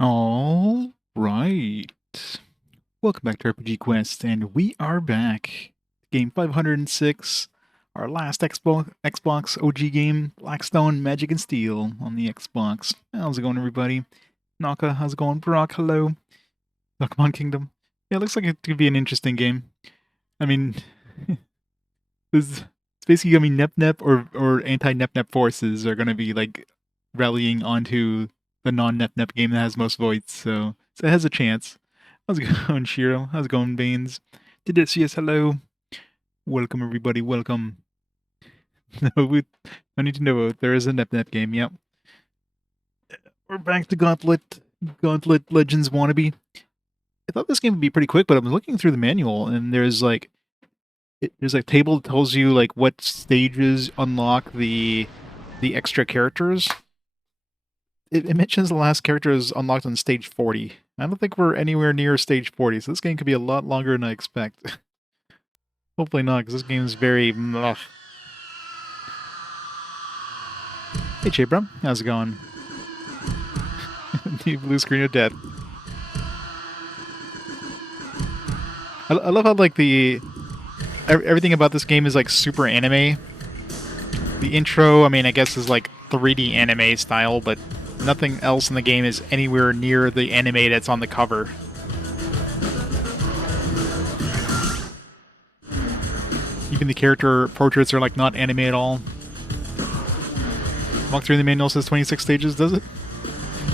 All right. Welcome back to RPG Quest, and we are back. Game 506, our last Xbox OG game, Blackstone Magic and Steel on the Xbox. How's it going, everybody? Naka, how's it going? Brock, hello. Pokemon Kingdom. Yeah, it looks like it could be an interesting game. I mean, it's basically gonna be Nep Nep or anti-Nep Nep forces are gonna be like rallying onto the non-Nep Nep game that has most votes, so it has a chance. How's it going, Shiro? How's it going, Baines? Did it? Yes, hello. Welcome, everybody. Welcome. No, I need to know if there is a Nep Nep game. Yep. We're back to Gauntlet Legends wannabe. I thought this game would be pretty quick, but I was looking through the manual, and there's a table that tells you like what stages unlock the extra characters. It mentions the last character is unlocked on stage 40. I don't think we're anywhere near stage 40, so this game could be a lot longer than I expect. Hopefully not, because this game is very... Ugh. Hey, Chibram. How's it going? The blue screen of death. I love how, like, everything about this game is, like, super anime. The intro, I mean, I guess is, like, 3D anime style, but nothing else in the game is anywhere near the anime that's on the cover. Even the character portraits are like not anime at all. Walk through the manual says 26 stages, does it?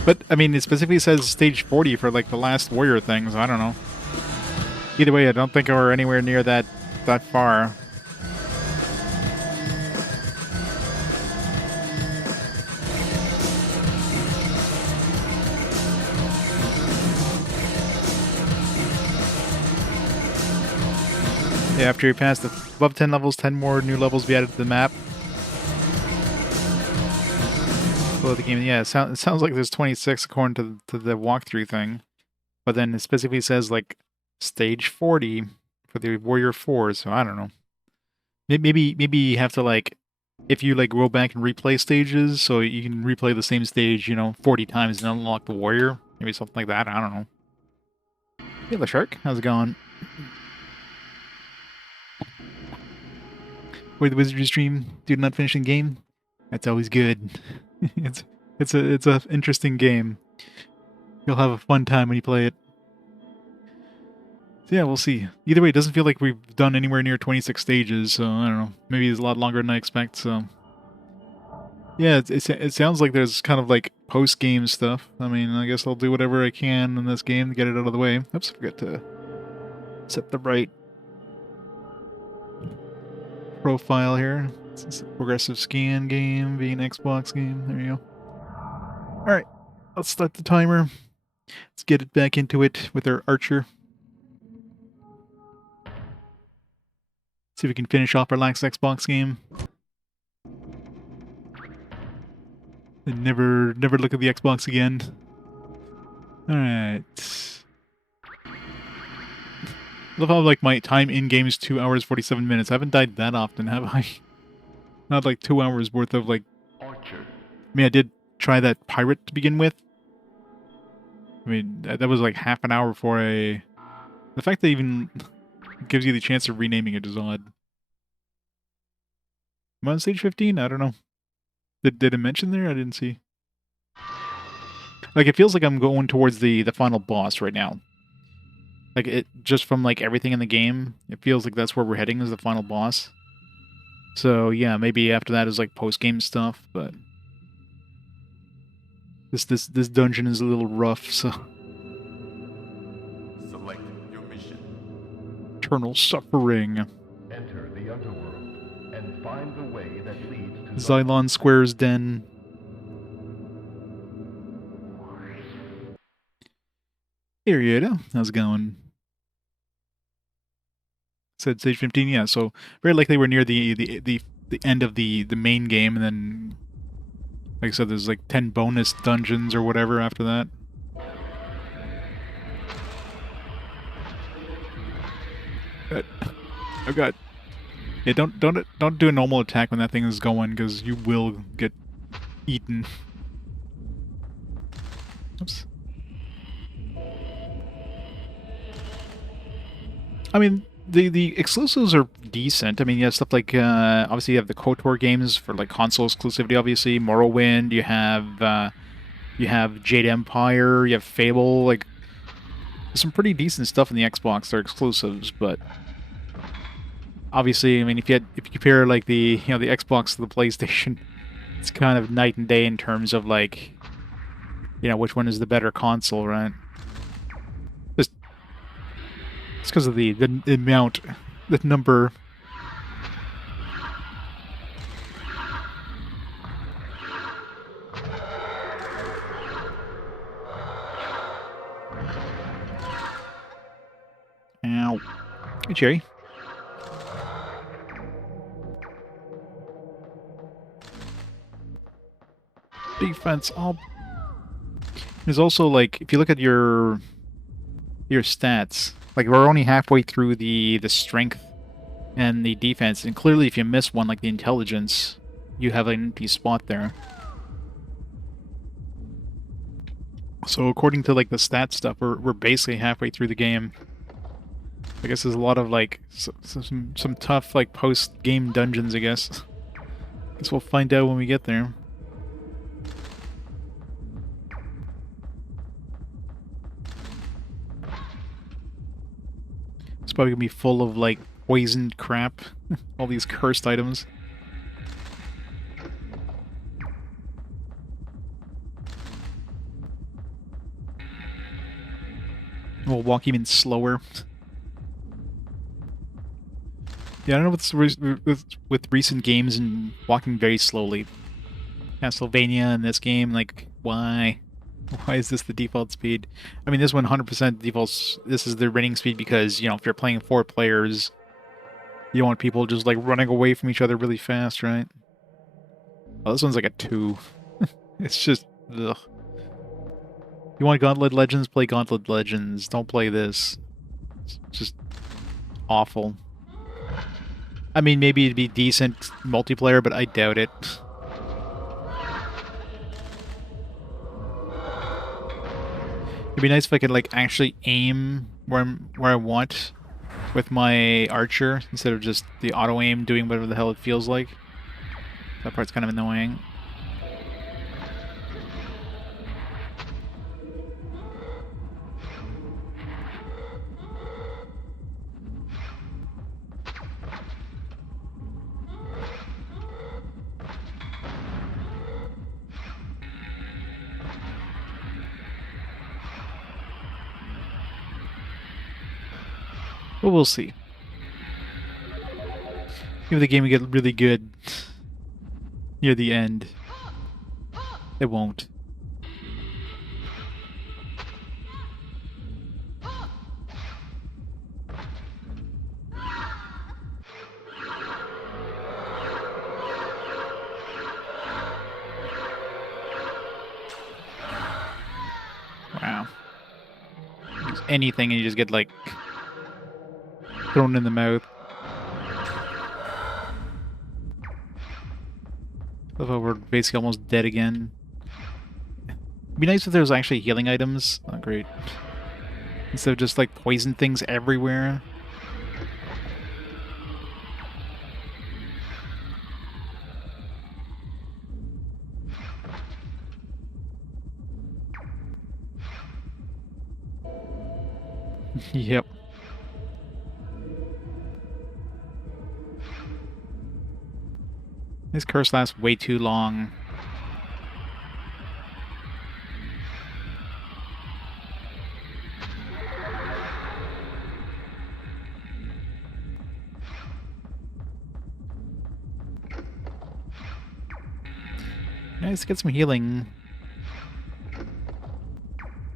But I mean, it specifically says stage 40 for like the last warrior thing, so I don't know. Either way, I don't think we're anywhere near that far. Yeah, after you pass the above 10 levels, 10 more new levels be added to the map. Below the game, yeah, it sounds like there's 26 according to the walkthrough thing. But then it specifically says like stage 40 for the Warrior 4, so I don't know. Maybe you have to like, if you like go back and replay stages, so you can replay the same stage, 40 times and unlock the Warrior. Maybe something like that, I don't know. Hey, the Shark, how's it going? Wait, the Wizardry stream, dude, not finishing game? That's always good. it's a interesting game. You'll have a fun time when you play it. So yeah, we'll see. Either way, it doesn't feel like we've done anywhere near 26 stages, so I don't know. Maybe it's a lot longer than I expect, so... Yeah, it sounds like there's kind of like post-game stuff. I mean, I guess I'll do whatever I can in this game to get it out of the way. Oops, forget to set the right profile here. It's a progressive scan game, being an Xbox game. There you go. Alright, let's start the timer. Let's get it back into it with our archer. See if we can finish off our last Xbox game. And never look at the Xbox again. Alright. I love how like my time in game is 2 hours 47 minutes. I haven't died that often, have I? Not like 2 hours worth of like... Archer. I mean, I did try that pirate to begin with. I mean, that was like half an hour before I... The fact that even gives you the chance of renaming it is odd. Am I on stage 15? I don't know. Did it mention there? I didn't see. Like, it feels like I'm going towards the final boss right now. Like, it just from, like, everything in the game, it feels like that's where we're heading, is the final boss. So, yeah, maybe after that is, like, post-game stuff, but... This dungeon is a little rough, so... Select your mission. Eternal suffering. Enter the underworld and find the way that leads to Xylon Square's Den. Hey, Arietta. How's it going? Said stage 15, yeah, so very likely we're near the end of the main game, and then, like I said, there's like 10 bonus dungeons or whatever after that. I've got... Yeah, don't do a normal attack when that thing is going, because you will get eaten. Oops. I mean, the exclusives are decent. I mean, you have stuff like obviously you have the KOTOR games for like console exclusivity. Obviously, Morrowind. You have Jade Empire. You have Fable. Like, there's some pretty decent stuff in the Xbox. They're exclusives, but obviously, I mean, if you compare like the Xbox to the PlayStation, it's kind of night and day in terms of like which one is the better console, right? Just it's because of the amount, the number. Ow. Hey, Jerry. Defense. Oh, there's also like if you look at your stats, like we're only halfway through the strength and the defense, and clearly if you miss one like the intelligence, you have an empty spot there. So according to like the stat stuff, we're basically halfway through the game. I guess there's a lot of like some tough like post game dungeons. I guess. Guess we'll find out when we get there. It's probably gonna be full of like poisoned crap, all these cursed items. We'll walk even slower. Yeah, I don't know what's with recent games and walking very slowly. Castlevania in this game, like, why? Why is this the default speed? I mean, this 100% defaults. This is the running speed because, if you're playing 4 players, you don't want people just, like, running away from each other really fast, right? Oh, this one's like a 2. It's just, ugh. You want Gauntlet Legends? Play Gauntlet Legends. Don't play this. It's just awful. I mean, maybe it'd be decent multiplayer, but I doubt it. It'd be nice if I could, like, actually aim where I want with my archer instead of just the auto-aim doing whatever the hell it feels like. That part's kind of annoying. But we'll see. Maybe the game will get really good near the end. It won't. Wow. Use anything and you just get, like, thrown in the mouth. Love how we're basically almost dead again. It'd be nice if there was actually healing items. Oh, great. Instead of just, like, poison things everywhere. Yep. This curse lasts way too long. Nice to get some healing.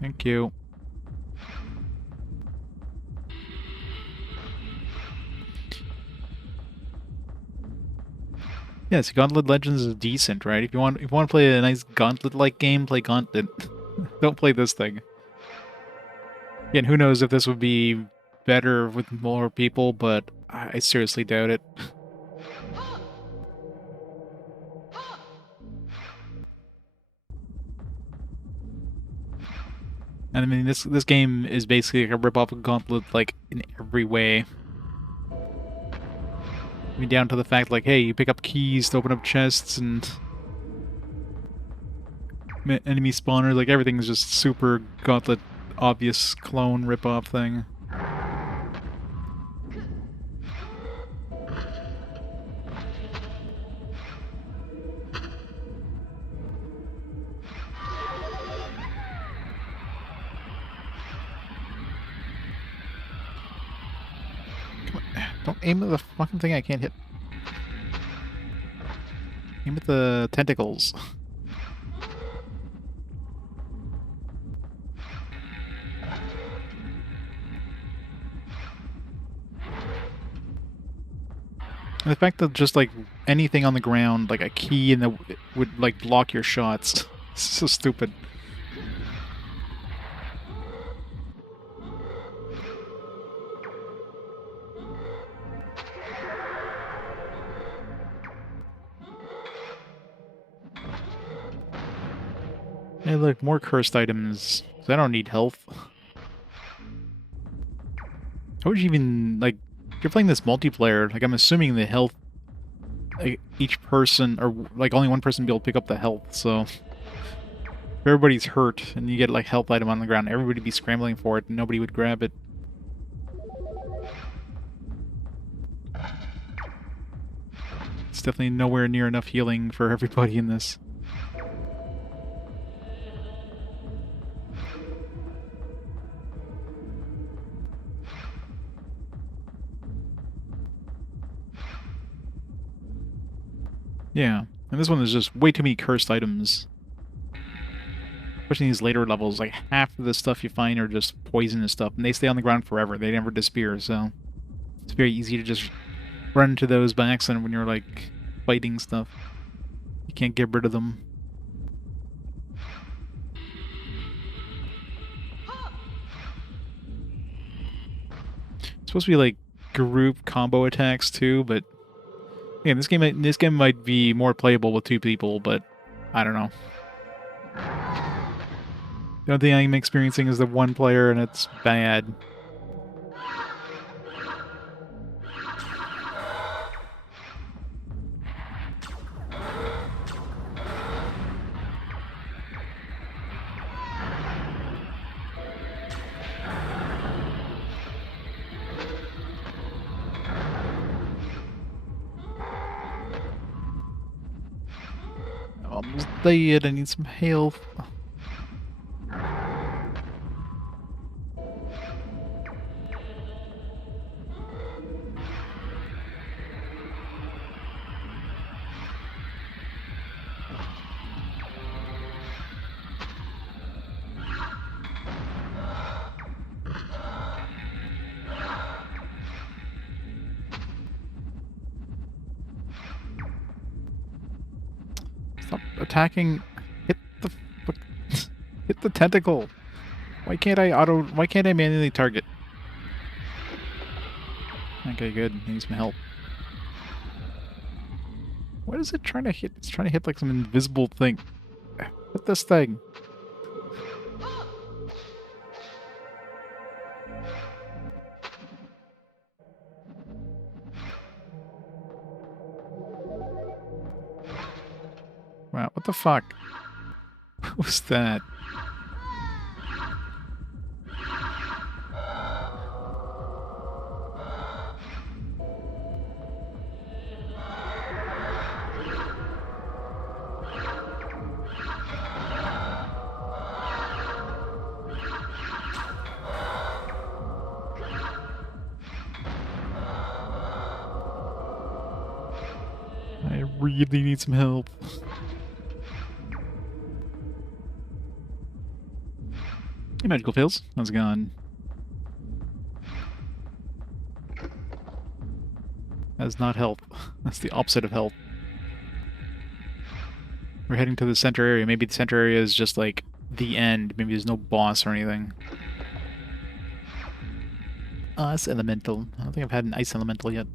Thank you. Yes, Gauntlet Legends is decent, right? If you want to play a nice Gauntlet-like game, play Gauntlet. Don't play this thing. Again, who knows if this would be better with more people, but I seriously doubt it. And I mean, this game is basically like a rip-off of Gauntlet, like, in every way. I mean, down to the fact, like, hey, you pick up keys to open up chests and enemy spawners, like, everything is just super Gauntlet, obvious clone rip-off thing. Come on, don't aim at the fucking thing I can't hit. Aim at the tentacles. And the fact that just, like, anything on the ground, like a key in the would, like, block your shots. It's so stupid. Hey, look, more cursed items. 'Cause I don't need health. How would you even, like, if you're playing this multiplayer, like, I'm assuming the health, like, each person, or, like, only one person will be able to pick up the health, so if everybody's hurt and you get, like, health item on the ground, everybody would be scrambling for it and nobody would grab it. It's definitely nowhere near enough healing for everybody in this. Yeah, and this one is just way too many cursed items. Especially in these later levels, like, half of the stuff you find are just poisonous stuff, and they stay on the ground forever. They never disappear, so it's very easy to just run into those by accident when you're, like, fighting stuff. You can't get rid of them. It's supposed to be, like, group combo attacks, too, but yeah, this game might be more playable with two people, but I don't know. The only thing I'm experiencing is the one player, and it's bad. Almost dead. I need some health. Stop attacking. Hit the hit the tentacle. Why can't I manually target? Okay, good. I need some help. What is it trying to hit? It's trying to hit, like, some invisible thing. Hit this thing. Wow, what the fuck? What was that? I really need some help. Hey, Magical Fails. How's it going? That's not health. That's the opposite of health. We're heading to the center area. Maybe the center area is just, like, the end. Maybe there's no boss or anything. Ice Elemental. I don't think I've had an Ice Elemental yet.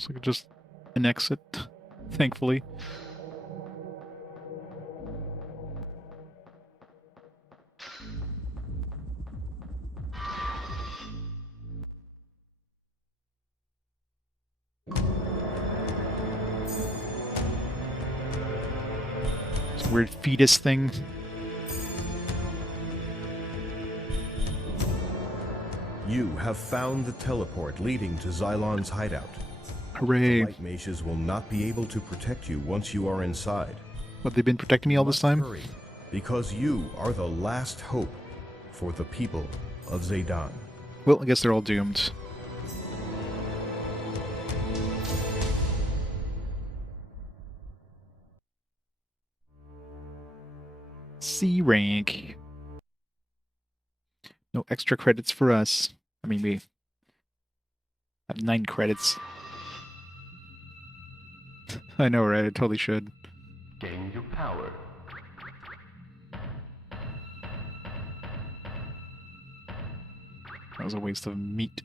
Looks like just an exit, thankfully. Some weird fetus thing. You have found the teleport leading to Xylon's hideout. Hooray. The light mages will not be able to protect you once you are inside. But they've been protecting me all this time? Hurry, because you are the last hope for the people of Zedan. Well, I guess they're all doomed. C rank. No extra credits for us. I mean, we have 9 credits. I know, right? I totally should. Gain your power. That was a waste of meat.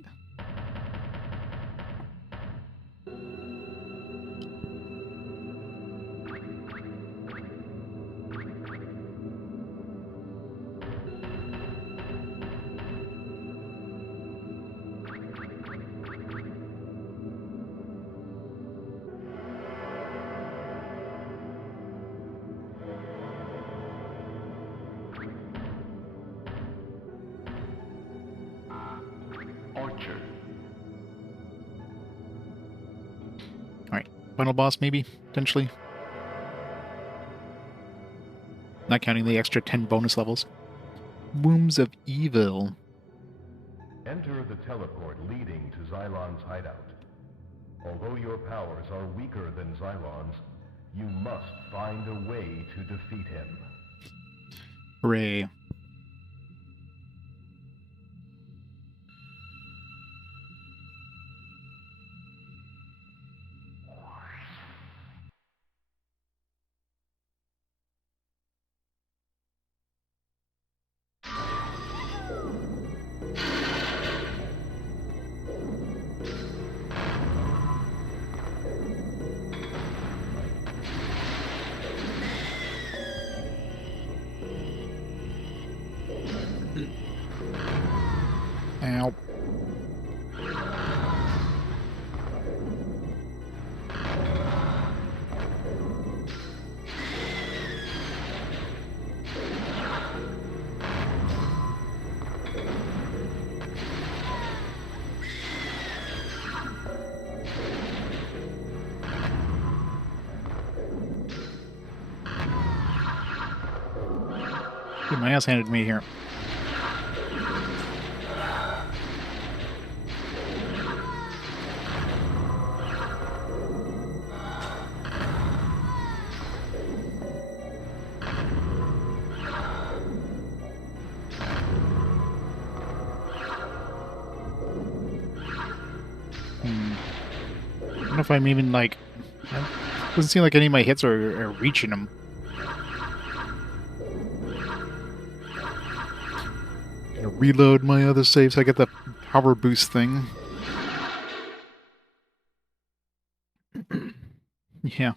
Archer. Alright, final boss maybe, potentially. Not counting the extra 10 bonus levels. Wombs of Evil. Enter the teleport leading to Xylon's hideout. Although your powers are weaker than Xylon's, you must find a way to defeat him. Hooray. Ow. Get my ass handed to me here. I don't know if I'm even like... Doesn't seem like any of my hits are reaching him. Gonna reload my other saves so I get the power boost thing. Yeah.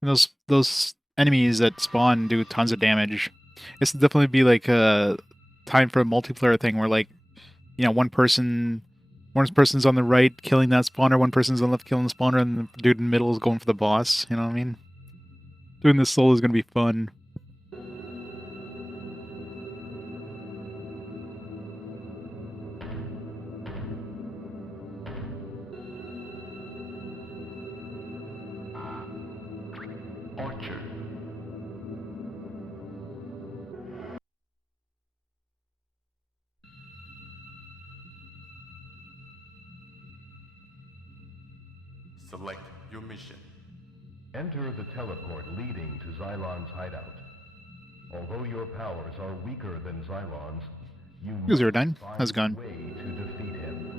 And those enemies that spawn do tons of damage. This would definitely be like a time for a multiplayer thing where like, you know, one person's on the right killing that spawner, one person's on the left killing the spawner, and the dude in the middle is going for the boss. You know what I mean? Doing this solo is gonna be fun. Archer. Select your mission. Enter the teleport leading to Xylon's hideout. Although your powers are weaker than Xylon's, you Here's must Zedan. find How's it going? a way to defeat him.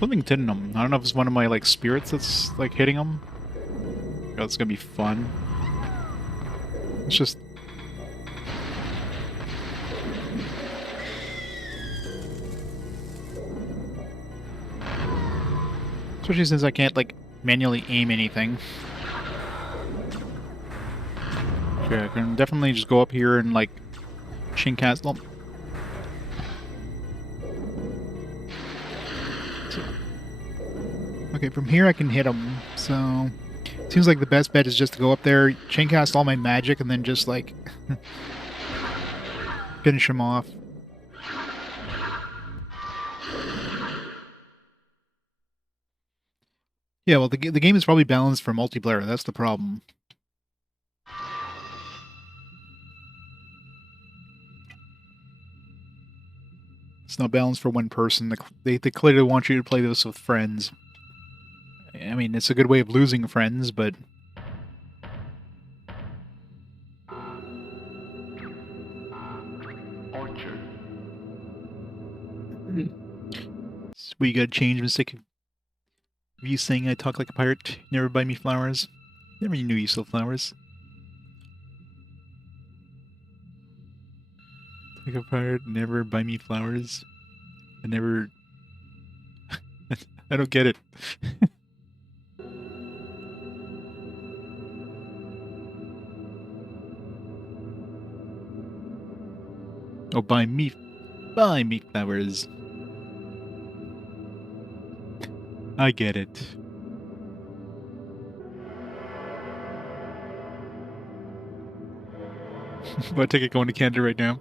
Something's hitting him. I don't know if it's one of my like spirits that's like hitting him. Oh, it's gonna be fun. It's just especially since I can't like manually aim anything. Okay, I can definitely just go up here and like chain cast. Oh. Okay, from here I can hit him, so seems like the best bet is just to go up there, chain cast all my magic, and then just like finish him off. Yeah, well, the game is probably balanced for multiplayer. That's the problem. It's not balanced for one person. They clearly want you to play this with friends. I mean, it's a good way of losing friends, but Orchard. we gotta change mistake of you saying I talk like a pirate. Never buy me flowers. Never knew you sold flowers. Like a pirate, never buy me flowers. I never. I don't get it. Oh, buy me flowers. I get it. But I take it going to Canada right now.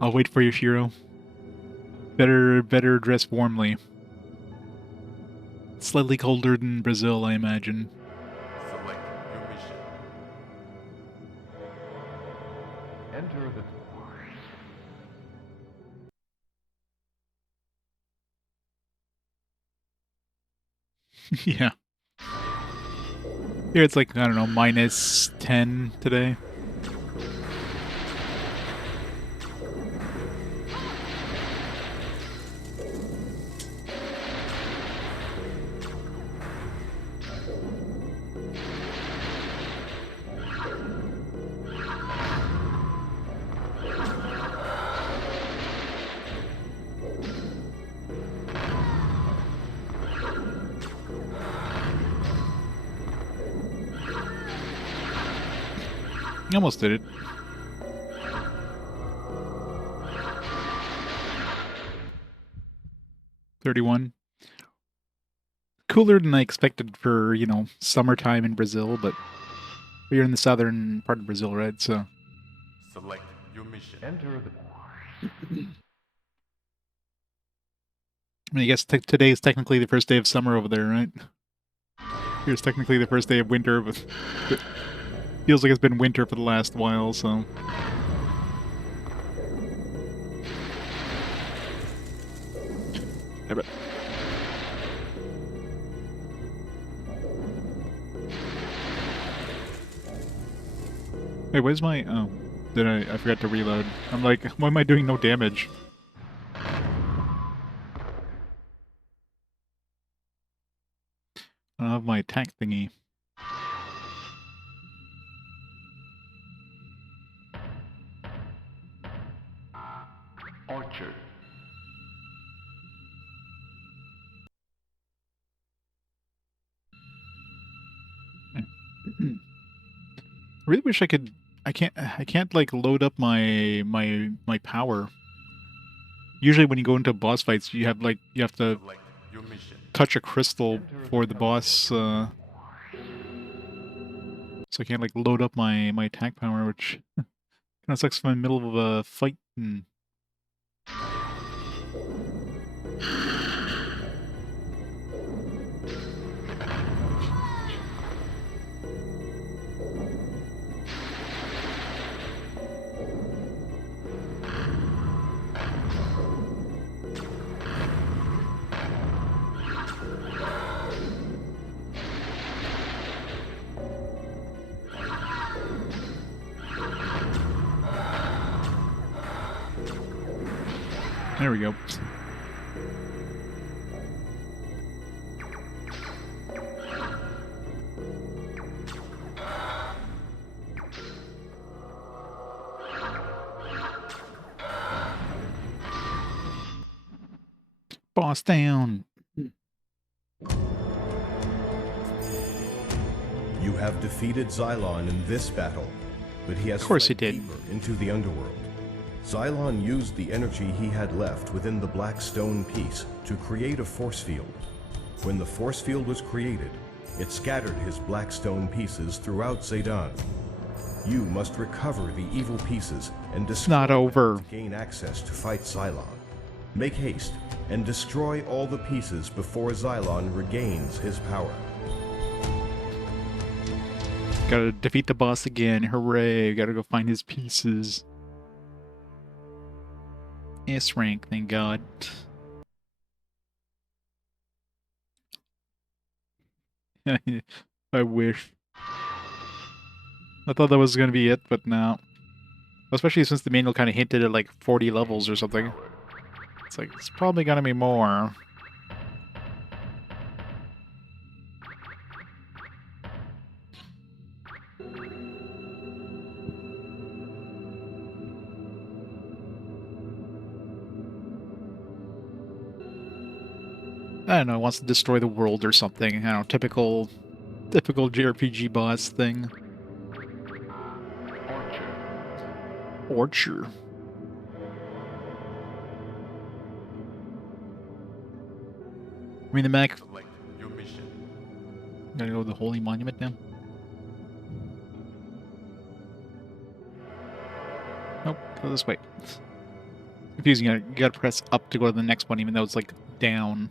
I'll wait for you, Shiro. Better dress warmly. Slightly colder than Brazil, I imagine. Select your mission. Enter the... Yeah. Here it's like, I don't know, minus 10 today. You almost did it. $31. Cooler than I expected for, you know, summertime in Brazil, but we're in the southern part of Brazil, right? So Select your mission. Enter the... I mean, I guess today is technically the first day of summer over there, right? Here's technically the first day of winter, but it feels like it's been winter for the last while, so... Yeah, but... Wait, where's my... Oh, I forgot to reload. I'm like, why am I doing no damage? I don't have my attack thingy. Orchard. I really wish I could... I can't like load up my power. Usually when you go into boss fights, you have to Select your mission. touch a crystal for the boss, so I can't like load up my attack power, which kind of sucks if I'm in the middle of a fight. There we go. Boss down. You have defeated Xylon in this battle, but he has Of course fled he did. deeper into the underworld. Xylon used the energy he had left within the black stone piece to create a force field. When the force field was created, it scattered his black stone pieces throughout Zedan. You must recover the evil pieces and destroy not them over. to gain access to fight Xylon. Make haste and destroy all the pieces before Xylon regains his power. Gotta defeat the boss again. Hooray. Gotta go find his pieces. S rank, thank God. I wish. I thought that was gonna be it, but no. Especially since the manual kind of hinted at like 40 levels or something. It's like, it's probably gonna be more. I don't know, it wants to destroy the world or something. I don't know, typical JRPG boss thing. Orchard. I mean, the Mac. Select your mission. Gotta go to the Holy Monument now. Nope, go this way. Confusing, you gotta press up to go to the next one, even though it's like down.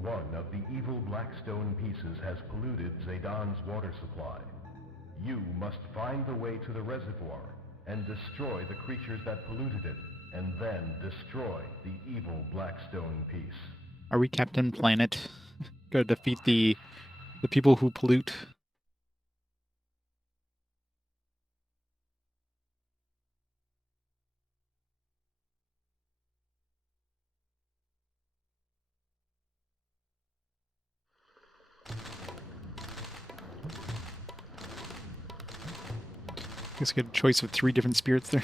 One of the evil black stone pieces has polluted Zedan's water supply. You must find the way to the reservoir and destroy the creatures that polluted it, and then destroy the evil black stone piece. Are we Captain Planet? Gotta defeat the people who pollute. Guess I get a choice of 3 different spirits there.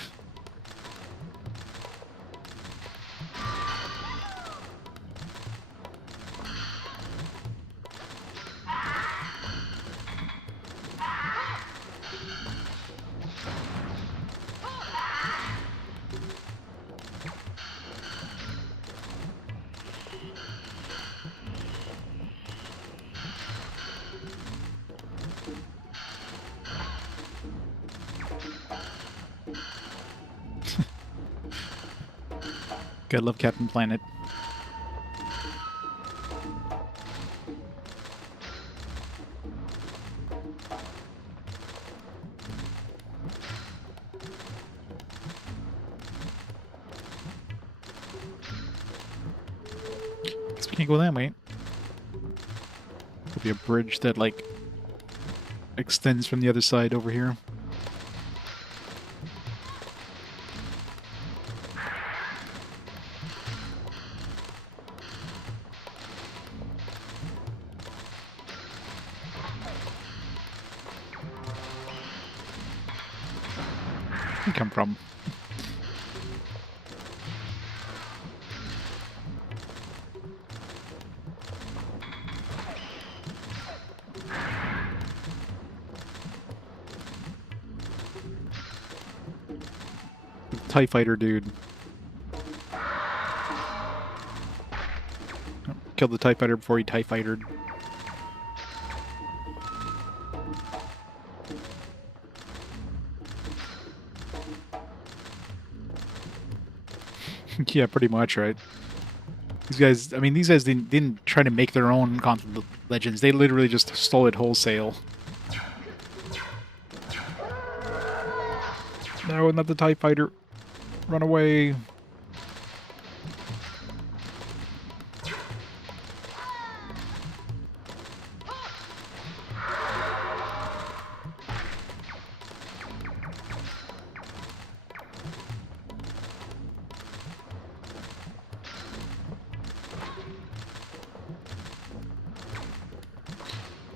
Gotta love Captain Planet. Guess we can't go that way. There'll be a bridge that, like, extends from the other side over here. Where'd he come from? TIE fighter dude. Oh, killed the TIE fighter before he TIE fightered. Yeah, pretty much, right? These guys, I mean, these guys didn't try to make their own Gauntlet Legends. They literally just stole it wholesale. No, not the TIE fighter. Run away.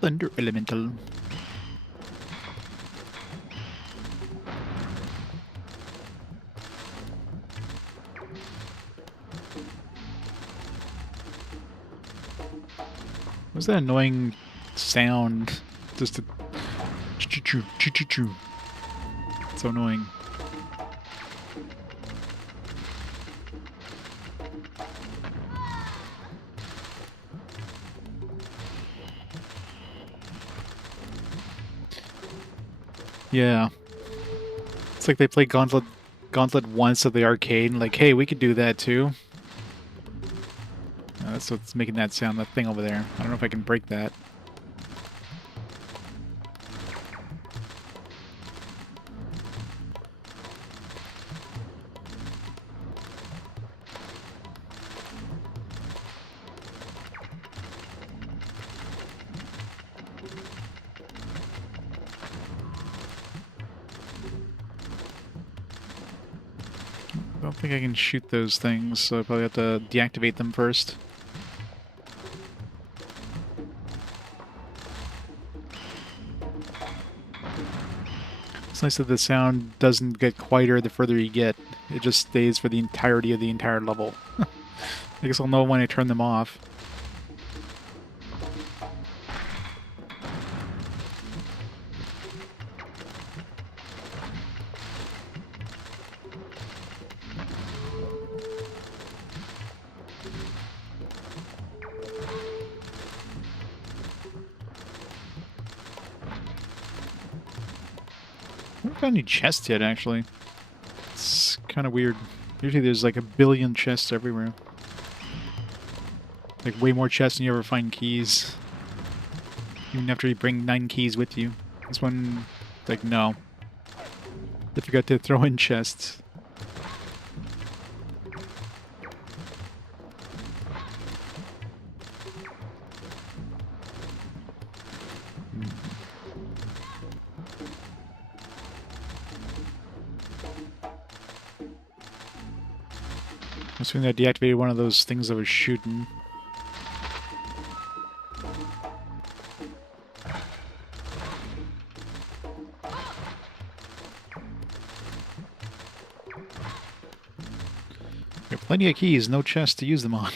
Thunder Elemental. What's that annoying sound? Just a choo-choo, choo-choo-choo. So annoying. Yeah. It's like they played Gauntlet once at the arcade and like, hey, we could do that too. That's what's making that sound, that thing over there. I don't know if I can break that. I don't think I can shoot those things, so I probably have to deactivate them first. It's nice that the sound doesn't get quieter the further you get. It just stays for the entirety of the entire level. I guess I'll know when I turn them off. I haven't found any chests yet, actually. It's kind of weird. Usually there's like a billion chests everywhere. Like way more chests than you ever find keys. Even after you bring 9 keys with you. This one, like, no. They forgot to throw in chests. I'm assuming I deactivated one of those things I was shooting. There are plenty of keys, no chests to use them on.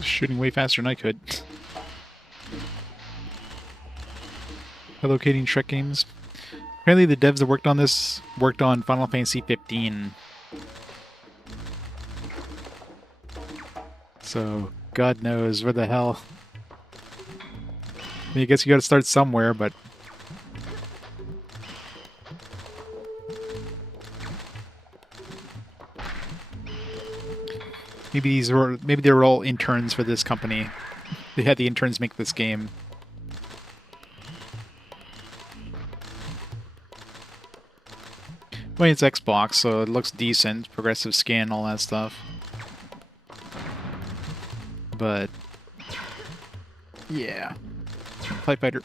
Shooting way faster than I could. Locating Shrek games. Apparently the devs that worked on this worked on Final Fantasy 15. So, God knows where the hell. I mean, I guess you gotta start somewhere, but... maybe they were all interns for this company. They had the interns make this game. Well, it's Xbox, so it looks decent, progressive scan, all that stuff. But yeah, TIE Fighter.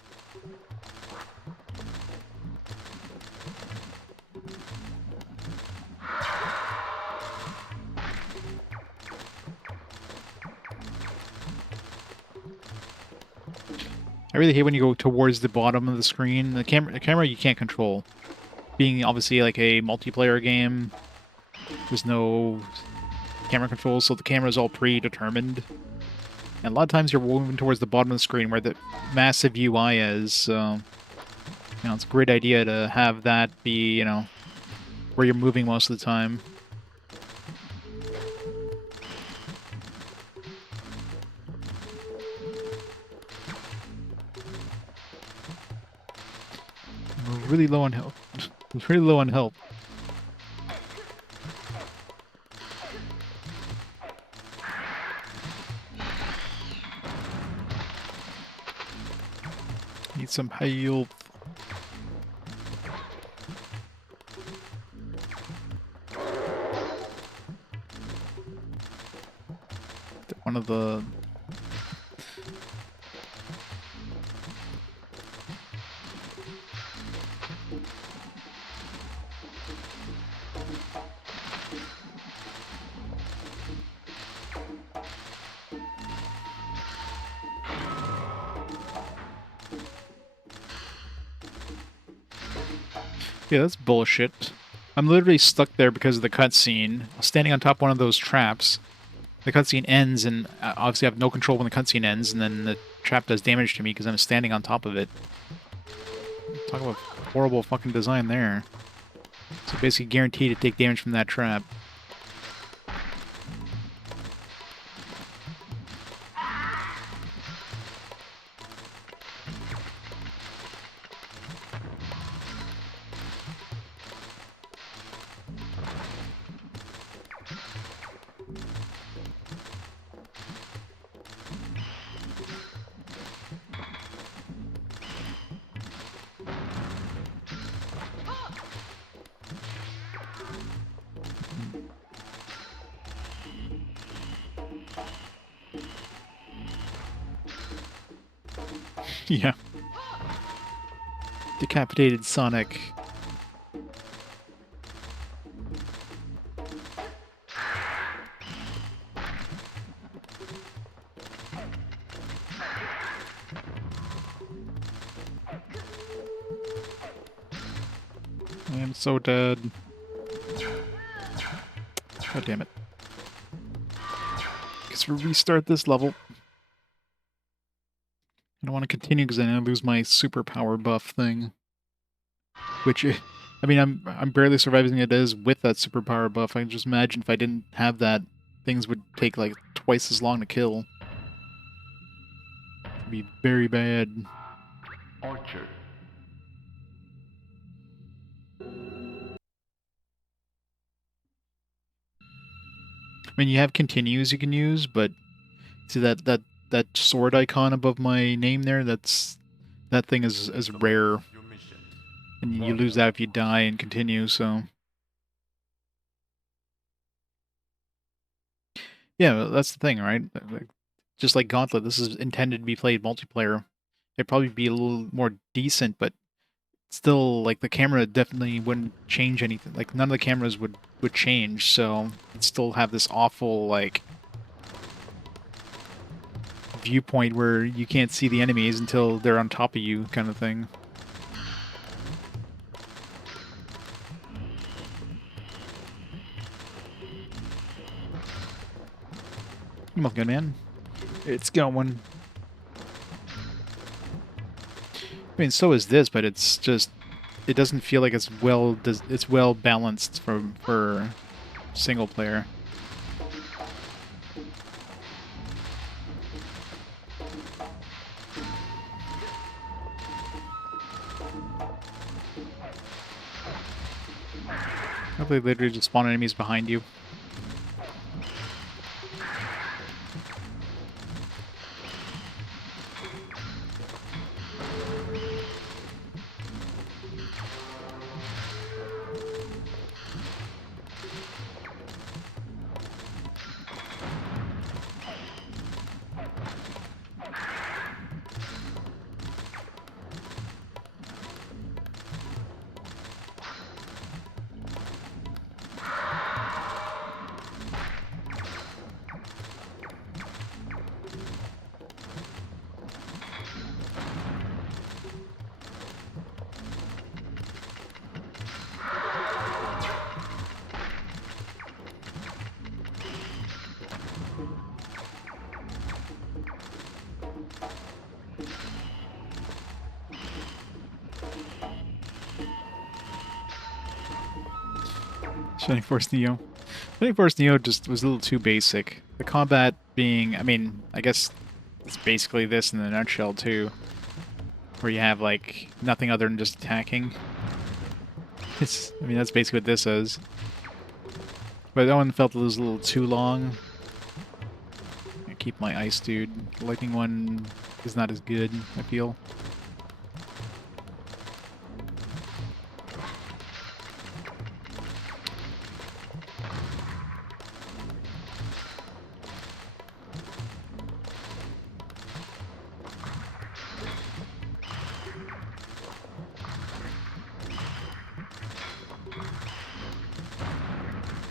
I really hate when you go towards the bottom of the screen. The camera you can't control. Being obviously like a multiplayer game, there's no camera control, so the camera is all predetermined. And a lot of times you're moving towards the bottom of the screen where the massive UI is. So, you know, it's a great idea to have that be, you know, where you're moving most of the time. We're really low on health. Pretty low on help. Need some health. of the... Yeah, that's bullshit. I'm literally stuck there because of the cutscene, standing on top of one of those traps. The cutscene ends, and obviously I have no control when the cutscene ends, and then the trap does damage to me because I'm standing on top of it. Talk about horrible fucking design there. So basically guaranteed to take damage from that trap. Yeah. Decapitated Sonic. I am so dead. God damn it. Guess we'll restart this level. I don't want to continue because then I lose my superpower buff thing. Which, I mean, I'm barely surviving it as with that superpower buff. I can just imagine if I didn't have that, things would take like twice as long to kill. It'd be very bad. Orchard. I mean, you have continues you can use, but see that sword icon above my name there? That thing is rare, Your mission. and you lose that if you die and continue. So yeah, that's the thing, right? Just like Gauntlet, this is intended to be played multiplayer. It'd probably be a little more decent, but still, like, the camera definitely wouldn't change anything. Like, none of the cameras would change, so it'd still have this awful, like, viewpoint where you can't see the enemies until they're on top of you, kind of thing. Come on, good man. It's going. I mean, so is this, but it's just, it doesn't feel like it's well balanced for single player. Hopefully, literally just spawn enemies behind you. Shining Force Neo. Shining Force Neo just was a little too basic. The combat being, I mean, I guess it's basically this in a nutshell too, where you have like nothing other than just attacking. I mean, that's basically what this is. But that one felt it was a little too long. I keep my ice, dude. The lightning one is not as good, I feel.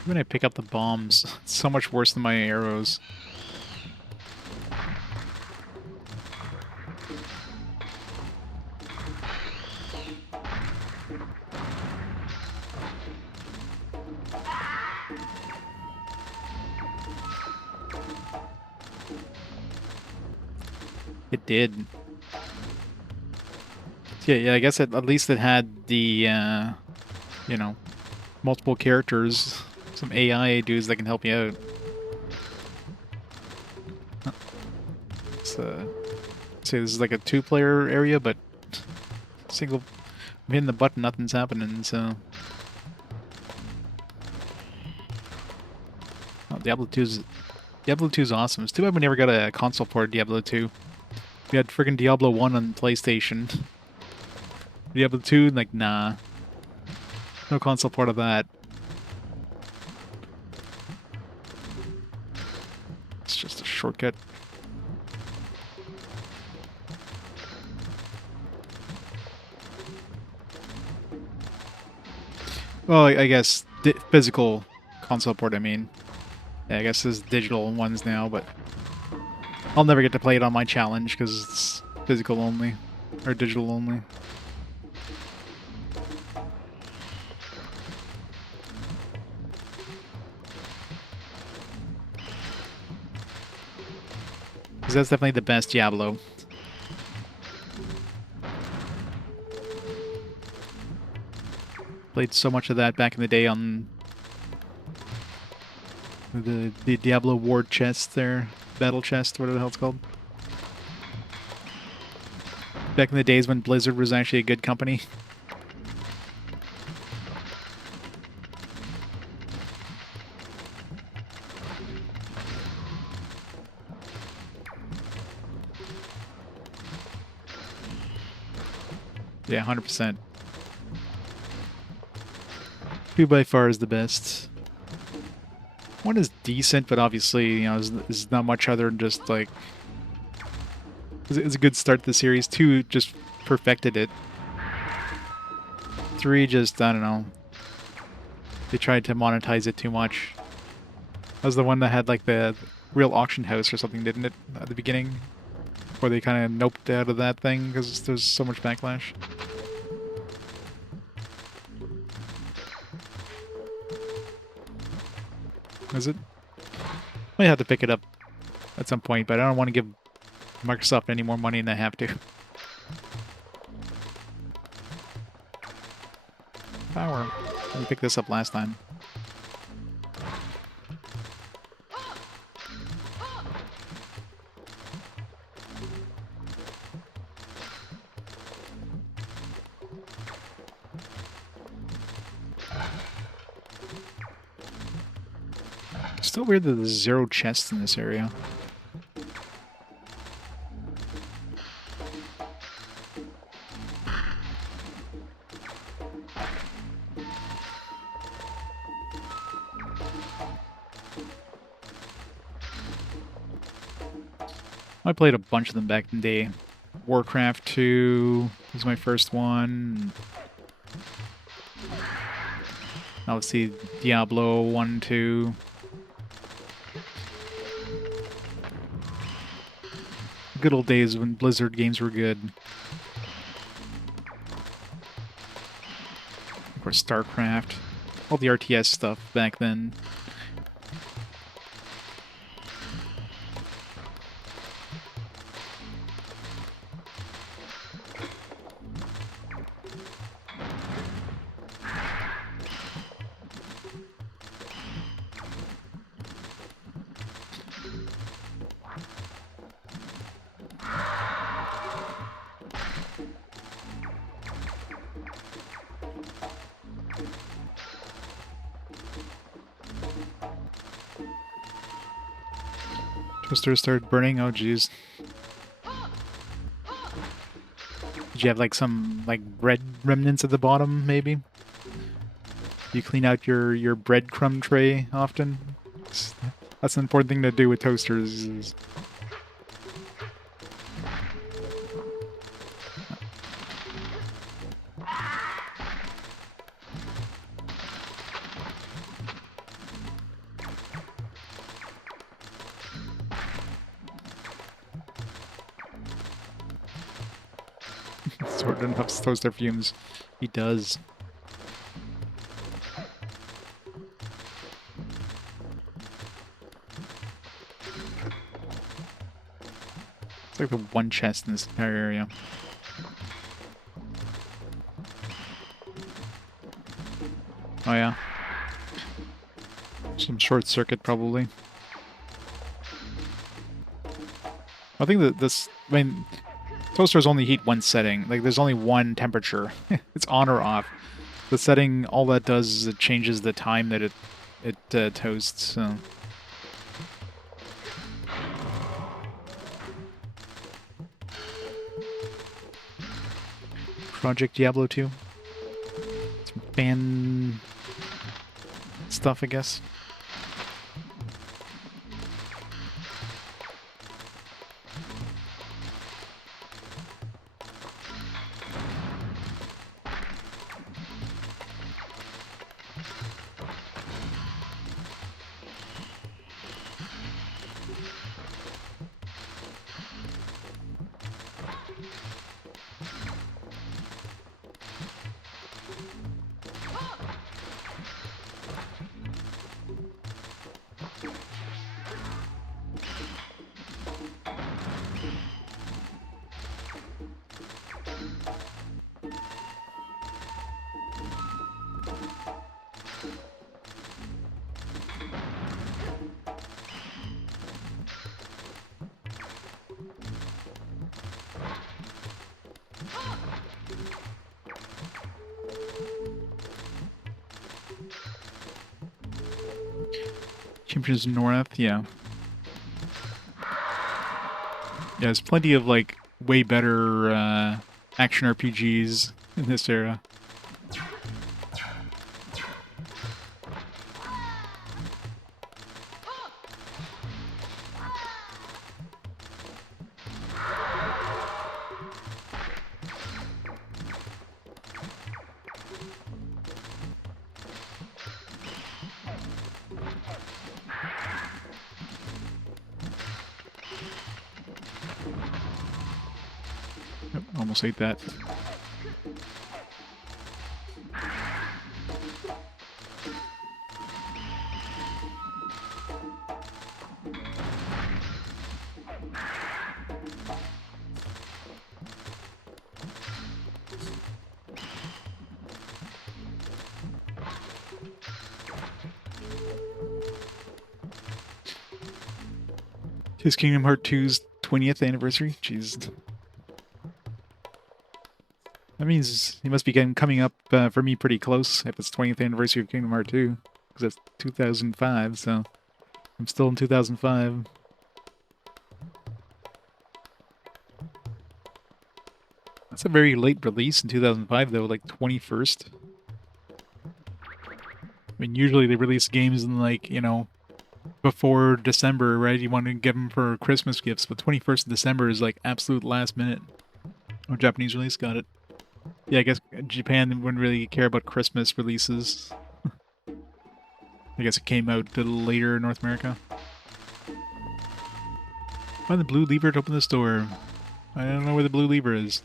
When I pick up the bombs, it's so much worse than my arrows. It did. Yeah, I guess at least it had the, you know, multiple characters, some AI dudes that can help you out. So, say this is like a two-player area, but single, I'm hitting the button, nothing's happening, so... Oh, Diablo 2's awesome. It's too bad we never got a console port of Diablo 2. We had friggin' Diablo 1 on PlayStation. Diablo 2, like, nah. No console port of that. It's just a shortcut. Well, I guess physical console port, I mean. Yeah, I guess there's digital ones now, but I'll never get to play it on my challenge because it's physical only, or digital only. Because that's definitely the best Diablo. Played so much of that back in the day on the Diablo Ward chest there. Battle chest, whatever the hell it's called. Back in the days when Blizzard was actually a good company. Yeah, 100%. 2 by far is the best. 1 is decent, but obviously, you know, is not much other than just like... It's a good start to the series. 2 just perfected it. 3 just, I don't know. They tried to monetize it too much. That was the one that had like the real auction house or something, didn't it? At the beginning? Or they kind of noped out of that thing because there's so much backlash. Is it? Might have to pick it up at some point, but I don't want to give Microsoft any more money than I have to. Power. I picked this up last time. Still weird that there's 0 chests in this area. I played a bunch of them back in the day. Warcraft 2 was my first one. Now let's see, Diablo 1, 2. Good old days when Blizzard games were good. Of course, StarCraft. All the RTS stuff back then. Toaster started burning. Oh, jeez. Did you have like some like bread remnants at the bottom, maybe? You clean out your breadcrumb tray often? That's an important thing to do with toasters. toaster fumes. He does. It's like the one chest in this entire area. Oh yeah. Some short circuit probably. I think that this, I mean, toasters only heat one setting. Like, there's only one temperature. It's on or off. The setting, all that does is it changes the time that it toasts. So. Project Diablo 2. Some fan stuff, I guess. Champions North, yeah. Yeah, there's plenty of, like, way better action RPGs in this era. Almost ate that. His Kingdom Hearts 2's 20th anniversary? Jeez. That means he must be coming up for me pretty close if it's 20th anniversary of Kingdom Hearts 2. Because that's 2005, so I'm still in 2005. That's a very late release in 2005, though, like 21st. I mean, usually they release games in, like, you know, before December, right? You want to give them for Christmas gifts, but 21st of December is like absolute last minute. Oh, Japanese release, got it. Yeah, I guess Japan wouldn't really care about Christmas releases. I guess it came out a little later in North America. Find the blue lever to open this door. I don't know where the blue lever is.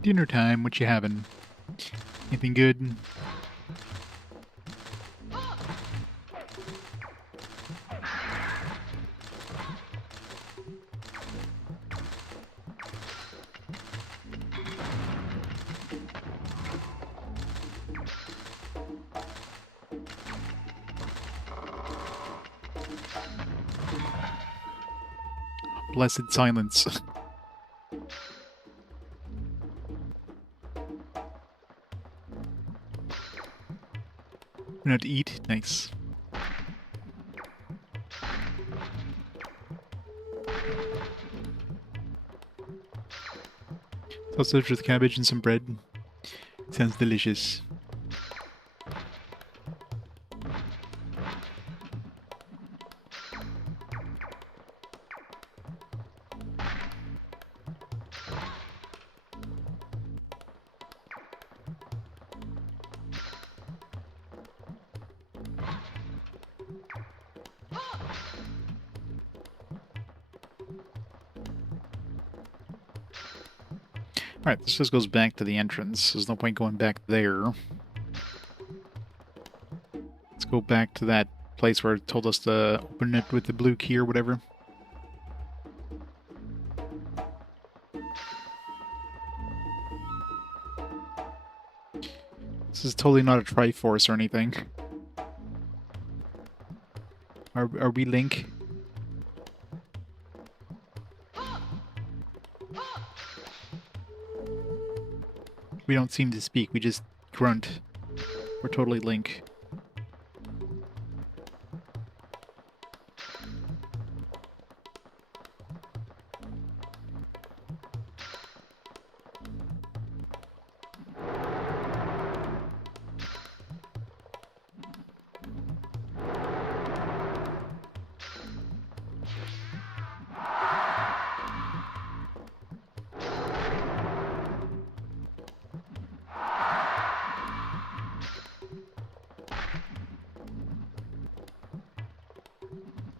Dinner time, what you having? Anything good? Blessed silence. Not to eat? Nice. Sausage with cabbage and some bread. Sounds delicious. Alright, this just goes back to the entrance. There's no point going back there. Let's go back to that place where it told us to open it with the blue key or whatever. This is totally not a Triforce or anything. Are we Link? We don't seem to speak, we just grunt. We're totally Link.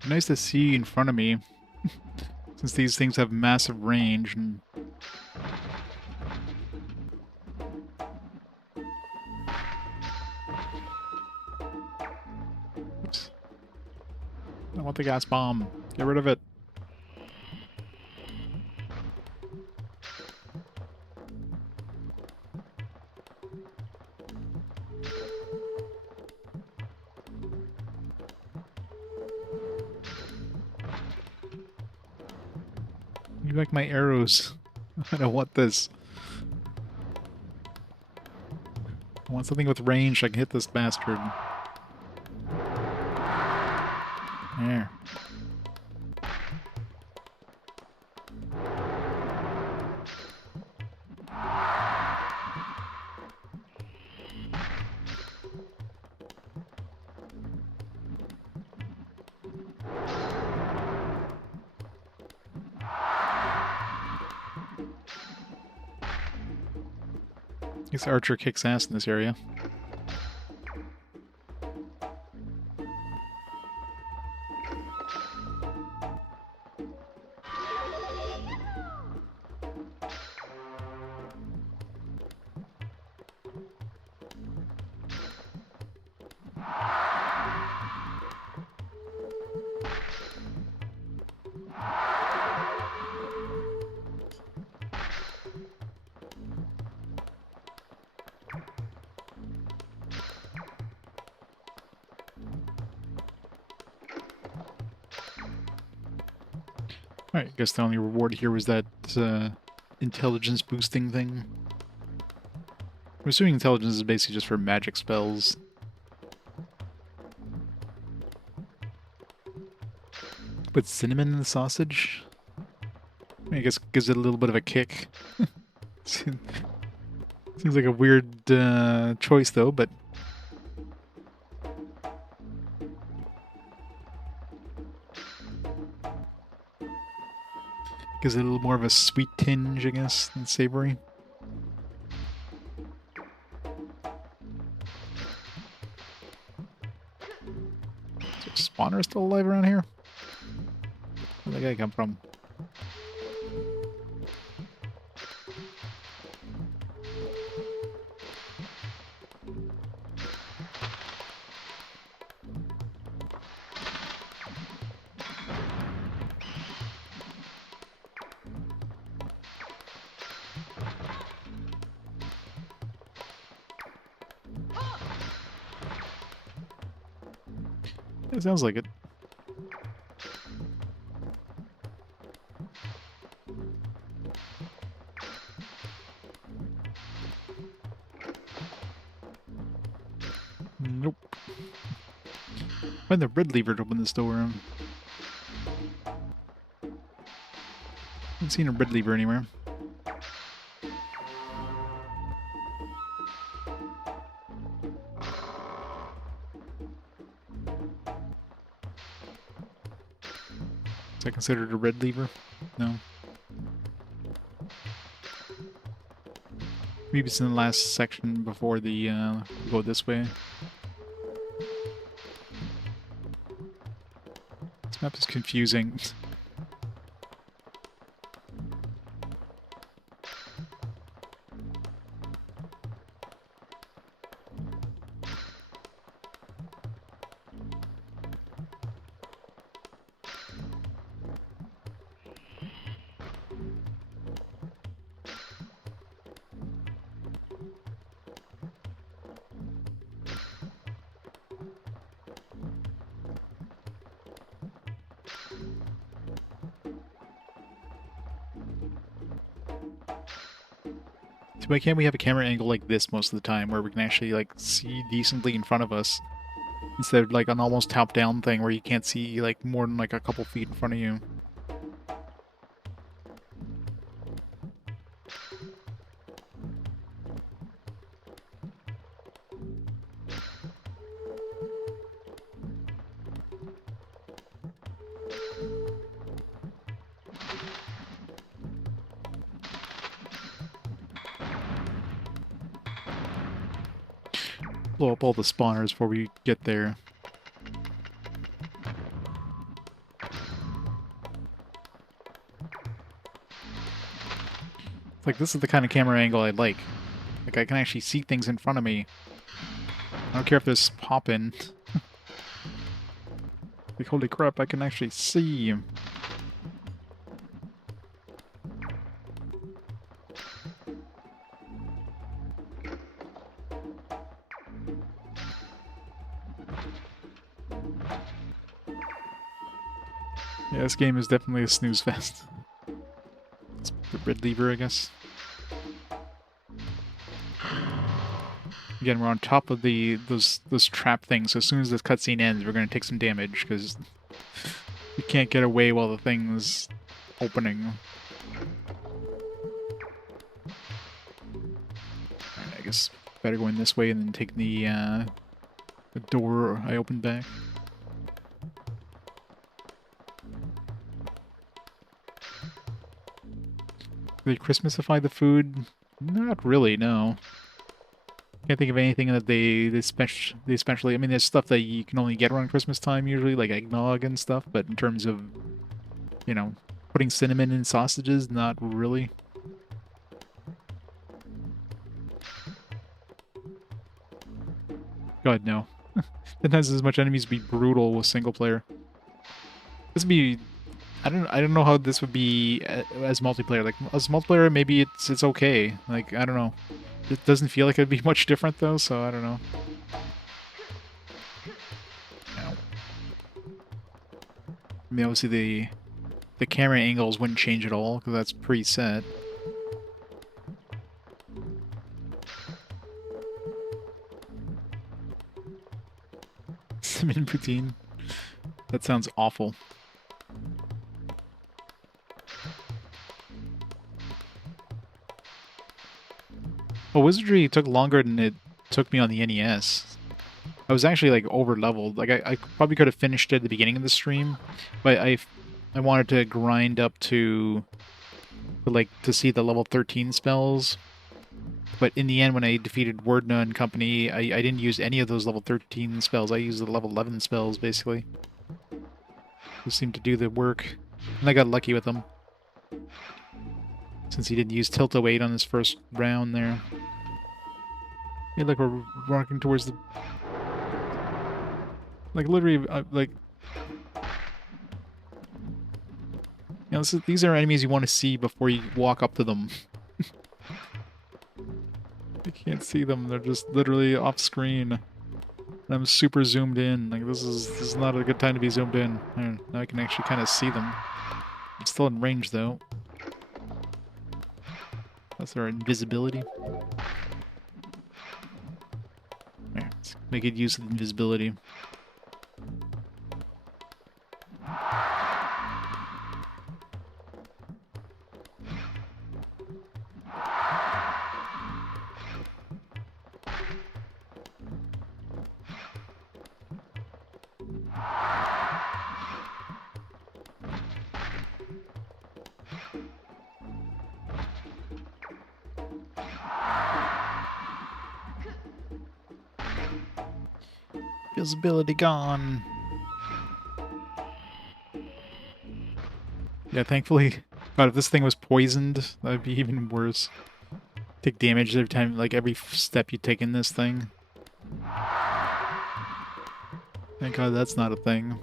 Nice to see in front of me, since these things have massive range and... Oops. I want the gas bomb. Get rid of it. Give back my arrows. I don't want this. I want something with range. I can hit this bastard. There. This archer kicks ass in this area. Alright, I guess the only reward here was that intelligence boosting thing. I'm assuming intelligence is basically just for magic spells. Put cinnamon in the sausage? I guess gives it a little bit of a kick. Seems like a weird choice though, but... gives it a little more of a sweet tinge, I guess, than savory. Is there a spawner still alive around here? Where'd that guy come from? It sounds like it. Nope. Find the red lever to open this door. Haven't seen a red lever anywhere. Is that considered a red lever? No. Maybe it's in the last section before the go this way. This map is confusing. Why can't we have a camera angle like this most of the time, where we can actually like see decently in front of us, instead of like an almost top-down thing where you can't see like more than like a couple feet in front of you? Blow up all the spawners before we get there. It's like, this is the kind of camera angle I like. Like, I can actually see things in front of me. I don't care if there's poppin'. Like, holy crap, I can actually see. Yeah, this game is definitely a snooze fest. It's the red lever, I guess. Again, we're on top of those trap things, so as soon as this cutscene ends, we're gonna take some damage, because we can't get away while the thing's opening. Alright, I guess better going this way and then take the door I opened back. Do they Christmasify the food? Not really, no. Can't think of anything that they especially. I mean, there's stuff that you can only get around Christmas time usually, like eggnog and stuff. But in terms of, you know, putting cinnamon in sausages, not really. God no. It has as much enemies be brutal with single player. This would be. I don't know how this would be as multiplayer. Like as multiplayer, maybe it's okay. Like I don't know. It doesn't feel like it'd be much different though, so I don't know. Ow. I mean, obviously the camera angles wouldn't change at all because that's preset. Cinnamon poutine. That sounds awful. Well, Wizardry took longer than it took me on the NES. I was actually like over leveled. Like I probably could have finished it at the beginning of the stream, but I wanted to grind up to like to see the level 13 spells. But in the end, when I defeated Wordna and company, I didn't use any of those level 13 spells. I used the level 11 spells basically. Who seemed to do the work, and I got lucky with them. Since he didn't use Tilt-O-8 on his first round there. Hey, look, we're walking towards the... Like, literally, like... You know, these are enemies you want to see before you walk up to them. You can't see them, they're just literally off-screen. I'm super zoomed in, like, this is not a good time to be zoomed in. Now I can actually kind of see them. I'm still in range, though. That's our invisibility. There, let's make it use of invisibility. Visibility gone. Yeah, thankfully. God, if this thing was poisoned, that would be even worse. Take damage every time, like every step you take in this thing. Thank God that's not a thing.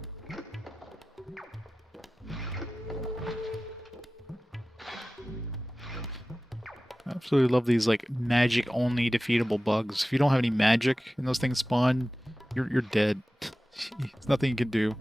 I absolutely love these like magic only defeatable bugs. If you don't have any magic and those things spawn, you're dead. There's nothing you can do.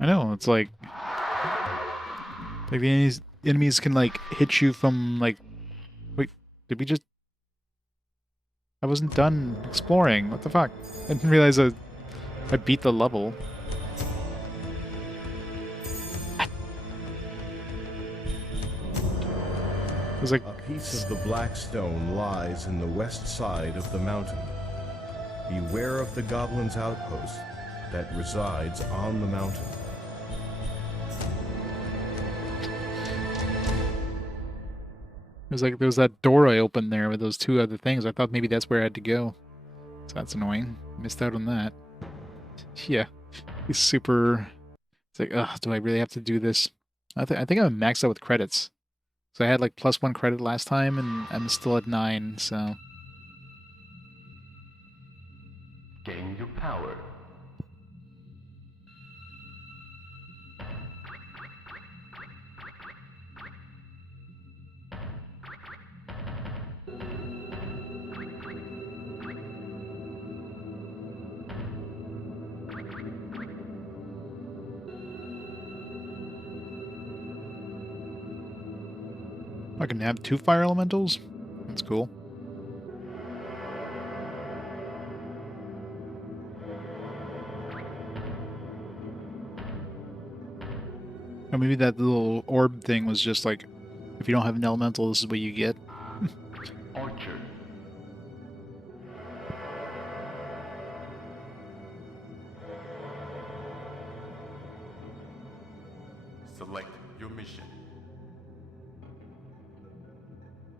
I know, it's like the enemies can like hit you from like wait, did we just I wasn't done exploring. What the fuck? I didn't realize I beat the level. It was like A piece of the black stone lies in the west side of the mountain. Beware of the goblin's outpost that resides on the mountain. it was like there was that door I opened there with those two other things. I thought maybe that's where I had to go. So that's annoying. Missed out on that. Yeah. He's super. It's like, ugh, do I really have to do this? I think I'm maxed out with credits. So I had like +1 credit last time, and I'm still at 9. So Gain your power. I can have 2 fire elementals. That's cool. Or maybe that little orb thing was just like, if you don't have an elemental, this is what you get. Archer. Select your mission.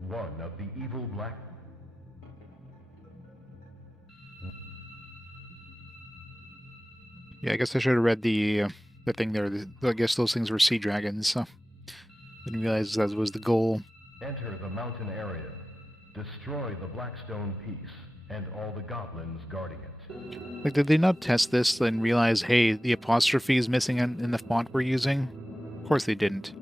One of the evil black... Yeah, I guess I should have read the thing there. I guess those things were sea dragons. So didn't realize that was the goal. Enter the mountain area. Destroy the Blackstone piece and all the goblins guarding it. Like, did they not test this and realize, hey, the apostrophe is missing in the font we're using? Of course they didn't.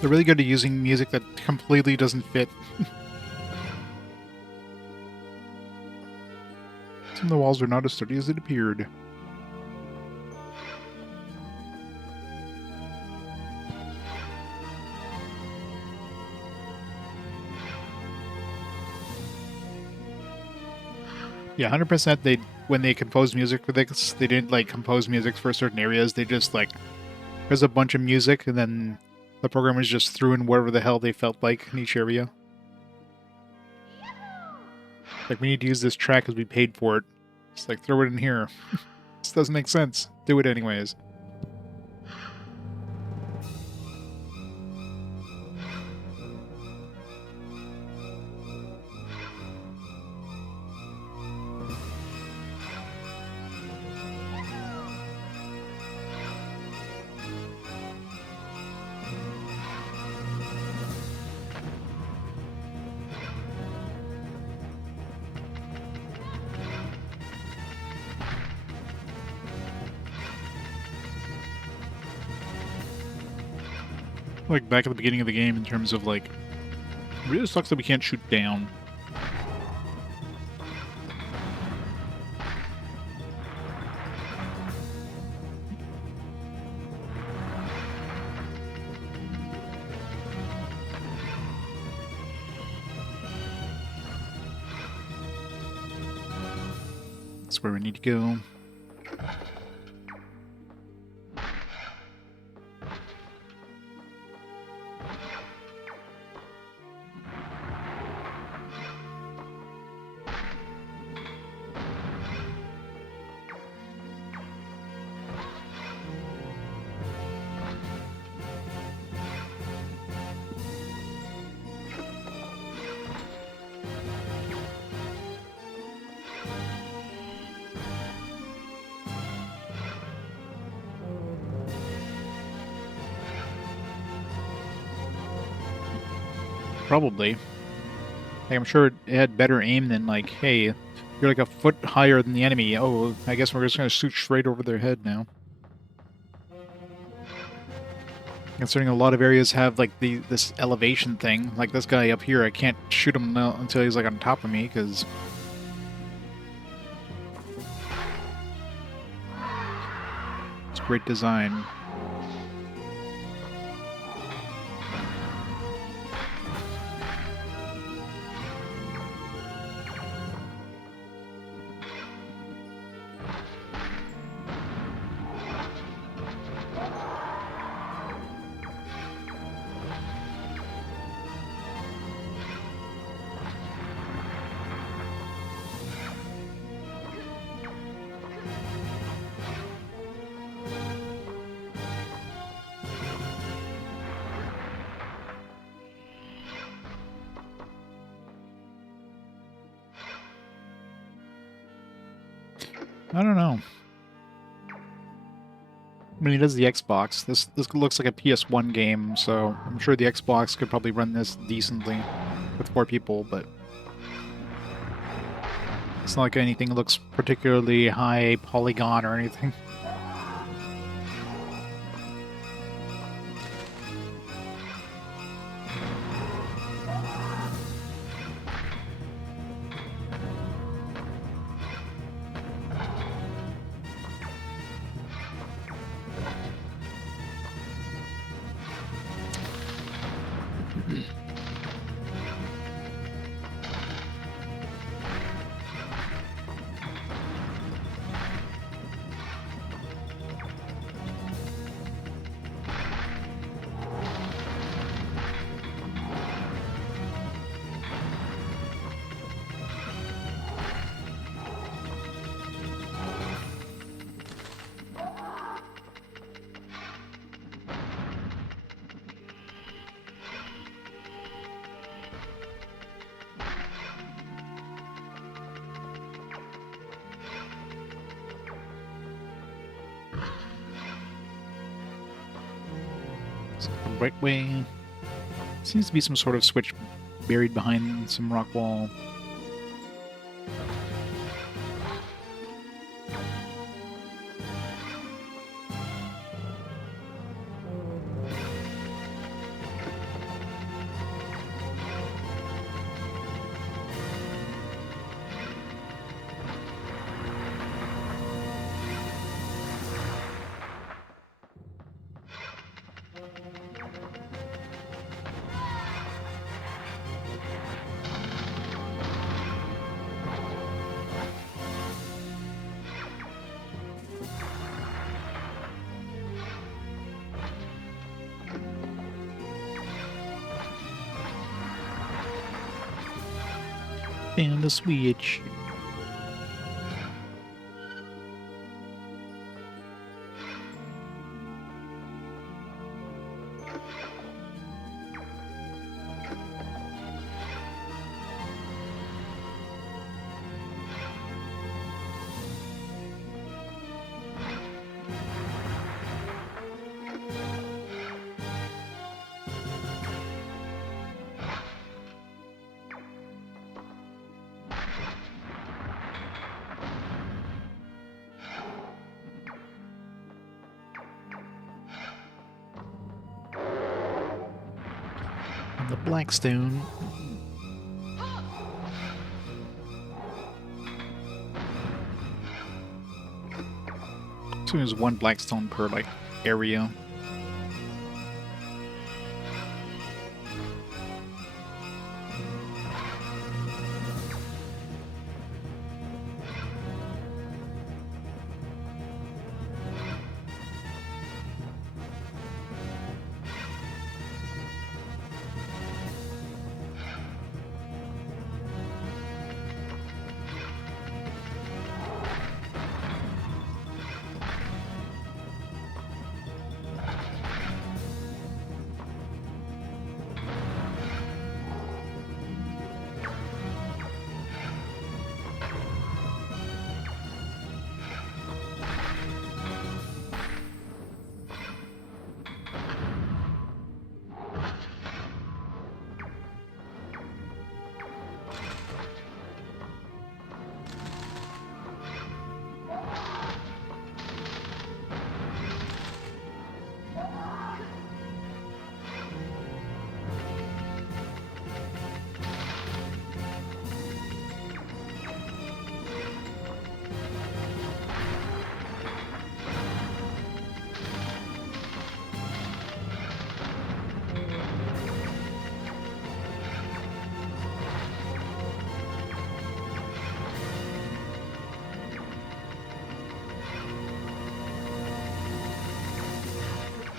They're really good at using music that completely doesn't fit. Some of the walls are not as sturdy as it appeared. Yeah, 100% when they composed music for this, they didn't like compose music for certain areas. They just like, there's a bunch of music and then the programmers just threw in whatever the hell they felt like in each area. Like, we need to use this track because we paid for it. Just like, throw it in here. This doesn't make sense. Do it anyways. Like back at the beginning of the game in terms of like, really sucks that we can't shoot down. That's where we need to go. Probably. Like, I'm sure it had better aim than like, hey, you're like a foot higher than the enemy. Oh, I guess we're just gonna shoot straight over their head now. Considering a lot of areas have like this elevation thing. Like this guy up here, I can't shoot him until he's like on top of me because it's great design. I don't know. I mean, it is the Xbox. This looks like a PS1 game, so I'm sure the Xbox could probably run this decently with 4 people, but it's not like anything looks particularly high polygon or anything. Right way. Seems to be some sort of switch buried behind some rock wall. And the switch. The Blackstone. So there's one Blackstone per, like, area.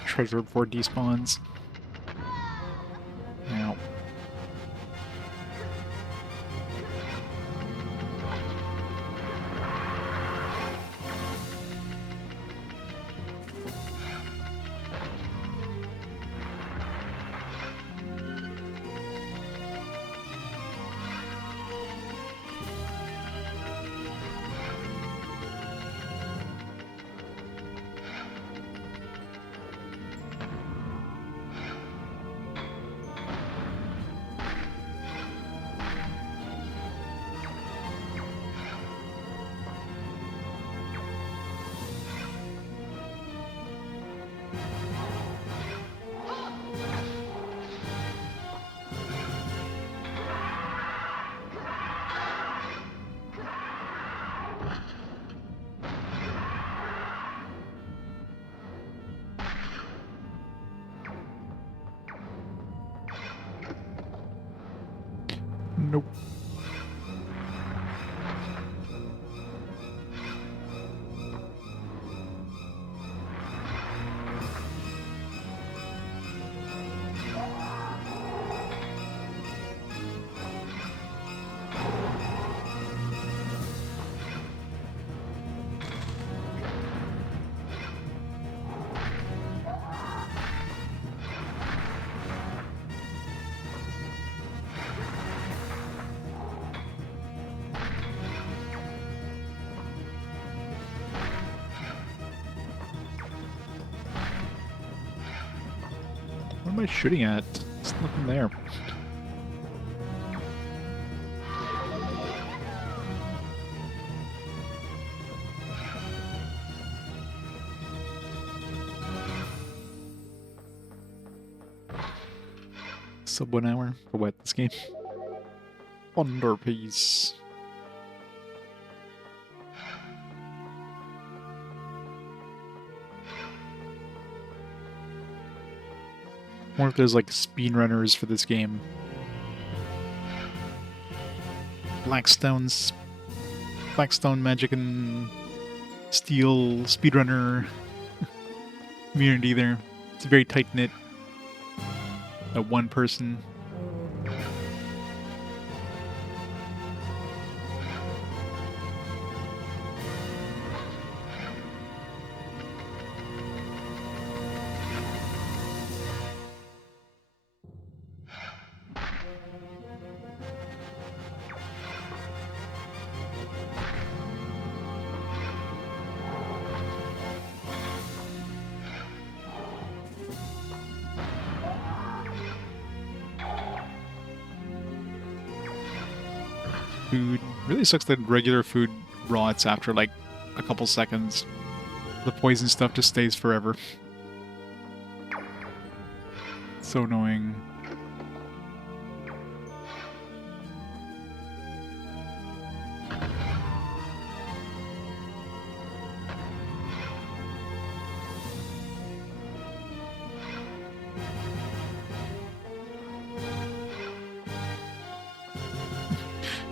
Treasure before despawns. Now. Nope. What am I shooting at? There's nothing there. Sub 1 hour for what this game? Wonder Piece. I wonder if there's like speedrunners for this game. Blackstone Magic and Steel speedrunner community there. It's very tight knit. That one person. Food. Really sucks that regular food rots after like a couple seconds. The poison stuff just stays forever. So annoying.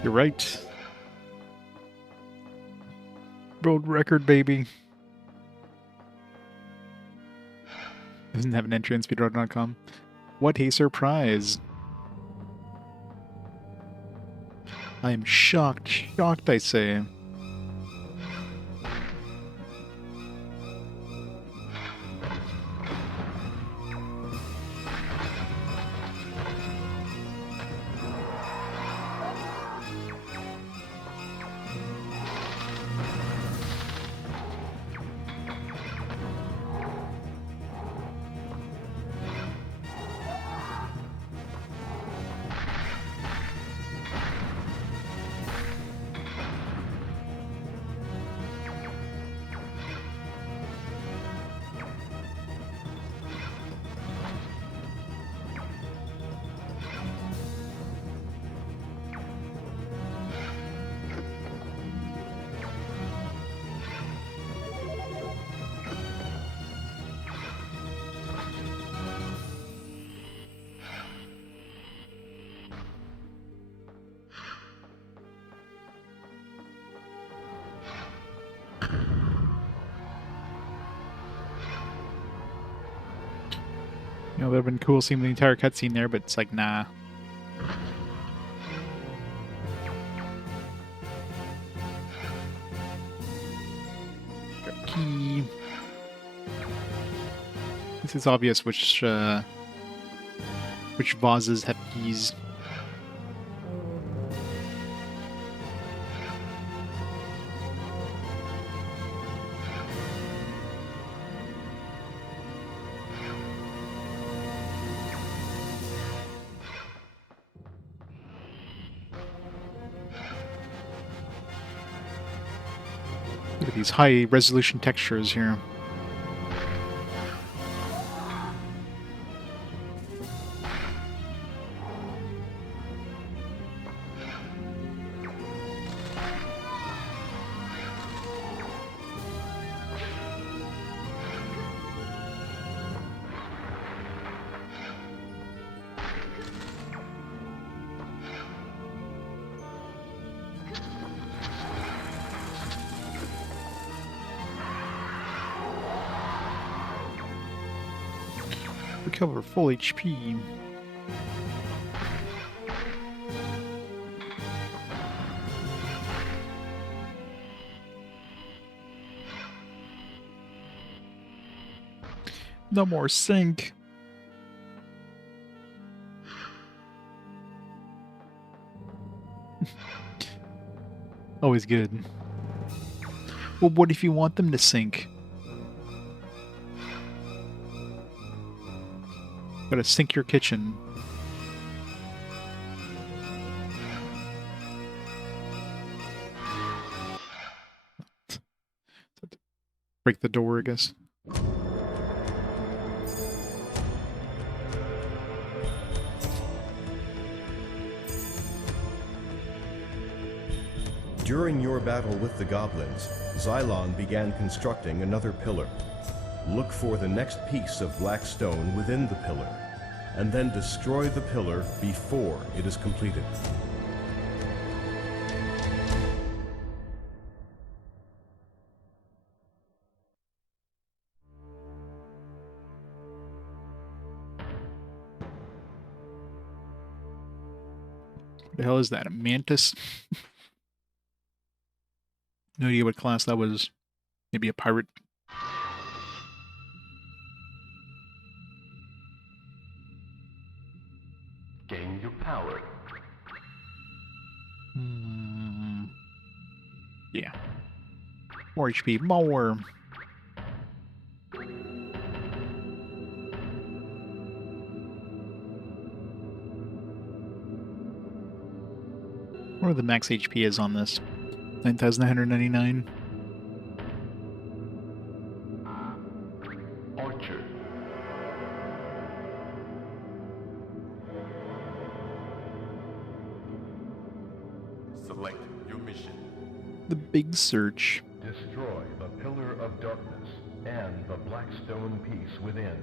You're right. World record, baby. Doesn't have an entry on speedrun.com. What a surprise. I am shocked. Shocked, I say. You know, that would have been cool seeing the entire cutscene there, but it's like, nah. Got a key. This is obvious which vases have keys. Look at these high resolution textures here. Recover full HP. No more sink. Always good. Well, what if you want them to sink? Gotta sink your kitchen. Break the door, I guess. During your battle with the goblins, Xylon began constructing another pillar. Look for the next piece of black stone within the pillar, and then destroy the pillar before it is completed. What the hell is that? A mantis? No idea what class that was. Maybe a pirate. Gain your power. Yeah. More HP. More. What are the max HP is on this? 9,999. Archer. Select your mission. The big search. Destroy the Pillar of Darkness and the black stone piece within.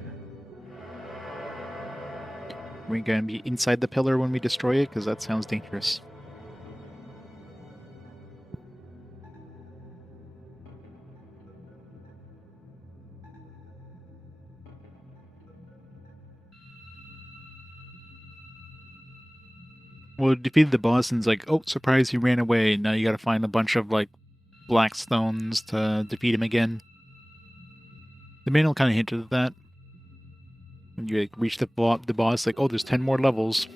Are we gonna be inside the pillar when we destroy it? Because that sounds dangerous. Well, it defeated the boss and it's like, oh, surprise, he ran away. Now you gotta find a bunch of, like, black stones to defeat him again. The manual kind of hinted at that. When you, like, reach the boss, like, oh, there's 10 more levels.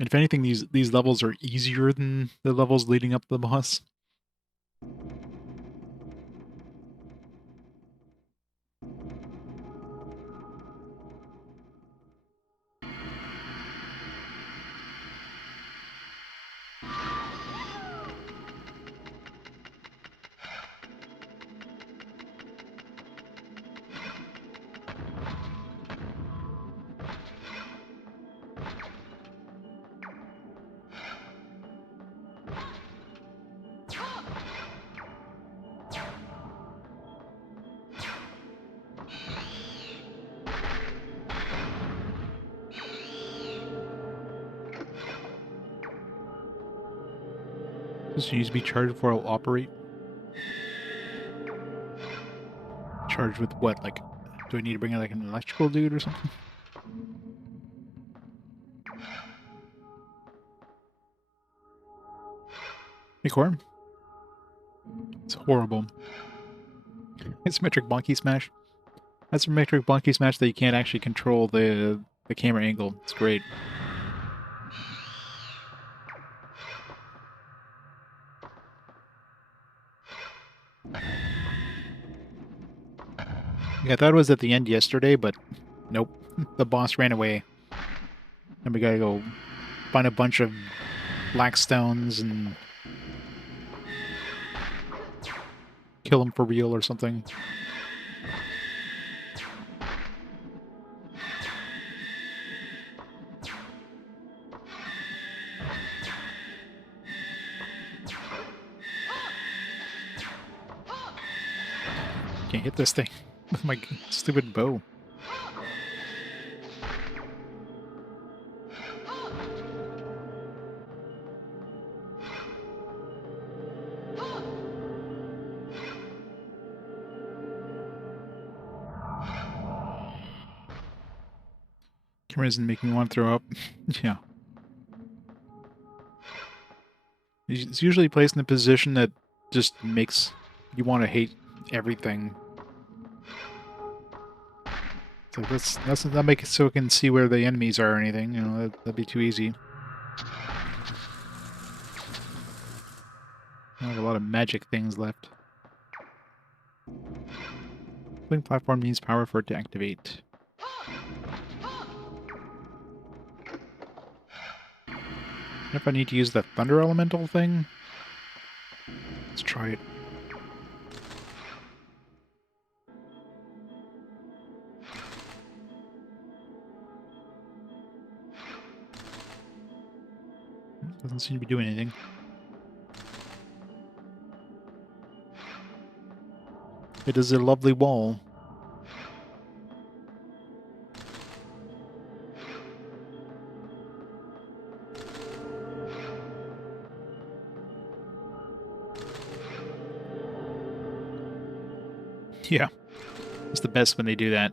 And if anything, these levels are easier than the levels leading up to the boss. This needs to be charged before I'll operate. Charged with what? Like, do I need to bring in, like, an electrical dude or something? Hey, Corm. It's horrible. Asymmetric Bonky Smash. That's a metric Bonky Smash that you can't actually control the camera angle. It's great. Yeah, I thought it was at the end yesterday, but nope. The boss ran away. And we gotta go find a bunch of black stones and kill him for real or something. Can't hit this thing with my stupid bow. Camera isn't making me want to throw up. Yeah. It's usually placed in a position that just makes you want to hate everything. So that make it so I can see where the enemies are or anything. You know, that'd be too easy. I have a lot of magic things left. Swing platform needs power for it to activate. If I need to use the thunder elemental thing, let's try it. Doesn't seem to be doing anything. It is a lovely wall. Yeah, it's the best when they do that.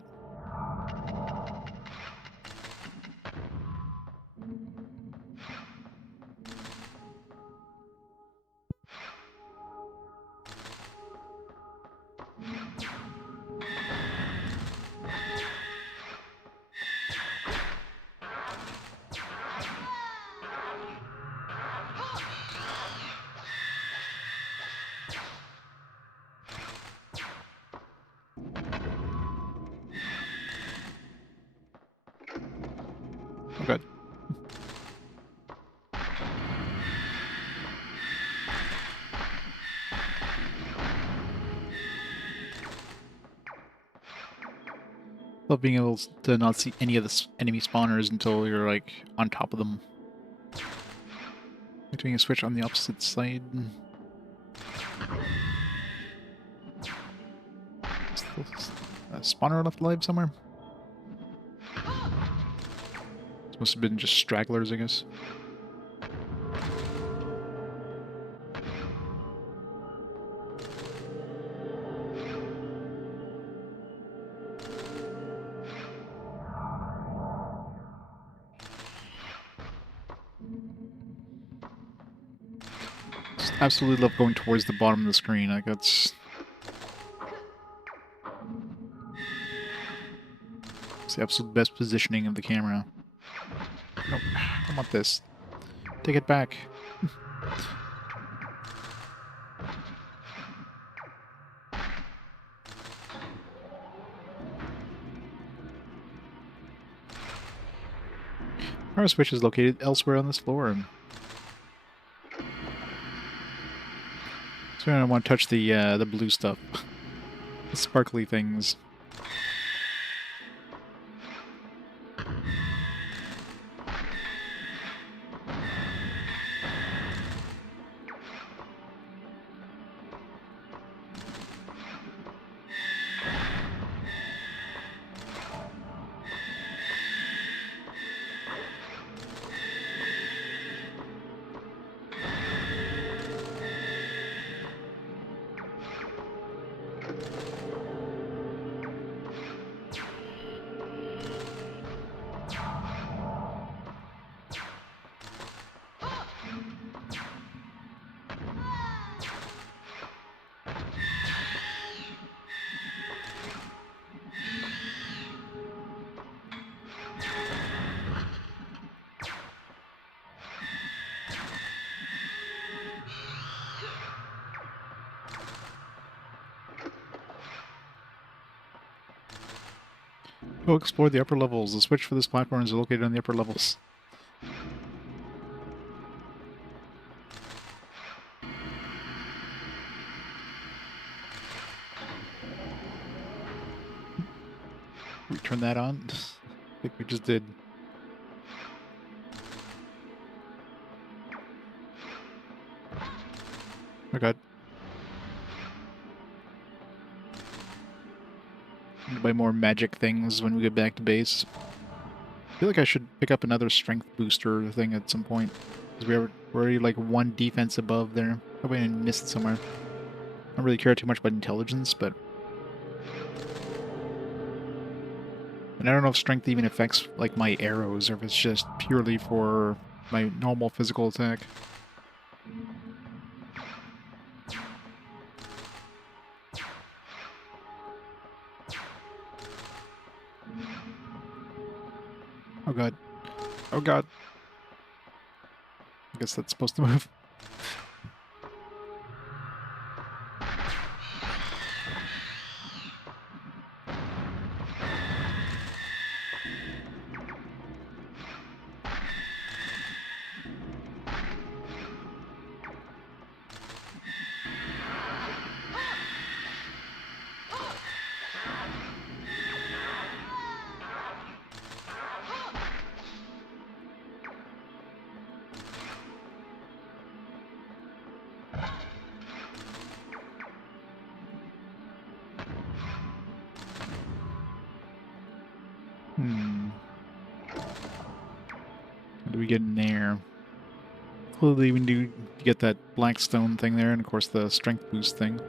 Oh, good. Love being able to not see any of the enemy spawners until you're, like, on top of them. Like doing a switch on the opposite side. Still a spawner left alive somewhere? This must have been just stragglers, I guess. absolutely love going towards the bottom of the screen. Like it's the absolute best positioning of the camera. Nope, I want this. Take it back. Power switch is located elsewhere on this floor. So I don't want to touch the blue stuff. The sparkly things. Go explore the upper levels. The switch for this platform is located on the upper levels. We turn that on? I think we just did. Oh god. Need to buy more magic things when we get back to base. I feel like I should pick up another strength booster thing at some point. Because we're already like one defense above there. Probably I missed somewhere. I don't really care too much about intelligence, but... And I don't know if strength even affects like my arrows, or if it's just purely for my normal physical attack. Oh god. Oh god. I guess that's supposed to move. How do we get in there? Clearly we do get that black stone thing there, and of course the strength boost thing.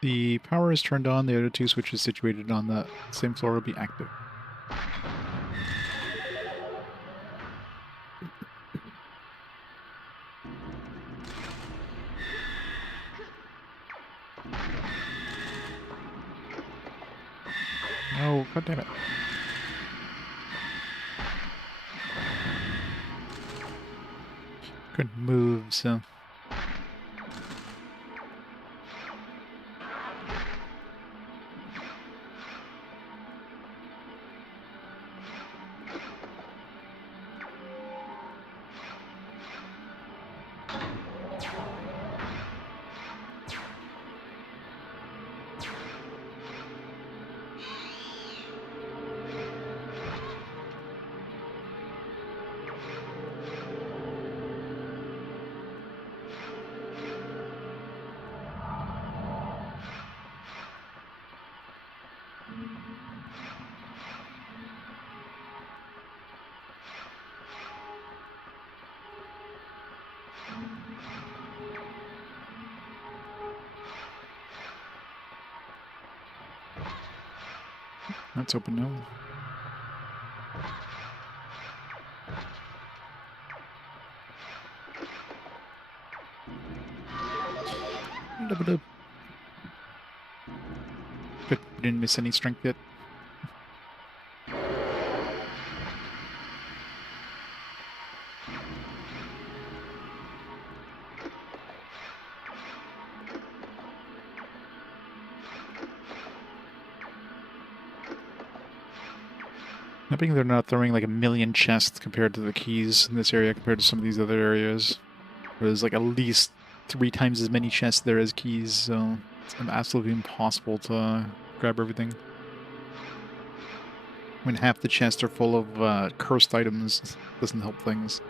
The power is turned on, the other two switches situated on the same floor will be active. No, god damn it. Couldn't move, so... Let's open now. Good. We didn't miss any strength yet. I think they're not throwing like a million chests compared to the keys in this area compared to some of these other areas. Where there's like at least 3 times as many chests there as keys, so it's absolutely impossible to grab everything. When half the chests are full of cursed items, doesn't help things.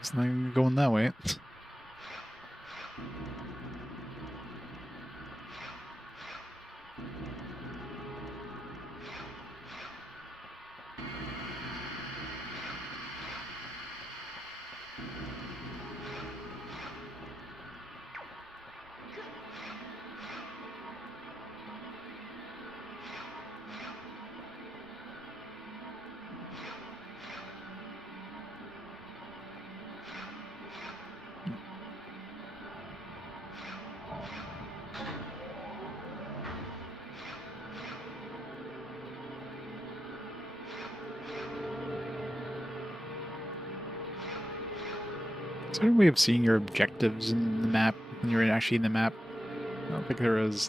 It's not going that way. Is there a way of seeing your objectives in the map when you're actually in the map? I don't think there is.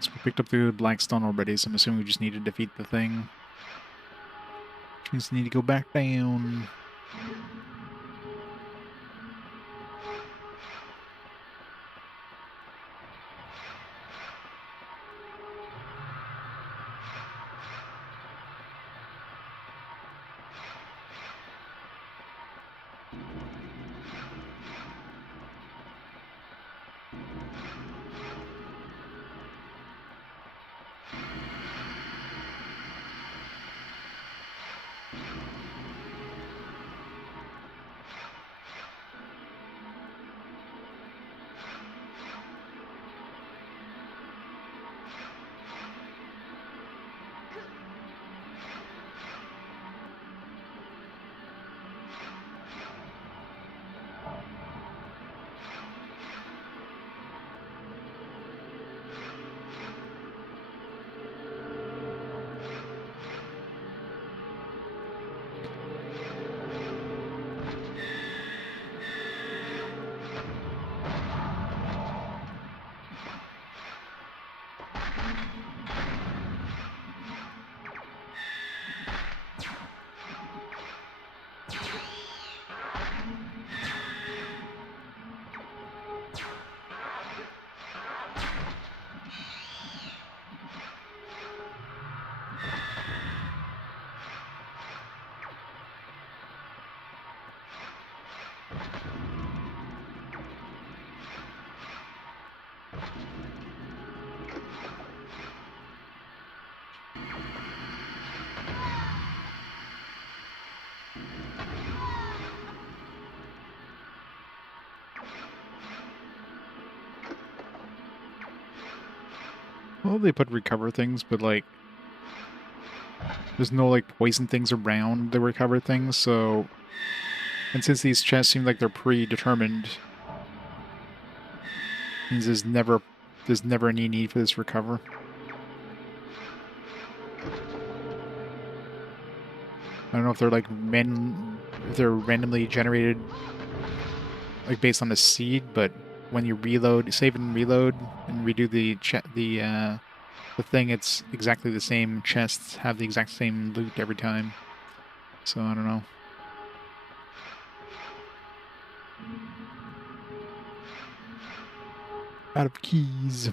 So we picked up the Blackstone already, so I'm assuming we just need to defeat the thing. Which means we need to go back down. Well, they put recover things, but like, there's no like poison things around the recover things, so... And since these chests seem like they're predetermined, means there's never any need for this recover. I don't know if they're like if they're randomly generated like based on a seed, but when you reload, save and reload, and redo the thing, it's exactly the same. Chests have the exact same loot every time. So I don't know. Out of keys.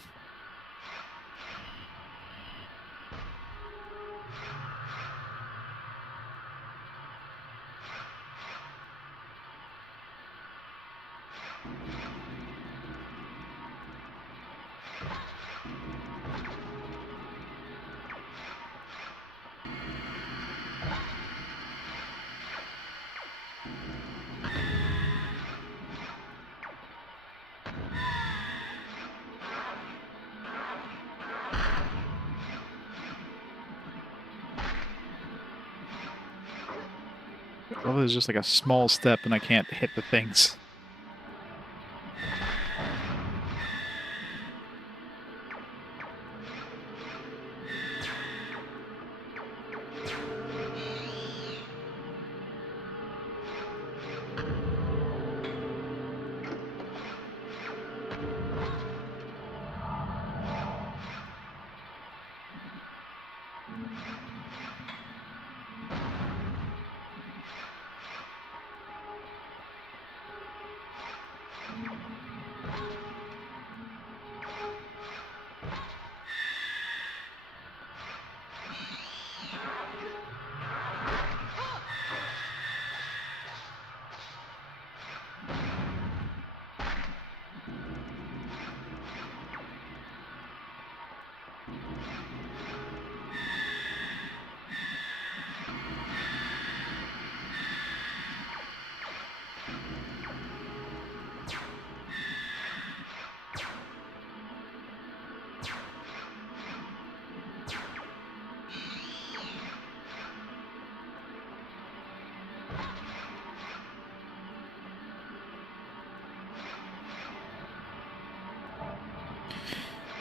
Oh, there's just like a small step and I can't hit the things.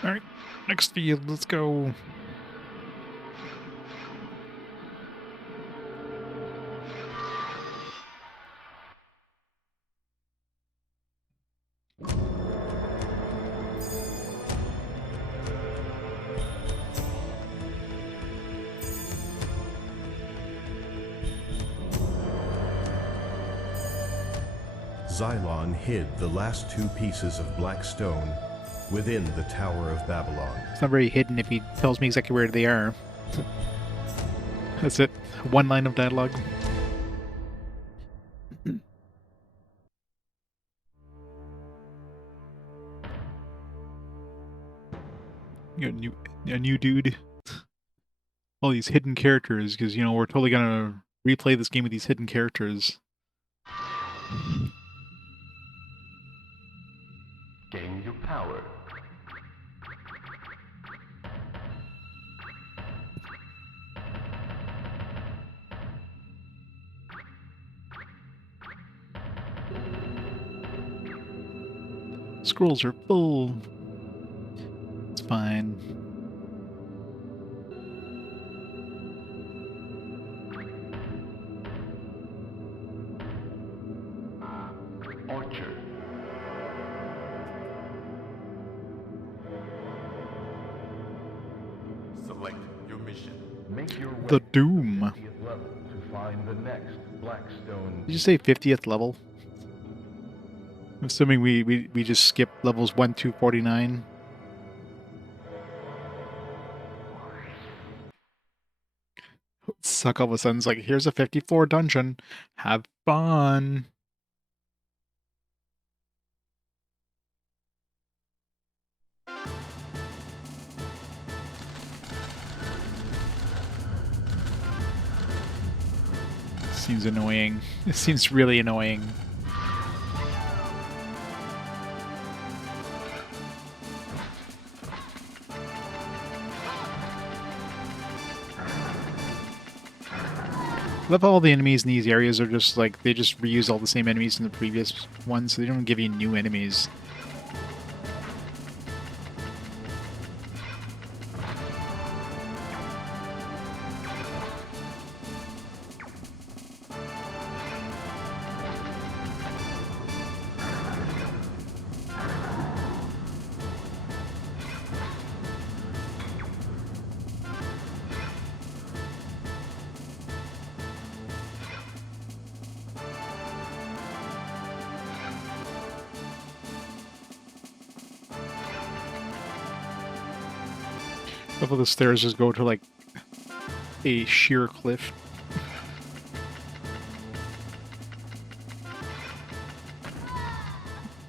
Alright, next field, let's go. Xylon hid the last two pieces of black stone within the Tower of Babylon. It's not very hidden if he tells me exactly where they are. That's it. One line of dialogue. You got a new dude. All these hidden characters, because, you know, we're totally gonna replay this game with these hidden characters. Gain your power. Scrolls are full. It's fine. Archer. Select your mission. Make your way The to Doom. 50th level to find the next Blackstone. Did you say 50th level? I'm assuming we just skipped levels 1 to 49. Suck all of a sudden, it's like, here's a 54 dungeon. Have fun. Seems annoying. It seems really annoying. I love how all the enemies in these areas are just like, they just reuse all the same enemies from the previous ones, so they don't give you new enemies. Some of the stairs just go to like a sheer cliff.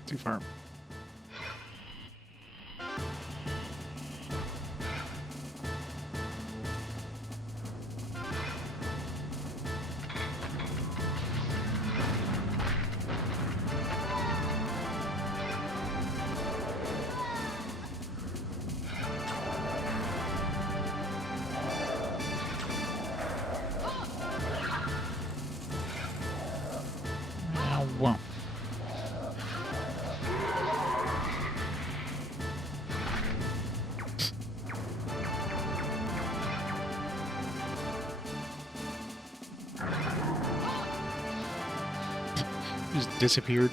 Too far. Ow. Just disappeared.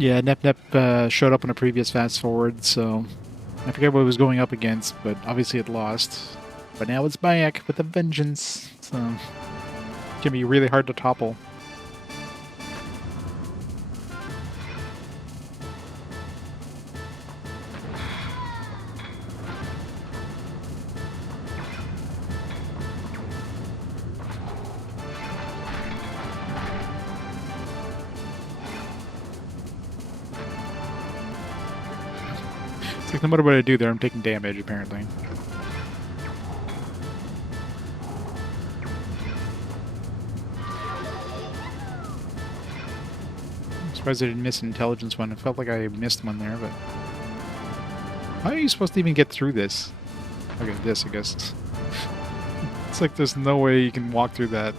Yeah, Nep Nep showed up on a previous fast forward, so I forget what it was going up against, but obviously it lost. But now it's back with a vengeance, so it can be really hard to topple. It's like no matter what I do there, I'm taking damage, apparently. I'm surprised I didn't miss an intelligence one. It felt like I missed one there, but... How are you supposed to even get through this? Okay, this, I guess. It's like there's no way you can walk through that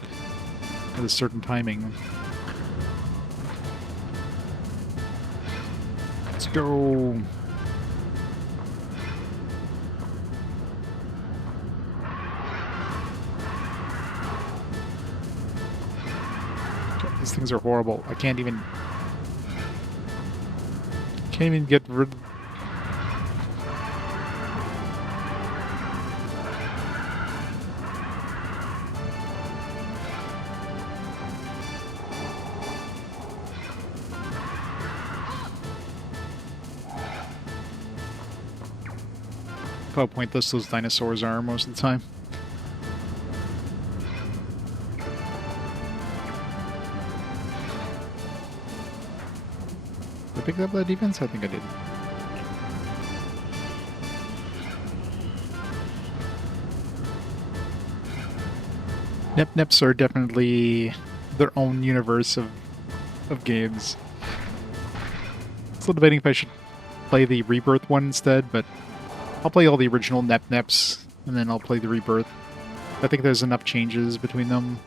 at a certain timing. Let's go! These things are horrible. I can't even get rid. How pointless those dinosaurs are most of the time. Did I pick up that defense? I think I did. Nep Neps are definitely their own universe of games. Still debating if I should play the Rebirth one instead, but I'll play all the original Nep Neps, and then I'll play the Rebirth. I think there's enough changes between them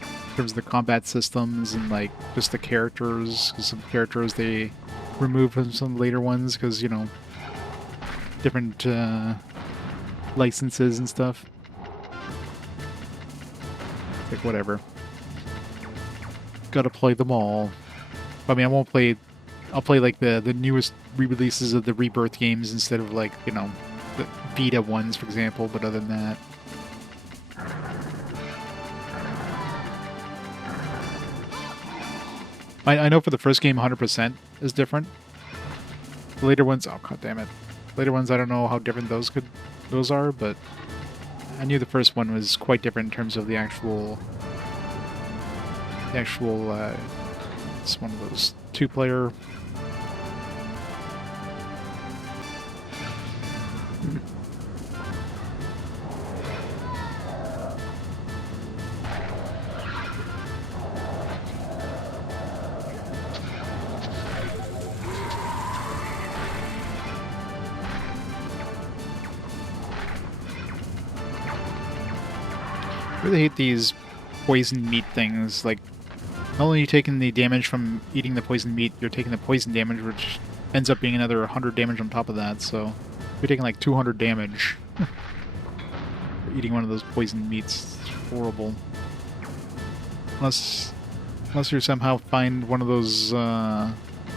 in terms of the combat systems and like just the characters, because some characters they remove from some later ones because, you know, different licenses and stuff. Like, whatever. Gotta play them all. I mean, I won't play... I'll play, like, the newest re-releases of the Rebirth games instead of, like, you know, the Vita ones, for example, but other than that... I know for the first game, 100% is different. The later ones... Oh, god damn it. Later ones, I don't know how different those are, but... I knew the first one was quite different in terms of the actual... it's one of those two-player... I really hate these poison meat things. Like, not only are you taking the damage from eating the poison meat, you're taking the poison damage, which ends up being another 100 damage on top of that, so you're taking like 200 damage for eating one of those poison meats. It's horrible. Unless you somehow find one of those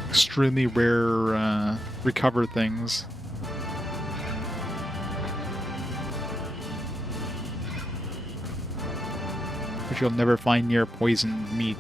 extremely rare recover things. Which you'll never find near poisoned meat.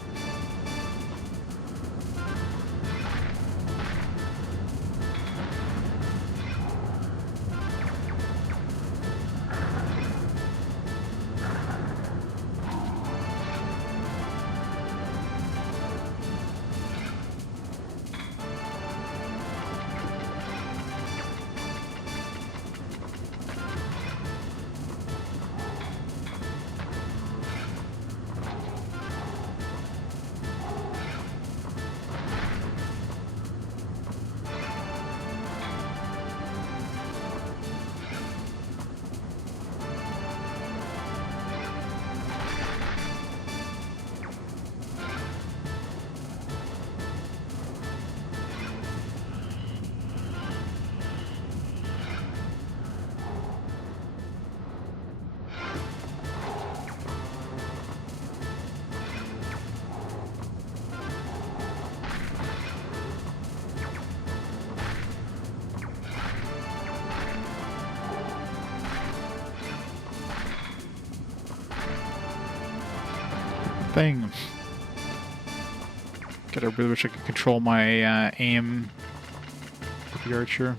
Thing. God, I really wish I could control my aim with the archer.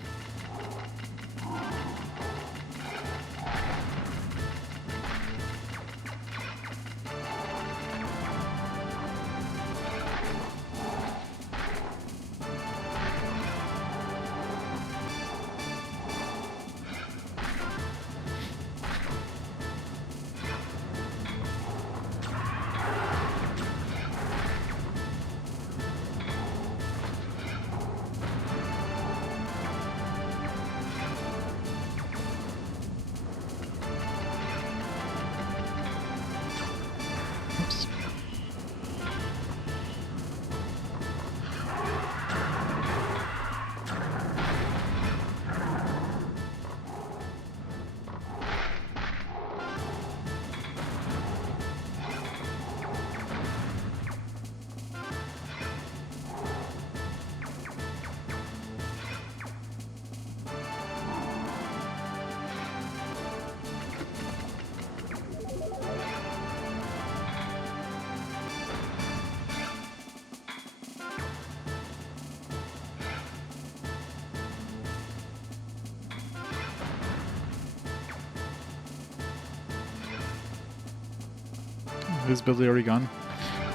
Visibility already gone.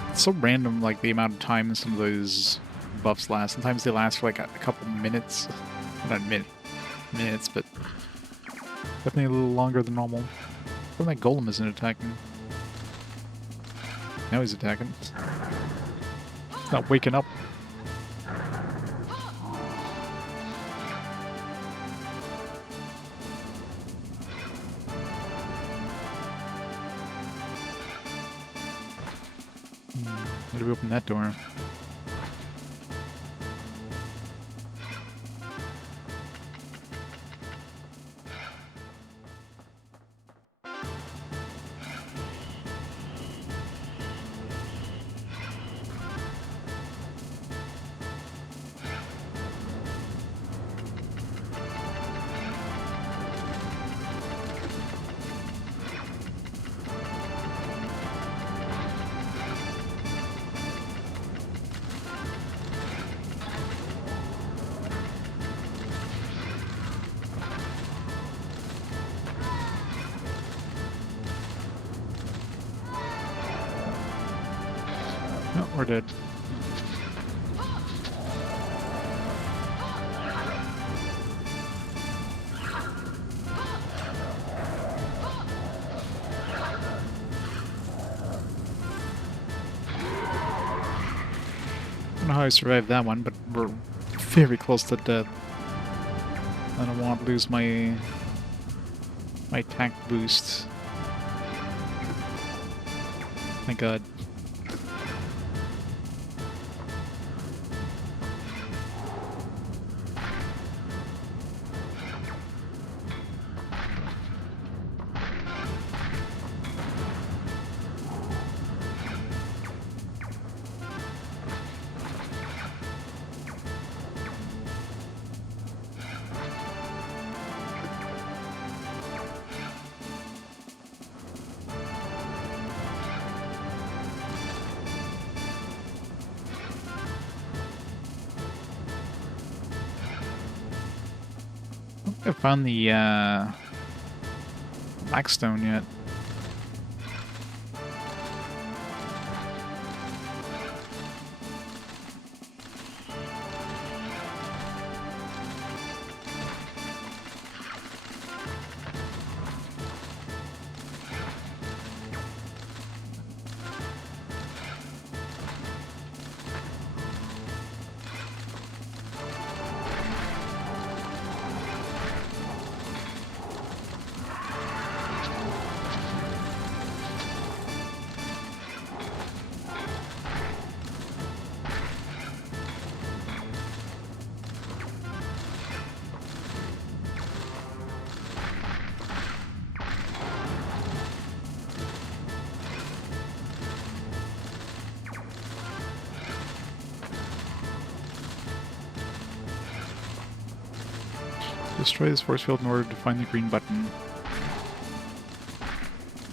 It's so random, like the amount of time some of those buffs last. Sometimes they last for like a couple minutes. Not minutes, but definitely a little longer than normal. When that golem isn't attacking. Now he's attacking. He's not waking up. How do we open that door? No, we're dead. I don't know how I survived that one, but we're very close to death. I don't want to lose my attack boost. Thank God. I haven't found the Blackstone yet. Destroy this force field in order to find the green button.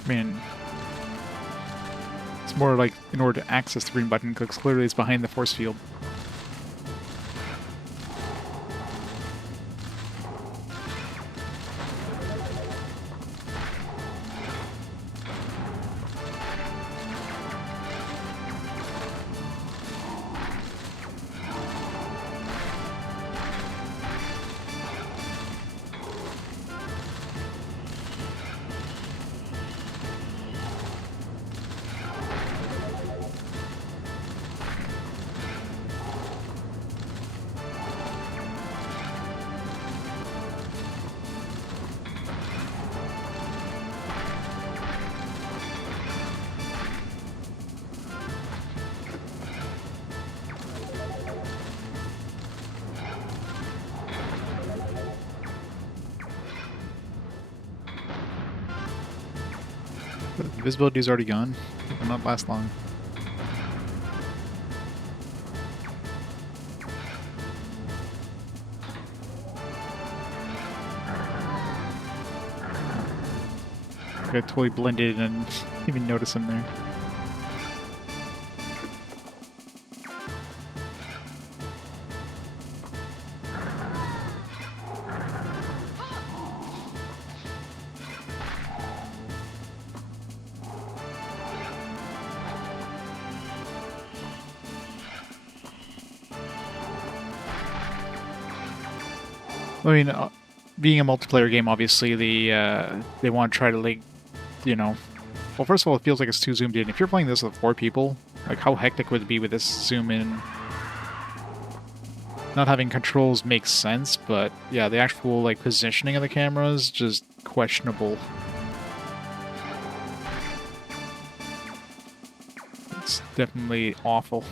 Man. It's more like in order to access the green button, because clearly it's behind the force field. The visibility is already gone. It will not last long. I totally blended and didn't even notice him there. I mean, being a multiplayer game, obviously they want to try to, like, you know, well, first of all, it feels like it's too zoomed in. If you're playing this with 4 people, like, how hectic would it be with this zoom in? Not having controls makes sense, but yeah, the actual, like, positioning of the cameras just questionable. It's definitely awful.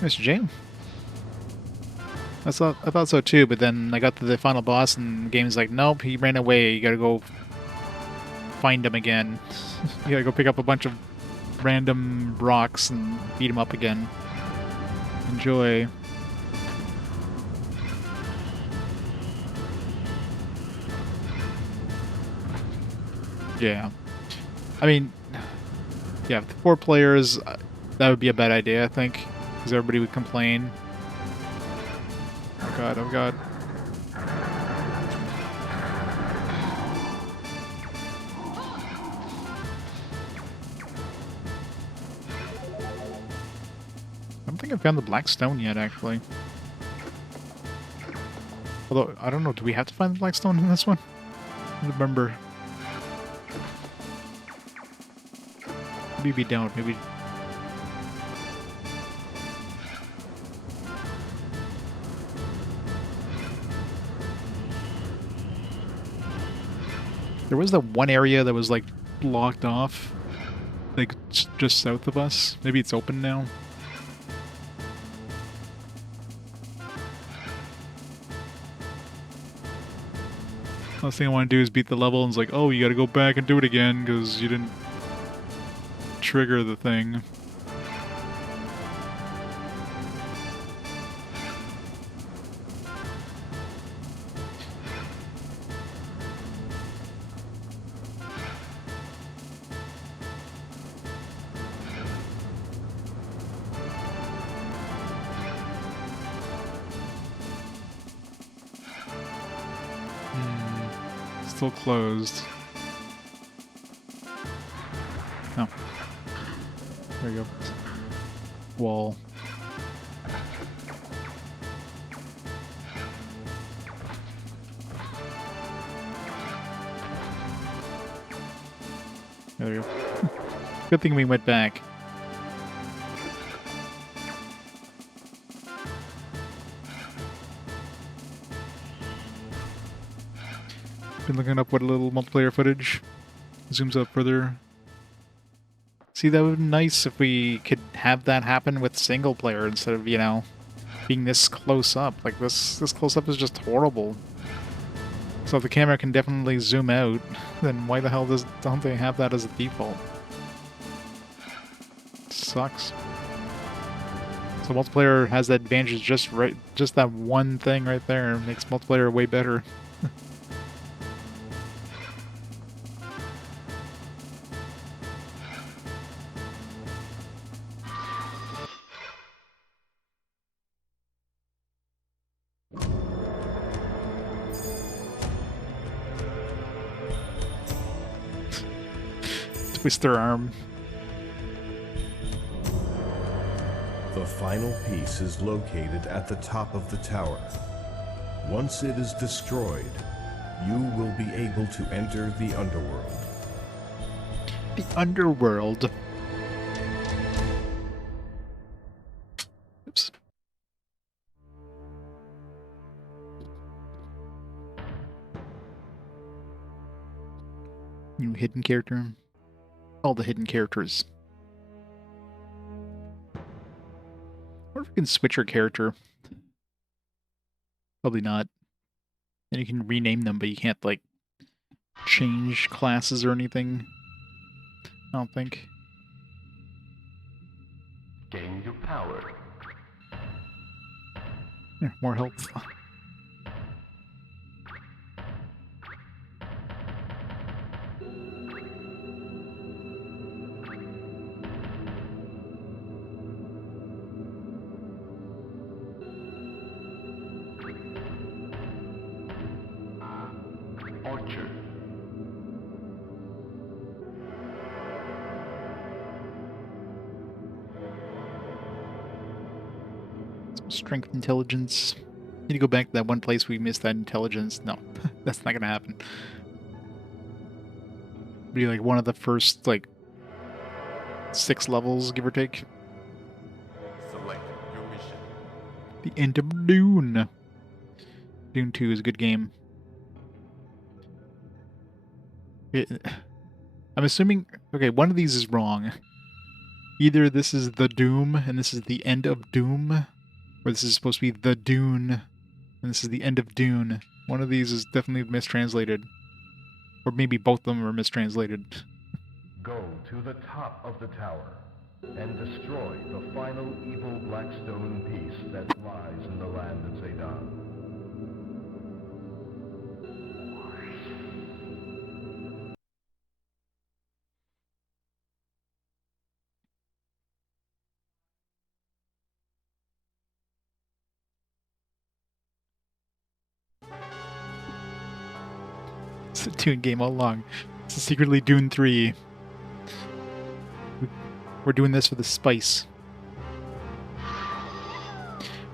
Mr. Jane. I thought so too, but then I got to the final boss and the game's like, nope, he ran away. You gotta go find him again. You gotta go pick up a bunch of random rocks and beat him up again. Enjoy. Yeah. I mean, yeah, 4 players, that would be a bad idea, I think. Because everybody would complain. Oh god, oh god. I don't think I've found the black stone yet, actually. Although, I don't know, do we have to find the black stone in this one? I don't remember. Maybe we don't, maybe... There was that one area that was like blocked off, like just south of us. Maybe it's open now. Last thing I want to do is beat the level and it's like, oh, you gotta go back and do it again because you didn't trigger the thing. Still closed. Oh. There you go. Wall. There you go. Good thing we went back. Been looking up what a little multiplayer footage zooms up further. See, that would be nice if we could have that happen with single player instead of, you know, being this close up. Like this close up is just horrible. So if the camera can definitely zoom out, then why the hell don't they have that as a default? Sucks. So multiplayer has that advantage just that one thing right there makes multiplayer way better. Twist their arm. The final piece is located at the top of the tower. Once it is destroyed, you will be able to enter the underworld. The underworld. Oops. New hidden character. All the hidden characters. Or if we can switch our character. Probably not. And you can rename them, but you can't, like, change classes or anything. I don't think. Gain your power. Yeah, more health. Archer. Strength, intelligence. Need to go back to that one place we missed that intelligence. No, that's not gonna happen. Be like one of the first, like, 6 levels, give or take. Select your mission. The end of Dune. Dune 2 is a good game. I'm assuming... Okay, one of these is wrong. Either this is the Doom, and this is the end of Doom, or this is supposed to be the Dune, and this is the end of Dune. One of these is definitely mistranslated. Or maybe both of them are mistranslated. Go to the top of the tower and destroy the final evil black stone piece that lies in the land of Zedan. It's a Dune game all along. It's secretly Dune 3. We're doing this for the spice.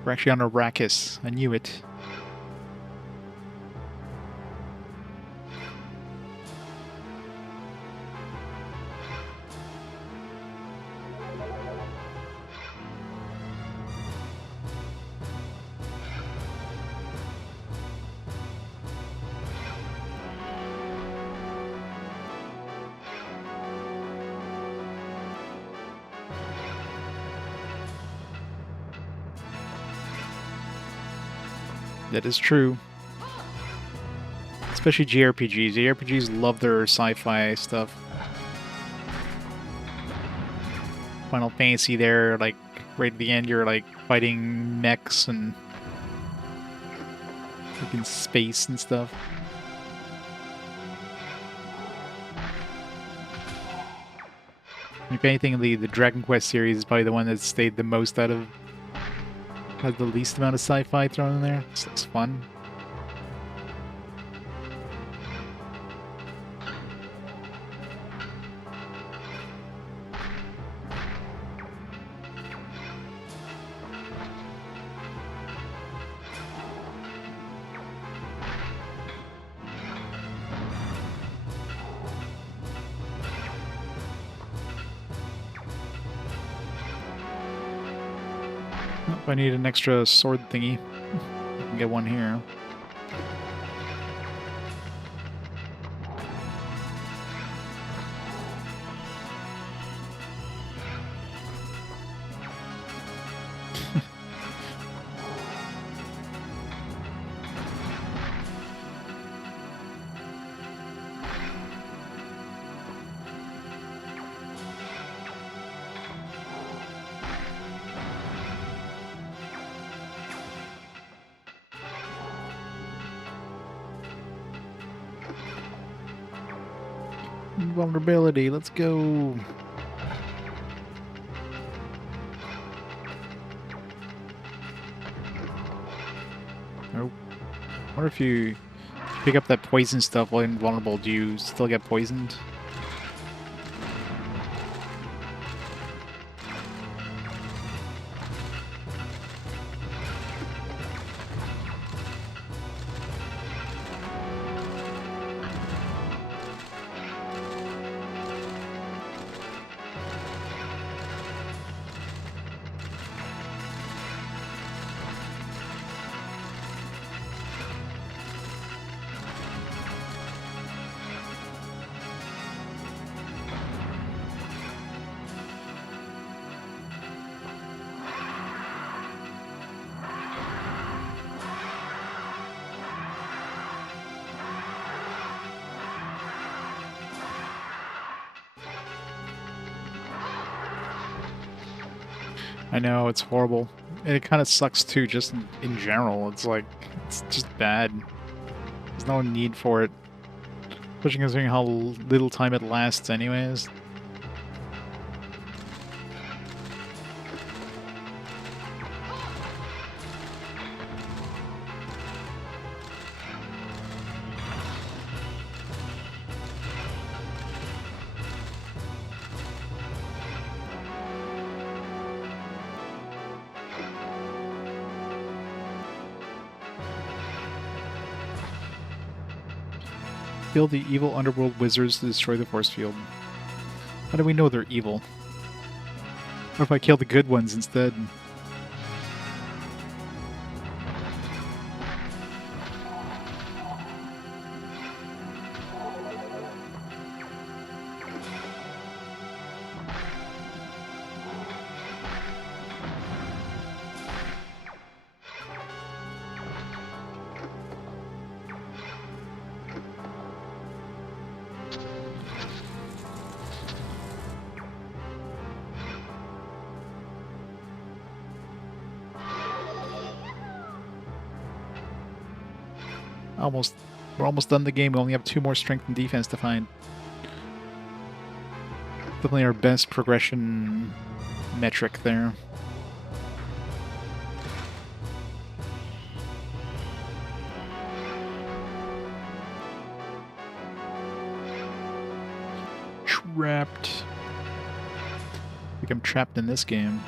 We're actually on Arrakis. I knew it. That is true. Especially JRPGs. JRPGs love their sci-fi stuff. Final Fantasy there, like, right at the end, you're, like, fighting mechs and... like, in space and stuff. If anything, the Dragon Quest series is probably the one that stayed the most out of... has the least amount of sci-fi thrown in there. This looks fun. Oh, if I need an extra sword thingy, I can get one here. Vulnerability, let's go. Nope. I wonder if you pick up that poison stuff while invulnerable, do you still get poisoned? I know, it's horrible. And it kind of sucks too, just in general. It's like, it's just bad. There's no need for it. Especially considering how little time it lasts anyways. Kill the evil underworld wizards to destroy the force field. How do we know they're evil? What if I kill the good ones instead? We're almost done the game. We only have 2 more strength and defense to find. Definitely our best progression metric there. Trapped. I think I'm trapped in this game.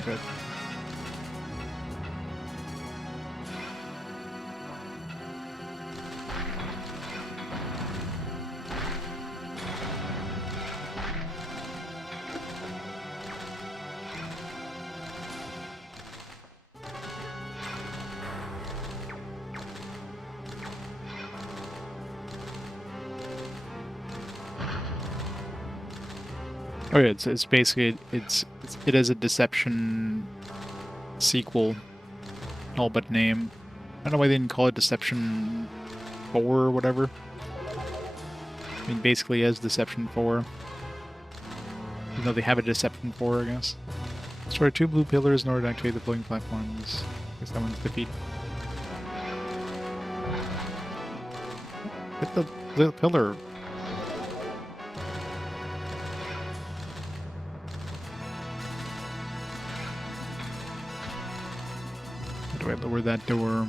Okay. Oh yeah, it's basically it is a Deception sequel, all but name. I don't know why they didn't call it Deception 4 or whatever. I mean, basically as Deception 4. Even though they have a Deception 4, I guess. Destroy 2 blue pillars in order to activate the floating platforms. I guess that one's defeat. Hit the little pillar. How do I lower that door?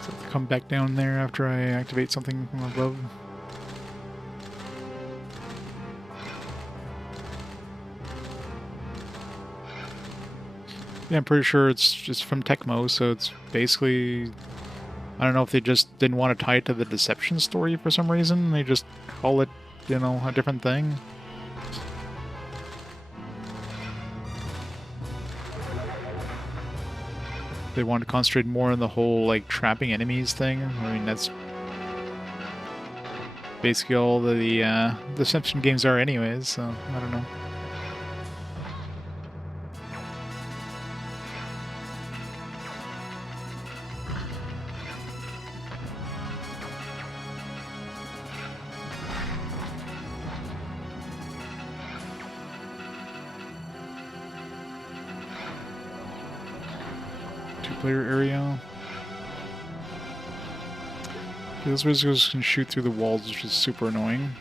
So I have to come back down there after I activate something from above. Yeah, I'm pretty sure it's just from Tecmo, so it's basically... I don't know if they just didn't want to tie it to the Deception story for some reason. They just call it, you know, a different thing. They want to concentrate more on the whole, like, trapping enemies thing. I mean, that's basically all the Deception games are anyways, so I don't know. Two-player area. Those wizards can shoot through the walls, which is super annoying.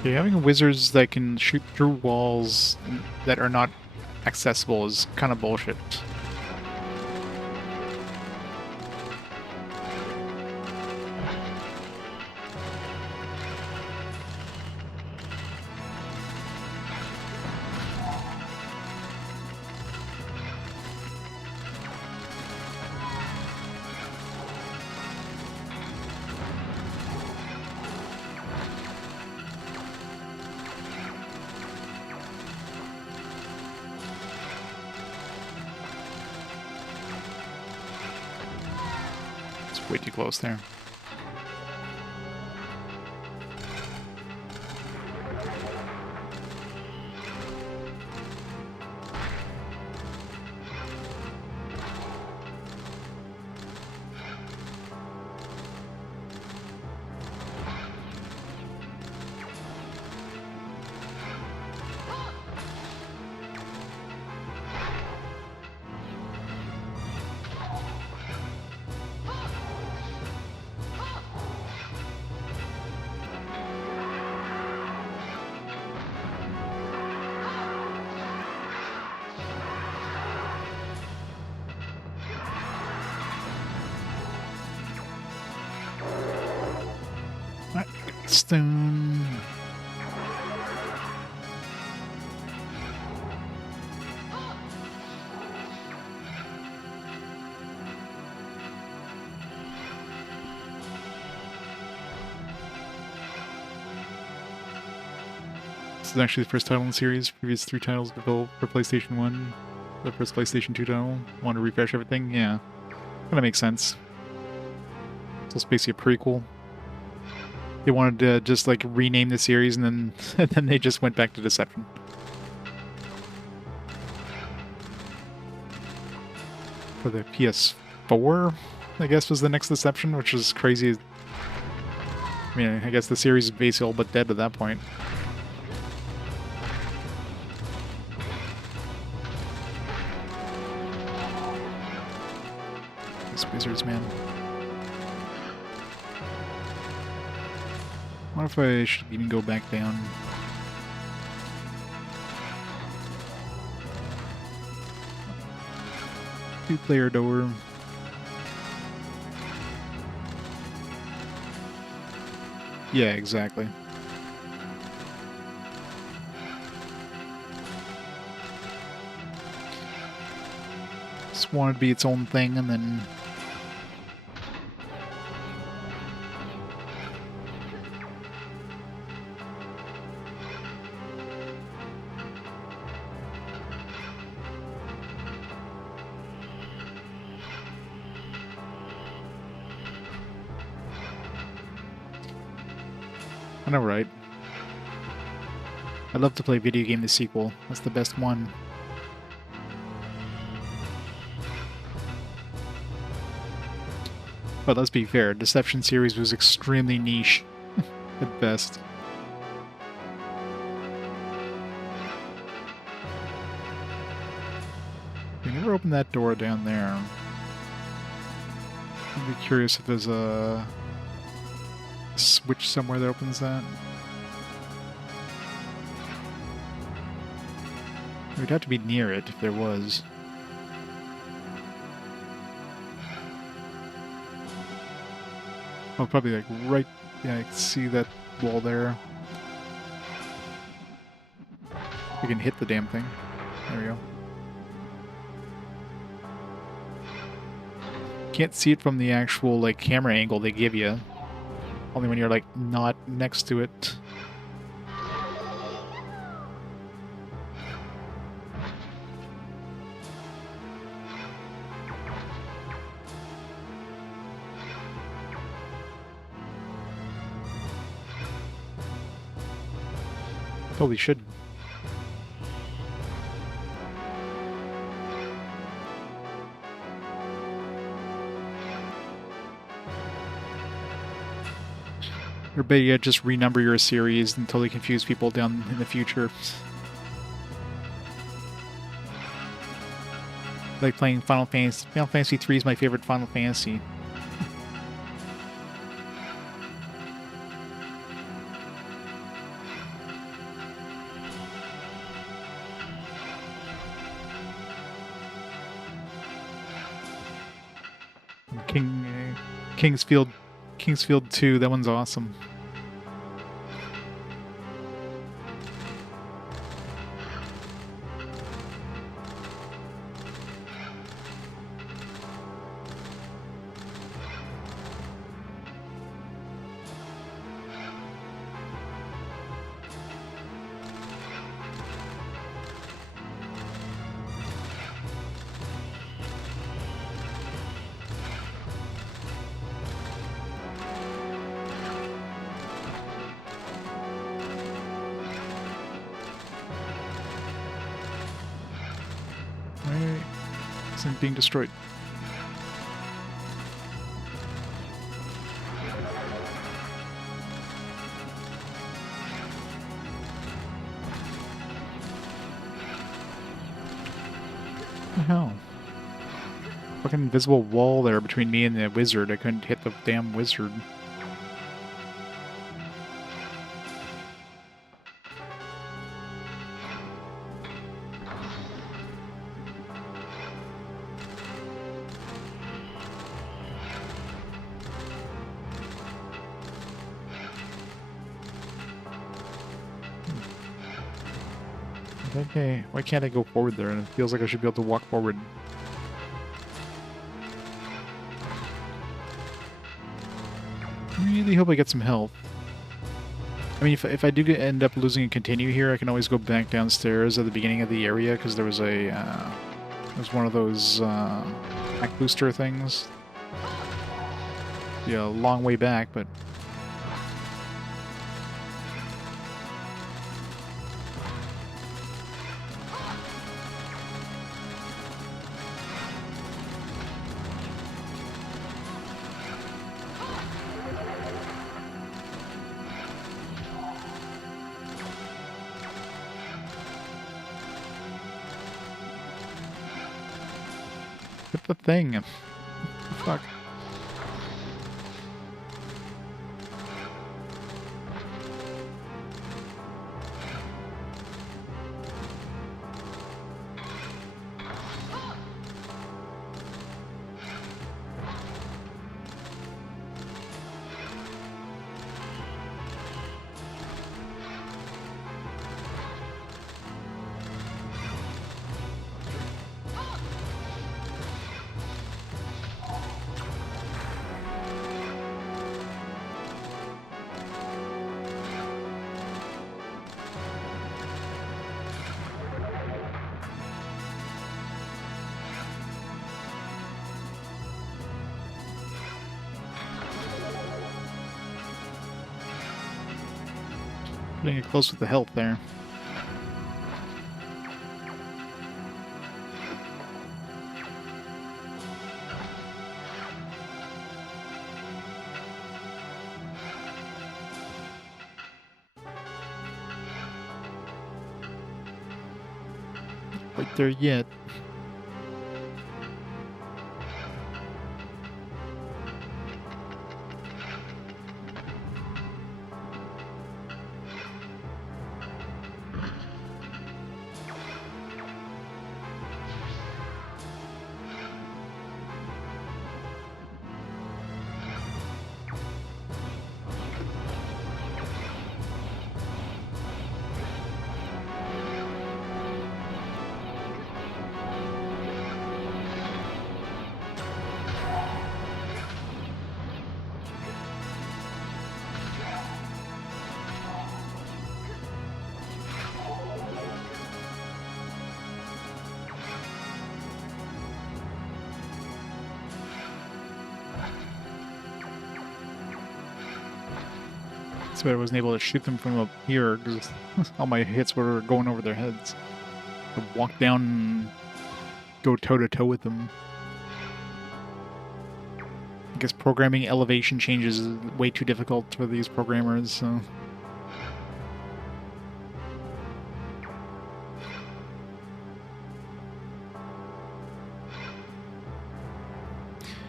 Okay, having wizards that can shoot through walls that are not accessible is kind of bullshit. Way too close there. Stone. This is actually the first title in the series. Previous 3 titles developed for PlayStation 1. The first PlayStation 2 title. Want to refresh everything? Yeah. Kinda makes sense. So it's basically a prequel. They wanted to just like rename the series and then and then they just went back to Deception. For the PS4, I guess was the next Deception, which is crazy. I mean, I guess the series is basically all but dead at that point. These wizards, man. What if I should even go back down? Two-player door. Yeah, exactly. Just wanted to be its own thing, and then I know, right? I'd love to play Video Game the Sequel. That's the best one. But let's be fair, Deception series was extremely niche at best. We never opened that door down there. I'd be curious if there's a switch somewhere that opens that. We'd have to be near it if there was. Oh, probably like right... Yeah, I can see that wall there. We can hit the damn thing. There we go. Can't see it from the actual like camera angle they give you. Only when you're like not next to it. Probably should. Or better yet, just renumber your series and totally confuse people down in the future. Like playing Final Fantasy. Final Fantasy 3 is my favorite Final Fantasy. Kingsfield 2, that one's awesome. Isn't being destroyed. What the hell? Fucking invisible wall there between me and the wizard. I couldn't hit the damn wizard. Okay, why can't I go forward there? And it feels like I should be able to walk forward. Really hope I get some health. I mean, if I do end up losing a continue here, I can always go back downstairs at the beginning of the area, because there was one of those back booster things. Yeah, a long way back, but hit the thing. Fuck. Putting it close with the health there. Right there yet. So I wasn't able to shoot them from up here because all my hits were going over their heads. I walk down and go toe-to-toe with them. I guess programming elevation changes is way too difficult for these programmers, so...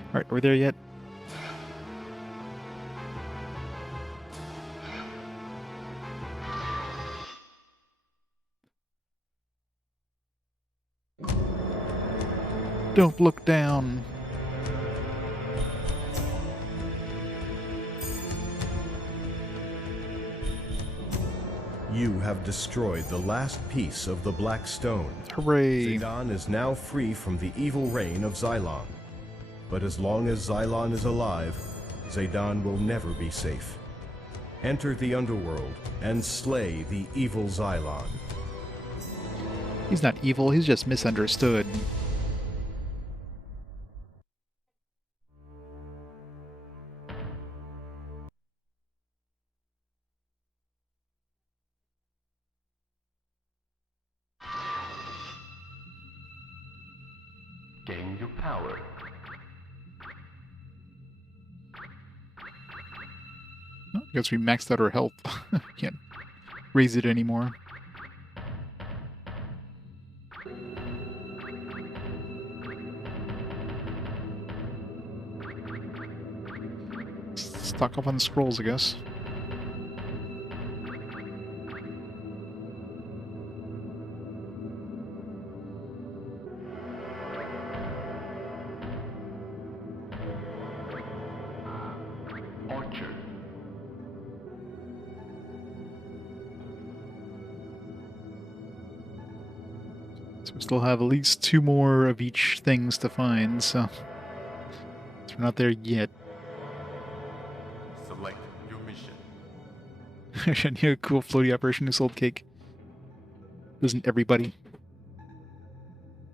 Alright, are we there yet? Don't look down. You have destroyed the last piece of the Black Stone. Hooray. Zedan is now free from the evil reign of Xylon. But as long as Xylon is alive, Zedan will never be safe. Enter the underworld and slay the evil Xylon. He's not evil, he's just misunderstood. Gain your power. Oh, I guess we maxed out our health. Can't raise it anymore. Stock up on the scrolls, I guess. Orchard. So we still have at least 2 more of each things to find, so we're not there yet. Select your mission. I need a cool floaty operation who sold cake. Doesn't everybody?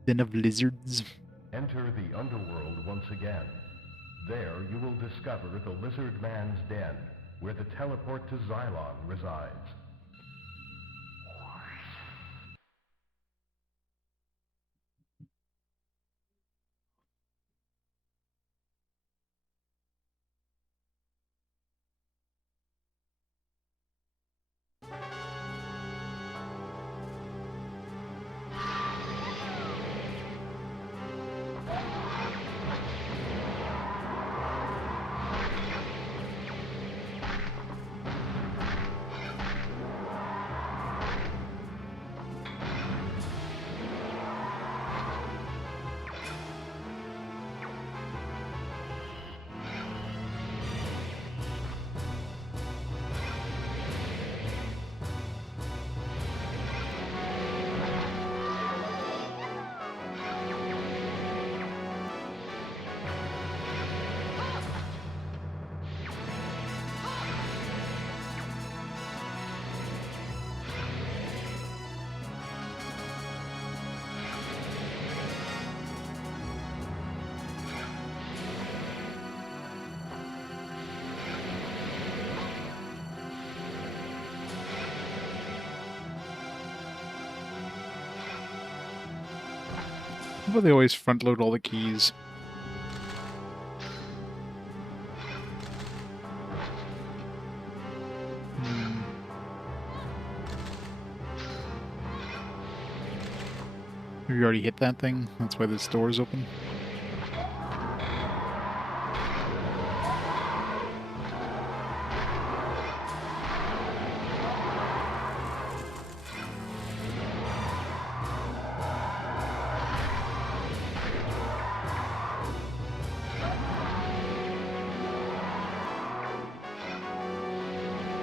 Den of lizards. Enter the underworld once again. There you will discover the Lizard Man's Den, where the teleport to Xylon resides. But they always front load all the keys. Have you already hit that thing? That's why this door is open.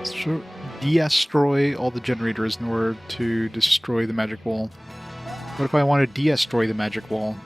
So destroy all the generators in order to destroy the magic wall. What if I want to destroy the magic wall?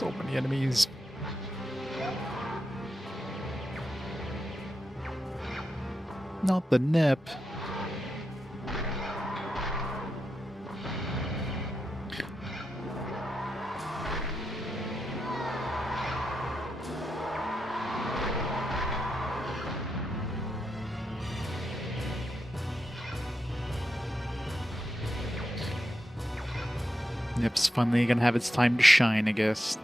So many enemies. Not the nip. Nip's finally gonna have its time to shine, I guess.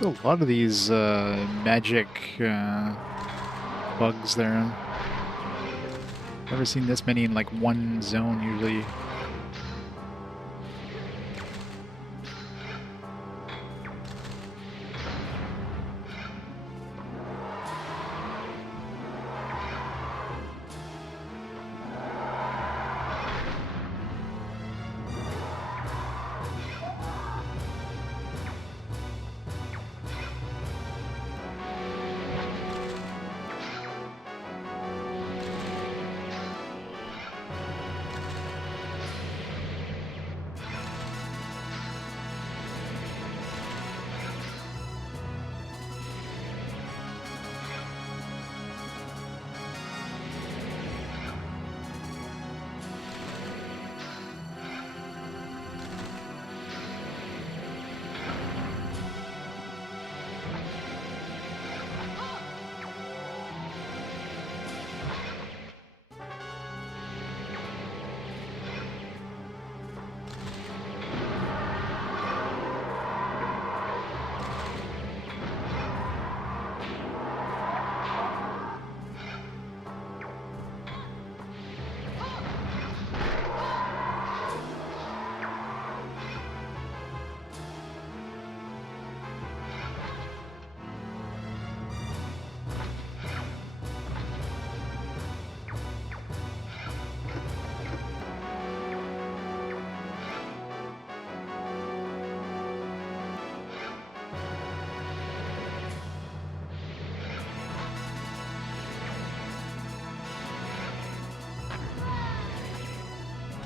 A lot of these magic bugs there. Never seen this many in like one zone usually.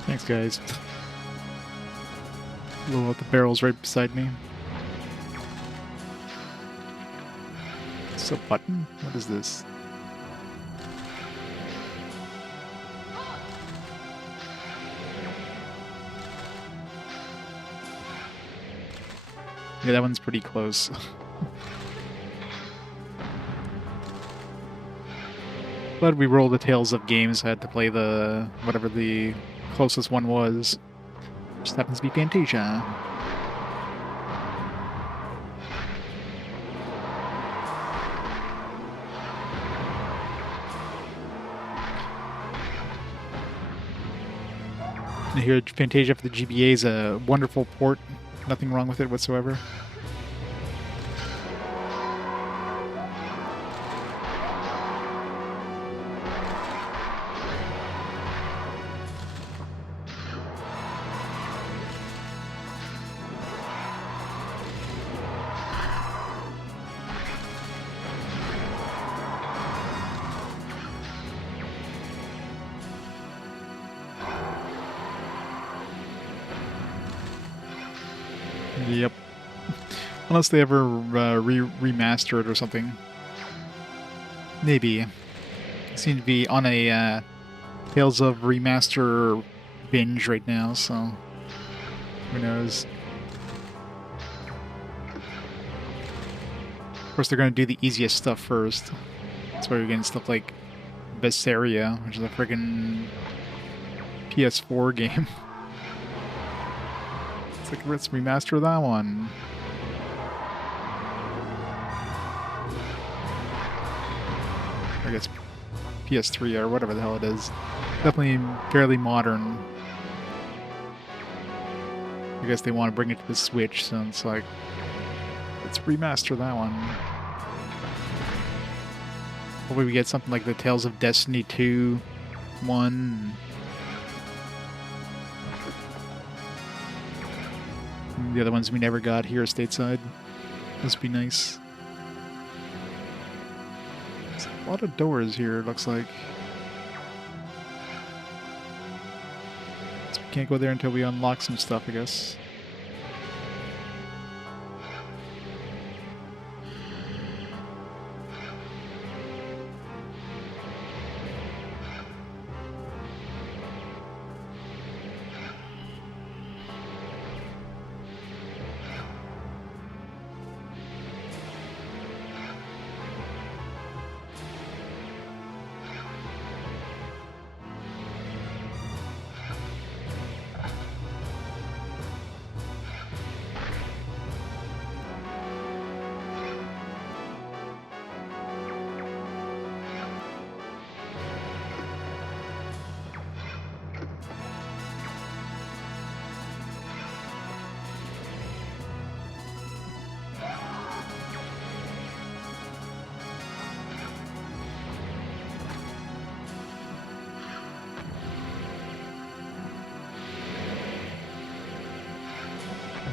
Thanks, guys. Blow out the barrels right beside me. It's a button? What is this? Yeah, that one's pretty close. Glad we rolled the Tales of games. I had to play the whatever the closest one was. Just happens to be Fantasia. I hear Fantasia for the GBA is a wonderful port. Nothing wrong with it whatsoever. Yep. Unless they ever remaster it or something. Maybe. Seem to be on a Tales of Remaster binge right now, so who knows. Of course, they're going to do the easiest stuff first. That's why we're getting stuff like Berseria, which is a friggin' PS4 game. It's like, let's remaster that one. I guess PS3 or whatever the hell it is. Definitely fairly modern. I guess they want to bring it to the Switch, so it's like, let's remaster that one. Hopefully we get something like the Tales of Destiny 2 one. And the other ones we never got here stateside. Must be nice. There's a lot of doors here, it looks like. So we can't go there until we unlock some stuff, I guess.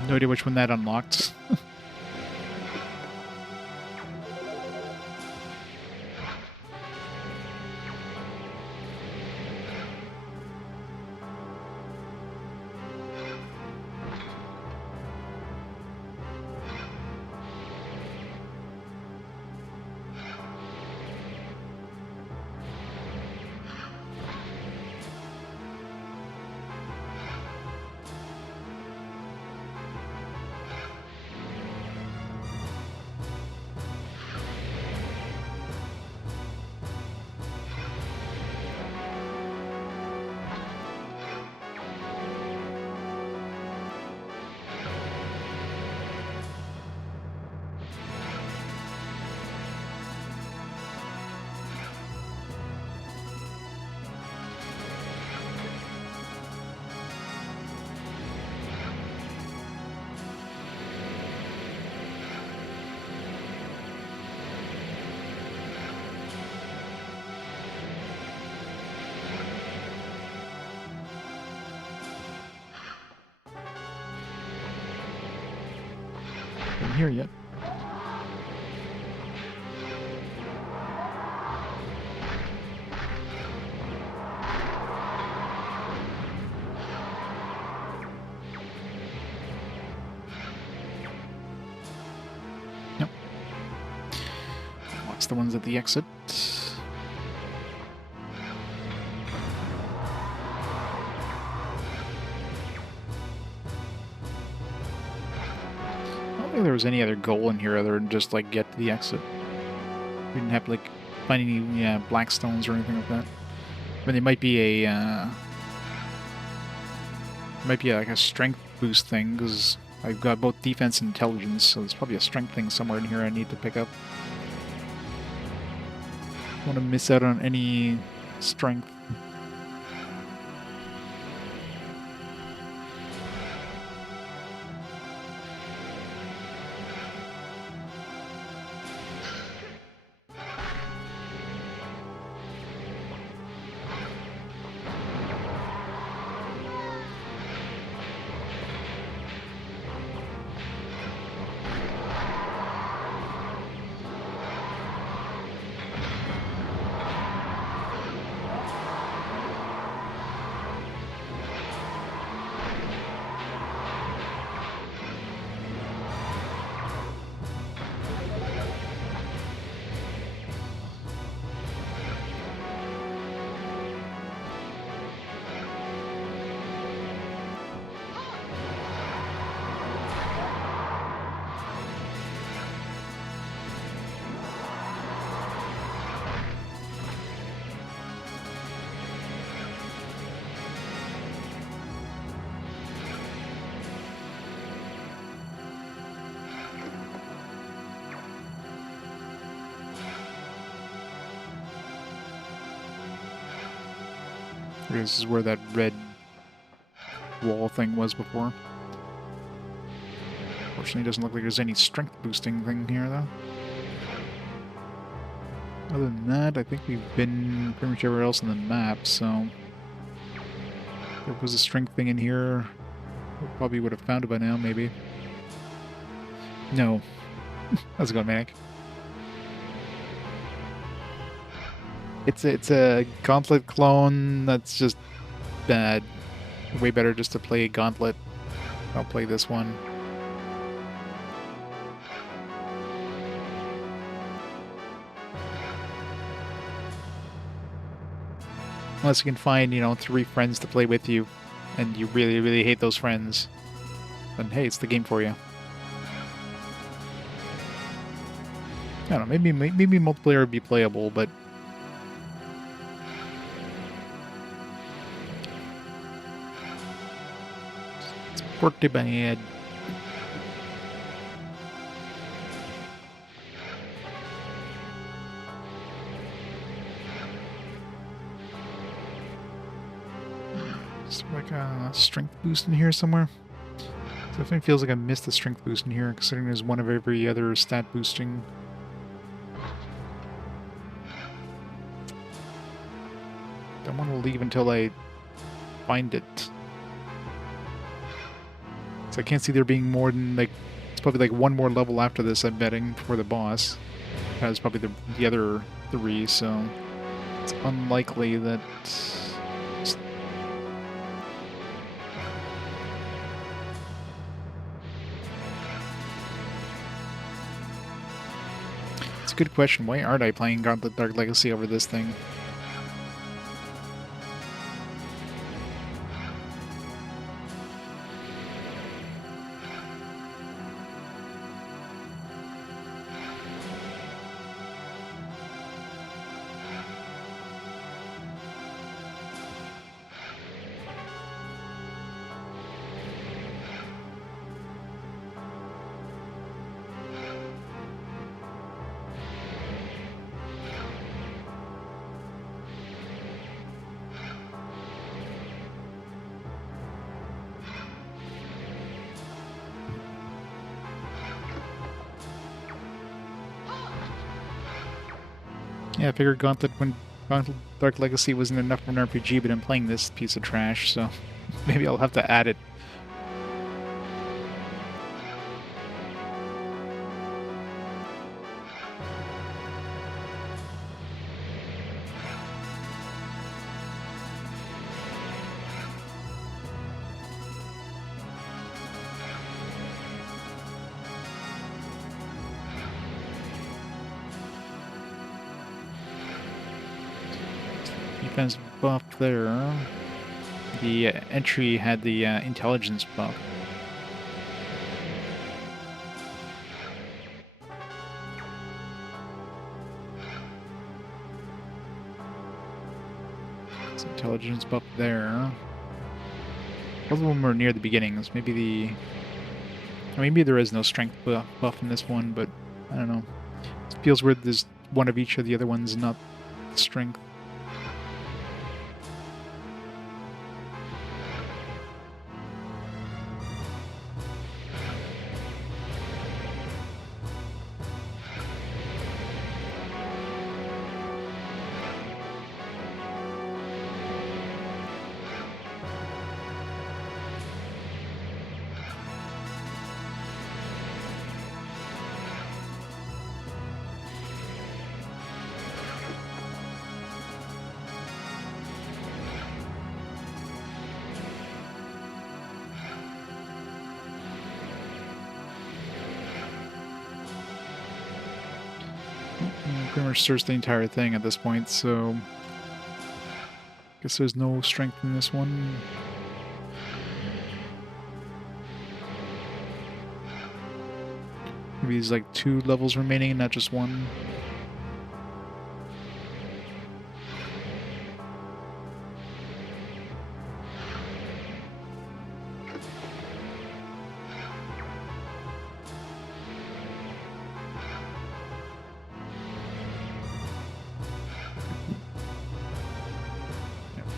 No idea which one that unlocked. In here yet. Nope. Watch the ones at the exit. I don't think there was any other goal in here other than just like get to the exit. We didn't have to like find any black stones or anything like that. I mean, there might be like a strength boost thing because I've got both defense and intelligence, so there's probably a strength thing somewhere in here I need to pick up. Don't want to miss out on any strength. This is where that red wall thing was before. Fortunately, it doesn't look like there's any strength boosting thing here, though. Other than that, I think we've been pretty much everywhere else on the map, so... If there was a strength thing in here, we probably would have found it by now, maybe. No. How's it going, Manic? It's a Gauntlet clone that's just bad. Way better just to play Gauntlet. I'll play this one. Unless you can find, you know, 3 friends to play with you, and you really, really hate those friends, then hey, it's the game for you. I don't know, maybe multiplayer would be playable, but it's pretty bad. Is there like a strength boost in here somewhere? Definitely feels like I missed the strength boost in here, considering there's one of every other stat boosting. Don't want to leave until I find it. So I can't see there being more than, like, it's probably like one more level after this, I'm betting, for the boss. That's probably the other 3, so it's unlikely that... It's a good question. Why aren't I playing Gauntlet Dark Legacy over this thing? Yeah, I figured Gauntlet Dark Legacy wasn't enough for an RPG, but I'm playing this piece of trash, so maybe I'll have to add it. Defense buff there. The entry had the intelligence buff. It's intelligence buff there. Both of them are near the beginnings. Maybe there is no strength buff in this one, but I don't know. It feels weird there's one of each of the other ones, not strength. Pretty much searched the entire thing at this point, so guess there's no strength in this one. Maybe there's like 2 levels remaining and not just 1.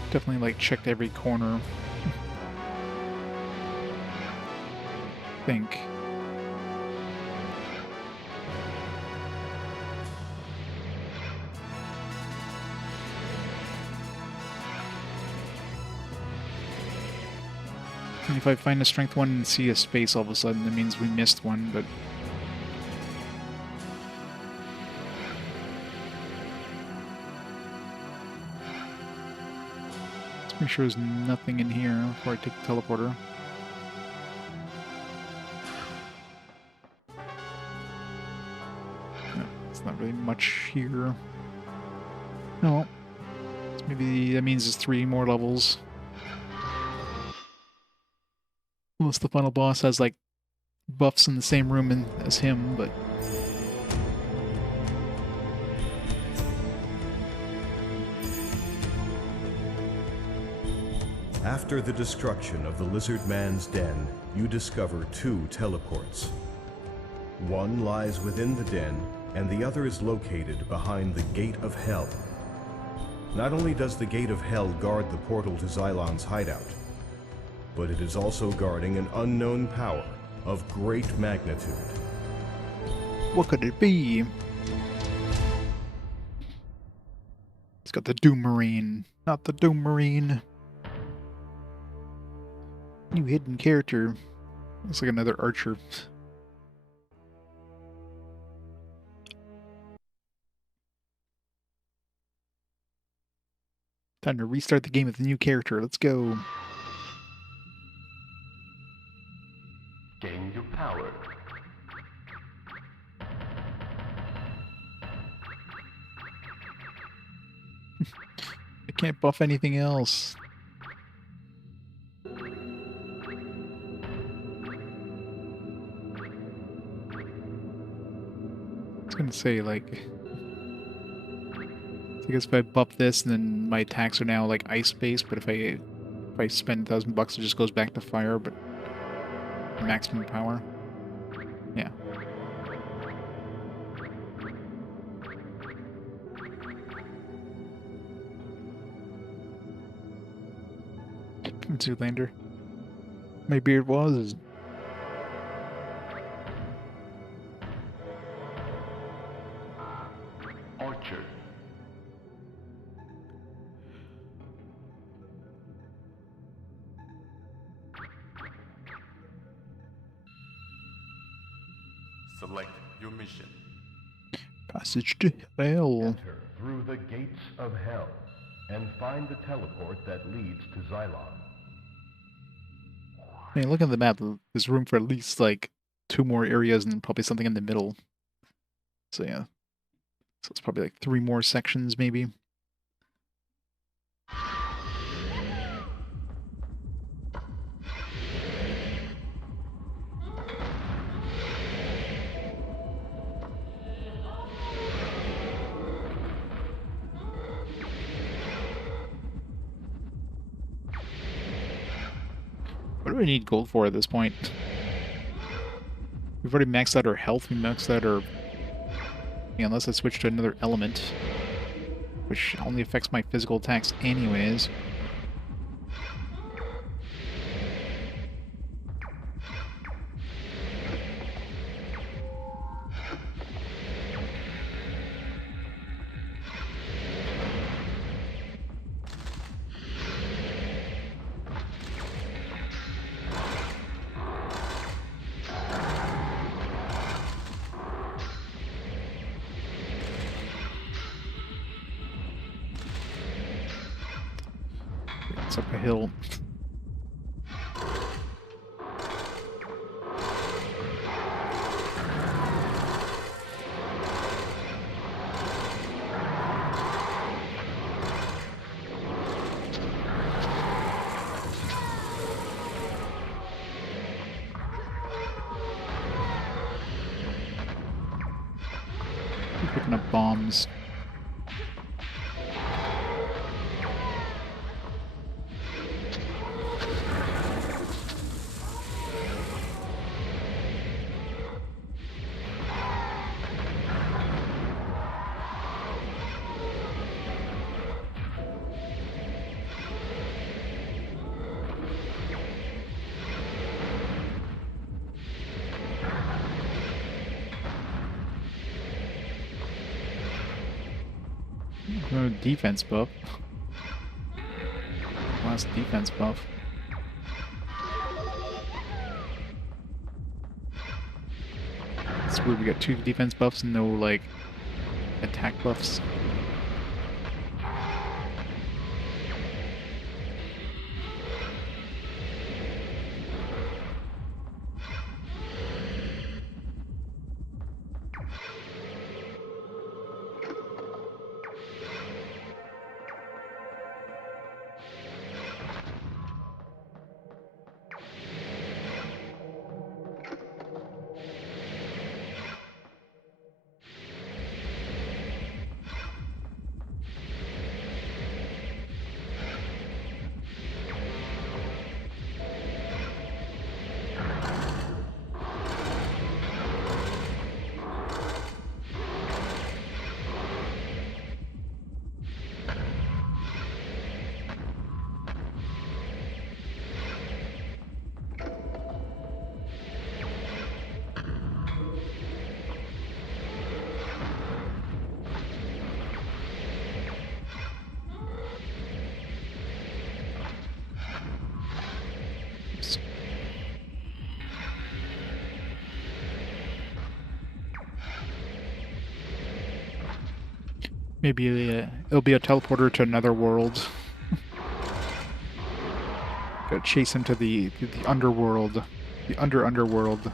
Definitely like checked every corner. I think. if I find a strength 1 and see a space all of a sudden, that means we missed one, but... Let's make sure there's nothing in here before I take the teleporter. No, it's not really much here. No. So maybe that means there's 3 more levels. Unless the final boss has, like, buffs in the same room as him, but... After the destruction of the Lizard Man's den, you discover 2 teleports. One lies within the den, and the other is located behind the Gate of Hell. Not only does the Gate of Hell guard the portal to Xylon's hideout, but it is also guarding an unknown power of great magnitude. What could it be? It's got the Doom Marine, not the Doom Marine. New hidden character. Looks like another archer. Time to restart the game with a new character. Let's go. Gain your power. I can't buff anything else. I was gonna say, like... I guess if I buff this, and then my attacks are now, like, ice-based, but if I spend $1,000, it just goes back to fire, but... maximum power. Yeah. Zoolander. Maybe it was. Archer. Select your mission. Passage to hell. Enter through the Gates of Hell and find the teleport that leads to Xylon. I mean, look at the map. There's room for at least, like, 2 more areas and probably something in the middle. So, yeah. So it's probably, like, 3 more sections, maybe. What do we need gold for at this point? We've already maxed out our health, we maxed out our... Yeah, unless I switch to another element. Which only affects my physical attacks anyways. It's up a hill. Keep picking up bombs. Defense buff. Last defense buff. It's weird. We got 2 defense buffs and no like attack buffs. Maybe it'll be a teleporter to another world. Gotta chase him to the underworld, the underworld.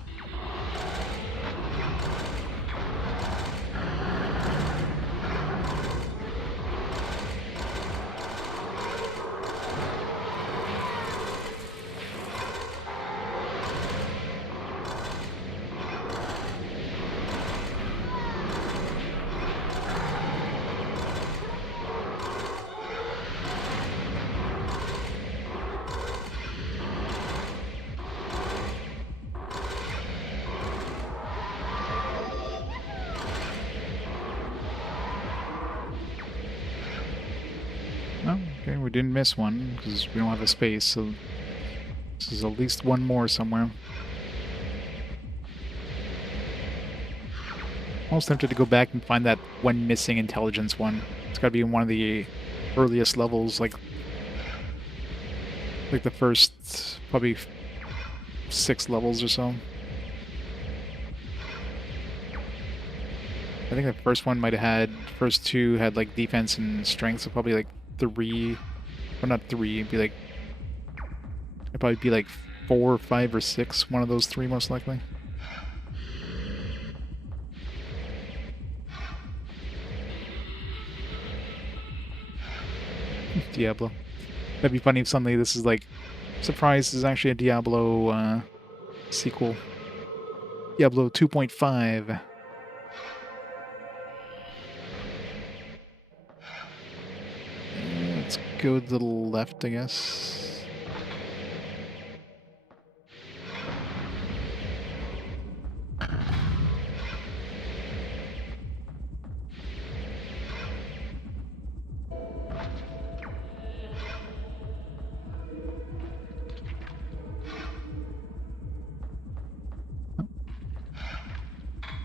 Oh, okay, we didn't miss one because we don't have a space, so this is at least one more somewhere. Almost tempted to go back and find that one missing intelligence one. It's gotta be in one of the earliest levels, like the first probably 6 levels or so. I think the first one might have had, first 2 had like defense and strength, so probably like 3, well not 3, it'd probably be like 4 or 5 or 6, one of those 3 most likely. Diablo. That'd be funny if suddenly this is like, surprise, this is actually a Diablo sequel. Diablo 2.5. Let's go to the left, I guess.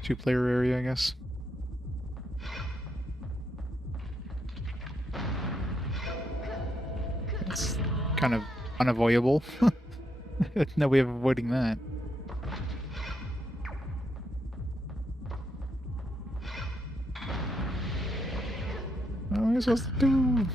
Two-player area, I guess. It's kind of unavoidable. No way of avoiding that. What am I supposed to do?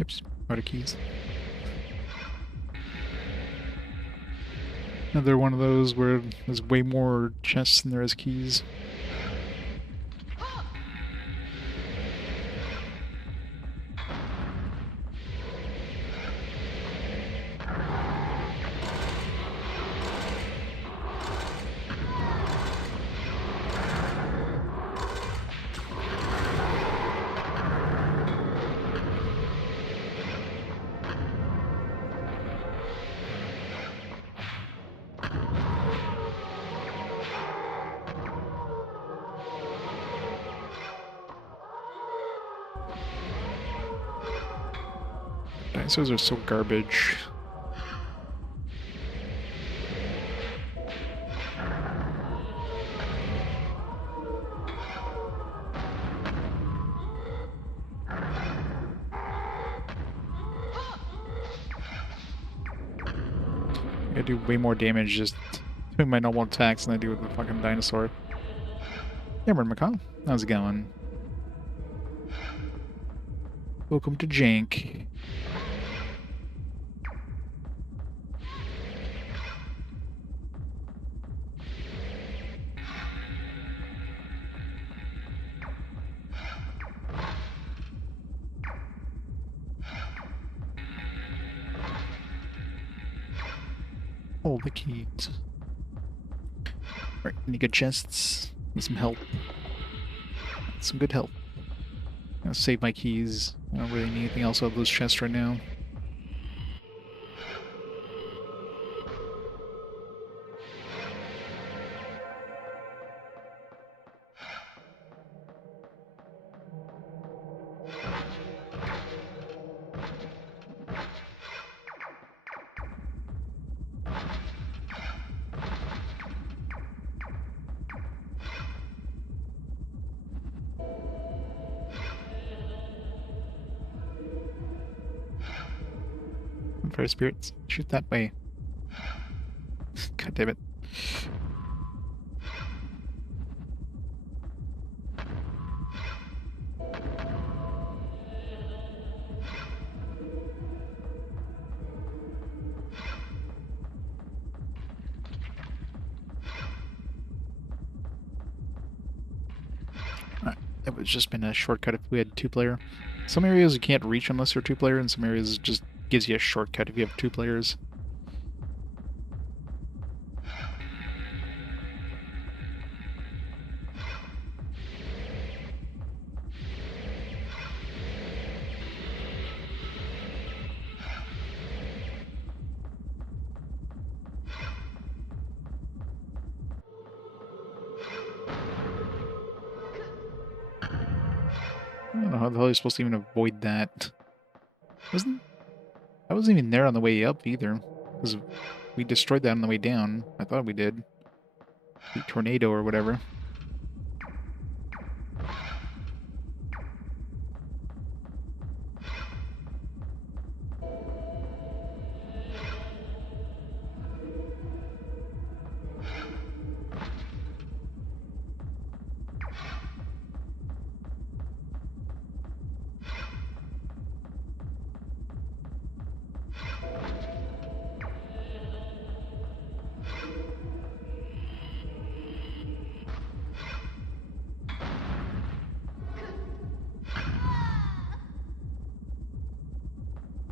Oops, out of keys. Another one of those where there's way more chests than there is keys. Dinosaurs are so garbage. I do way more damage just doing my normal attacks than I do with the fucking dinosaur. Cameron McCall, how's it going? Welcome to Jank. All the keys. Right, any good chests? Need some help. Some good help. I'm gonna save my keys. I don't really need anything else out of those chests right now. Fire spirits, shoot that way. God damn it. Alright, that would just been a shortcut if we had two-player. Some areas you can't reach unless you're two-player, and some areas it just gives you a shortcut if you have two players. I don't know how the hell you're supposed to even avoid that. I wasn't even there on the way up either, because we destroyed that on the way down. I thought we did. The tornado or whatever.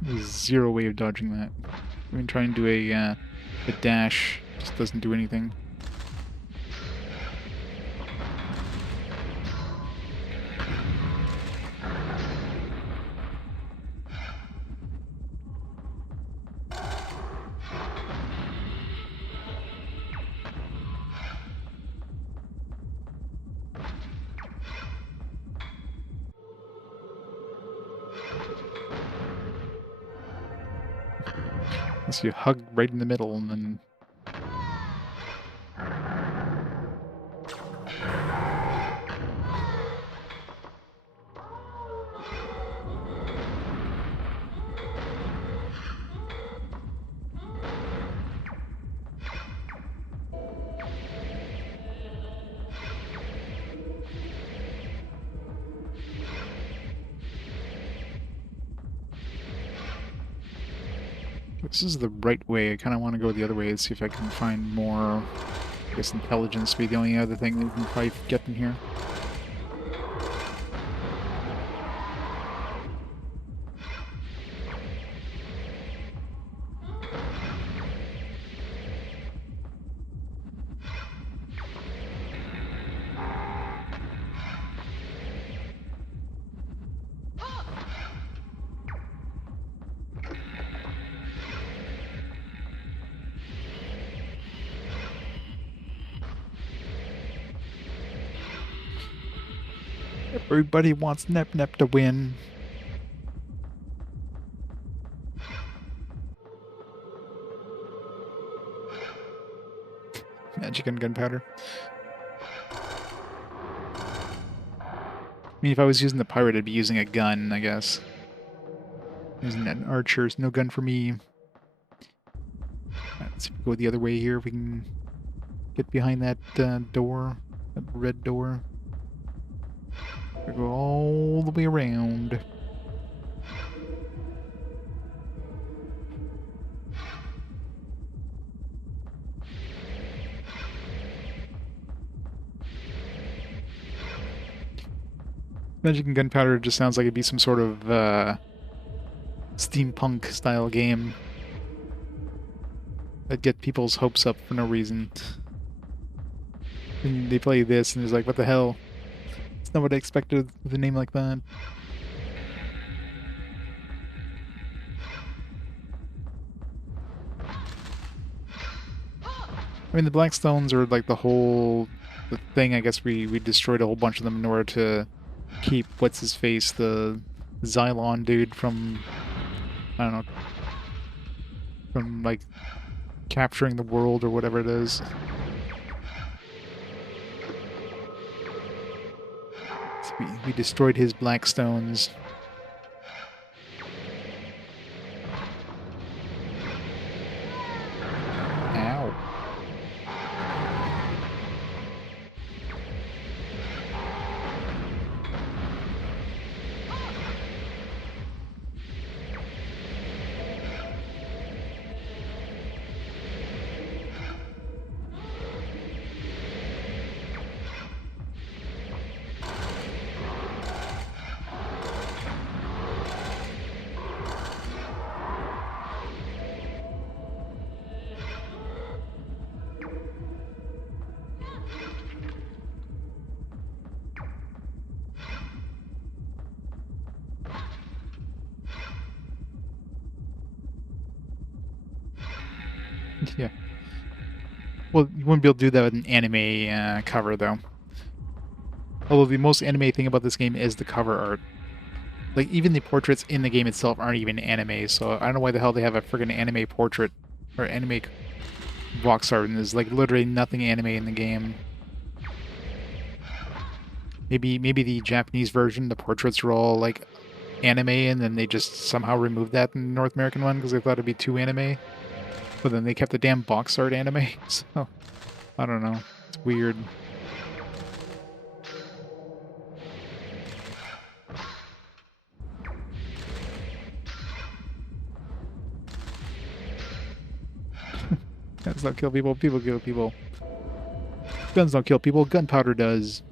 There's zero way of dodging that. Even trying to do a dash just doesn't do anything. Unless you hug right in the middle and then... This is the right way. I kind of want to go the other way and see if I can find more. I guess intelligence would be the only other thing that we can probably get in here. Everybody wants Nep Nep to win. Magic and gunpowder. I mean, if I was using the pirate, I'd be using a gun, I guess. Using an archer, no gun for me. Let's see if we go the other way here. If we can get behind that door, that red door. We go all the way around. Magic and gunpowder just sounds like it'd be some sort of steampunk style game that get people's hopes up for no reason. And they play this and it's like, what the hell? It's not what I expected with a name like that. I mean, the Blackstones are like the thing. I guess we destroyed a whole bunch of them in order to keep what's his face, the Xylon dude from, I don't know, from like capturing the world or whatever it is. So we destroyed his Blackstones. Ow. Yeah. Well, you wouldn't be able to do that with an anime cover, though. Although the most anime thing about this game is the cover art. Like, even the portraits in the game itself aren't even anime, so I don't know why the hell they have a friggin' anime portrait or anime box art, and there's like literally nothing anime in the game. Maybe the Japanese version, the portraits are all like anime, and then they just somehow removed that in the North American one because they thought it'd be too anime. But then they kept the damn box art anime, so I don't know. It's weird. Guns don't kill people, people kill people. Guns don't kill people, gunpowder does.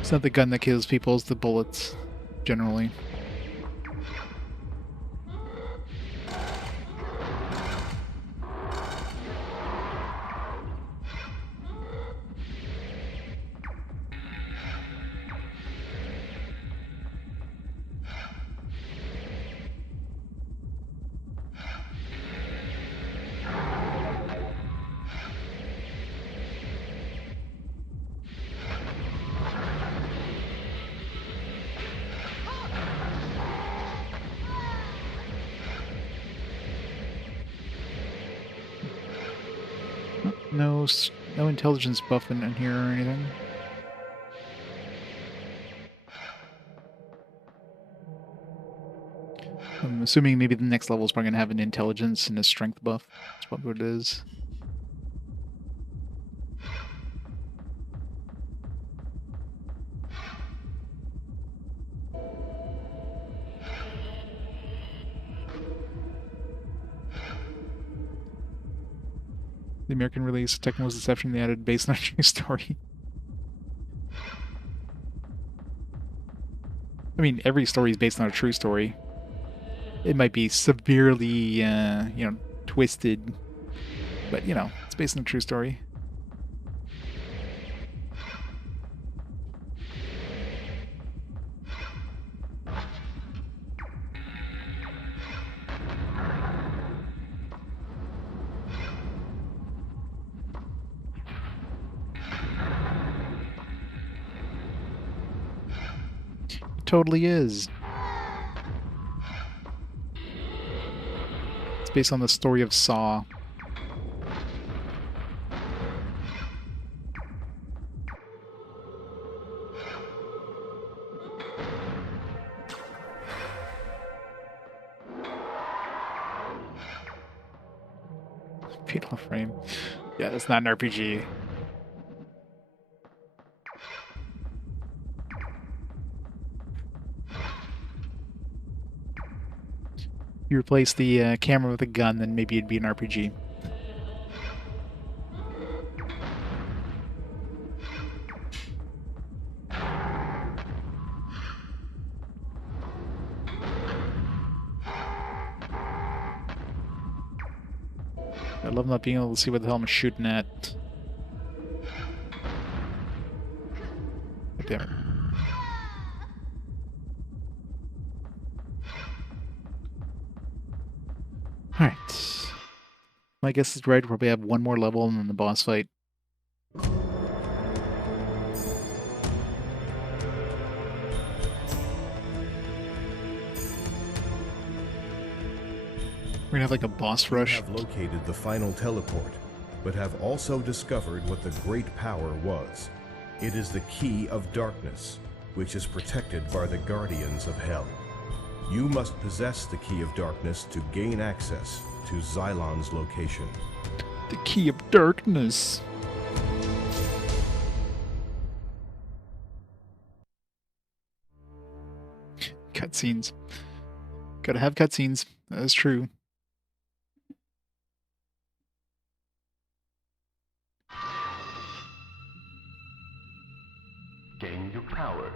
It's not the gun that kills people, it's the bullets, generally. No intelligence buff in here or anything. I'm assuming maybe the next level is probably going to have an intelligence and a strength buff. That's probably what it is. The American release, Tecmo's Deception, they added based on a true story. I mean, every story is based on a true story. It might be severely, twisted, but, it's based on a true story. It totally is. It's based on the story of Saw. Fatal Frame. Yeah, that's not an RPG. You replace the camera with a gun, then maybe it'd be an RPG. I love not being able to see what the hell I'm shooting at. God damn it. Alright. My guess is right, we'll probably have one more level and then the boss fight. We're gonna have like a boss rush. You have located the final teleport, but have also discovered what the great power was. It is the Key of Darkness, which is protected by the Guardians of Hell. You must possess the Key of Darkness to gain access to Xylon's location. The Key of Darkness. Cutscenes. Gotta have cutscenes. That is true. Gain your power.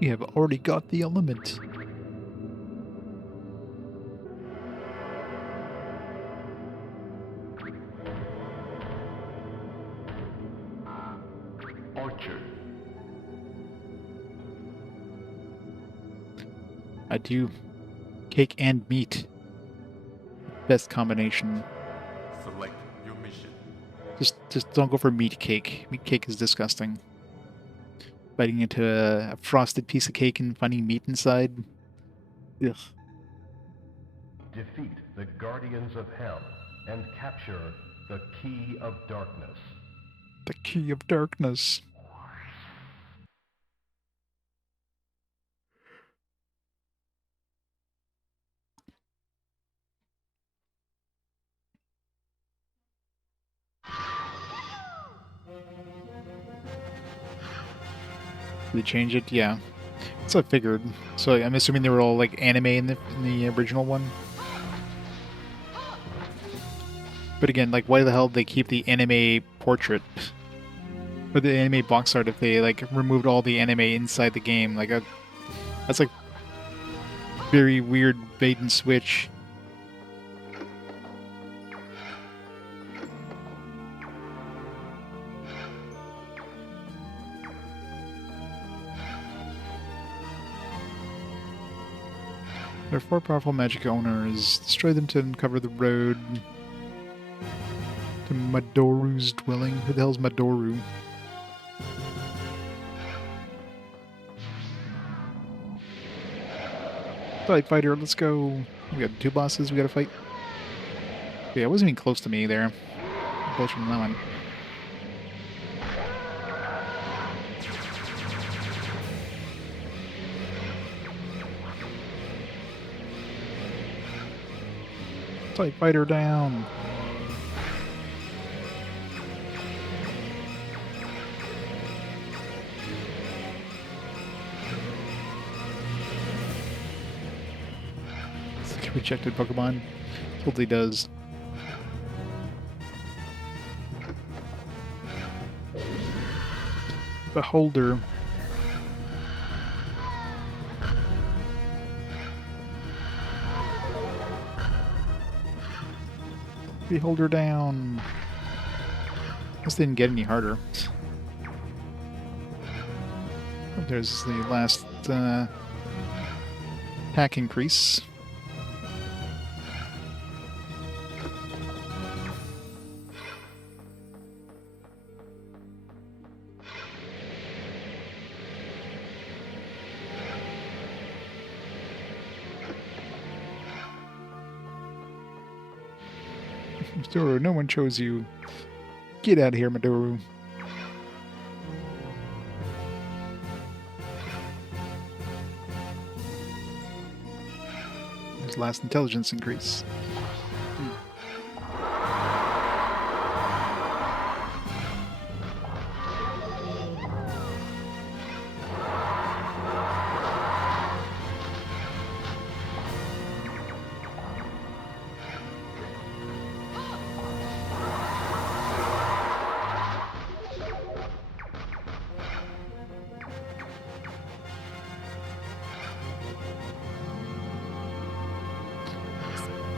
We have already got the element. Archer. I do. Cake and meat. Best combination. Select your mission. Just don't go for meat cake. Meat cake is disgusting. Biting into a frosted piece of cake and finding meat inside. Ugh. Defeat the Guardians of Hell and capture the Key of Darkness. The Key of Darkness. Did they change it? Yeah. That's what I figured. So I'm assuming they were all like anime in the original one. But again, like why the hell did they keep the anime portrait? Or the anime box art if they like removed all the anime inside the game? Like that's like very weird bait and switch. There are 4 powerful magic owners. Destroy them to uncover the road to Madoru's dwelling. Who the hell's Madoru? Fight fighter, let's go. We got 2 bosses we gotta fight. Yeah, it wasn't even close to me there. Closer than that one. Fight fighter down. It's like a rejected Pokemon. Totally does. Beholder. Beholder down. This didn't get any harder. There's the last attack increase. Madoru, no one chose you. Get out of here, Madoru. There's last intelligence increase.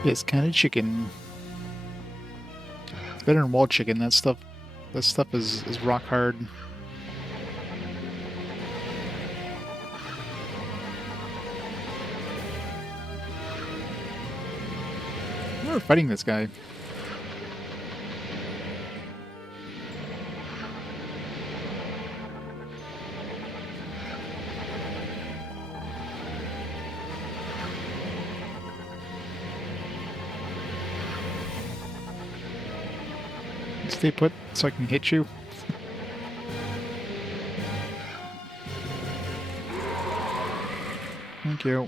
It's kind of chicken. It's better than wall chicken. That stuff is rock hard. We're fighting this guy. Stay put so I can hit you. Thank you.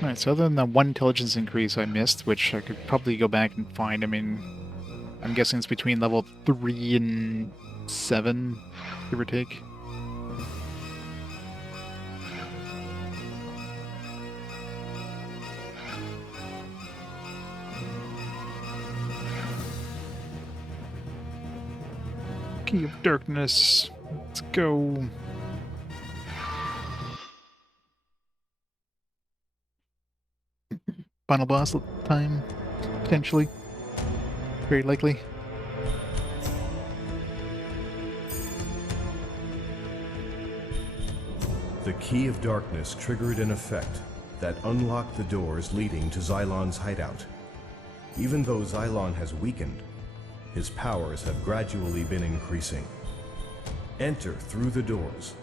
Alright, so other than that one intelligence increase I missed, which I could probably go back and find, I mean, I'm guessing it's between level 3 and 7, give or take. Key of Darkness. Let's go. Final boss time, potentially. Very likely. The Key of Darkness triggered an effect that unlocked the doors leading to Xylon's hideout. Even though Xylon has weakened, his powers have gradually been increasing. Enter through the doors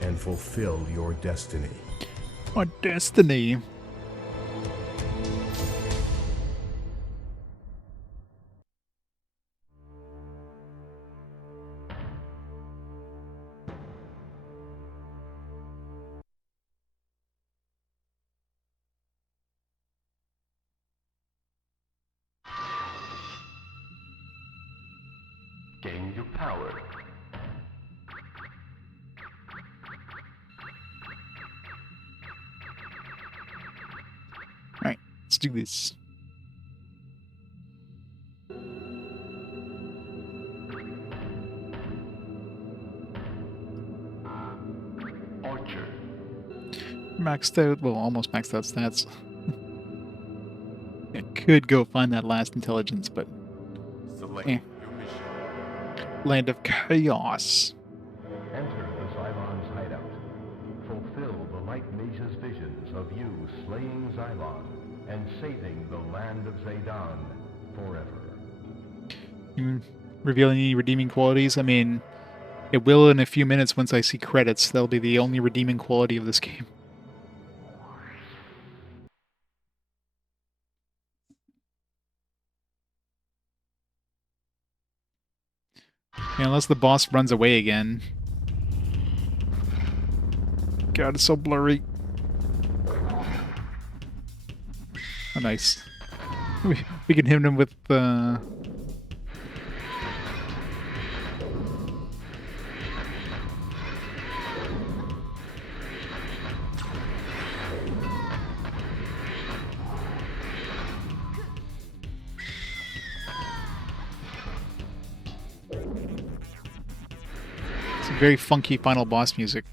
and fulfill your destiny. My destiny. Gain your power. Alright, let's do this. Archer. Maxed out, well, almost maxed out stats. I could go find that last intelligence, but Select Eh. your mission. Land of Chaos. Enter releases visions of you slaying Xylon and saving the land of Zedan forever. You reveal any redeeming qualities? I mean, it will in a few minutes once I see credits. That'll be the only redeeming quality of this game. Yeah, unless the boss runs away again. God, it's so blurry. Oh, nice. We can hit him with some very funky final boss music.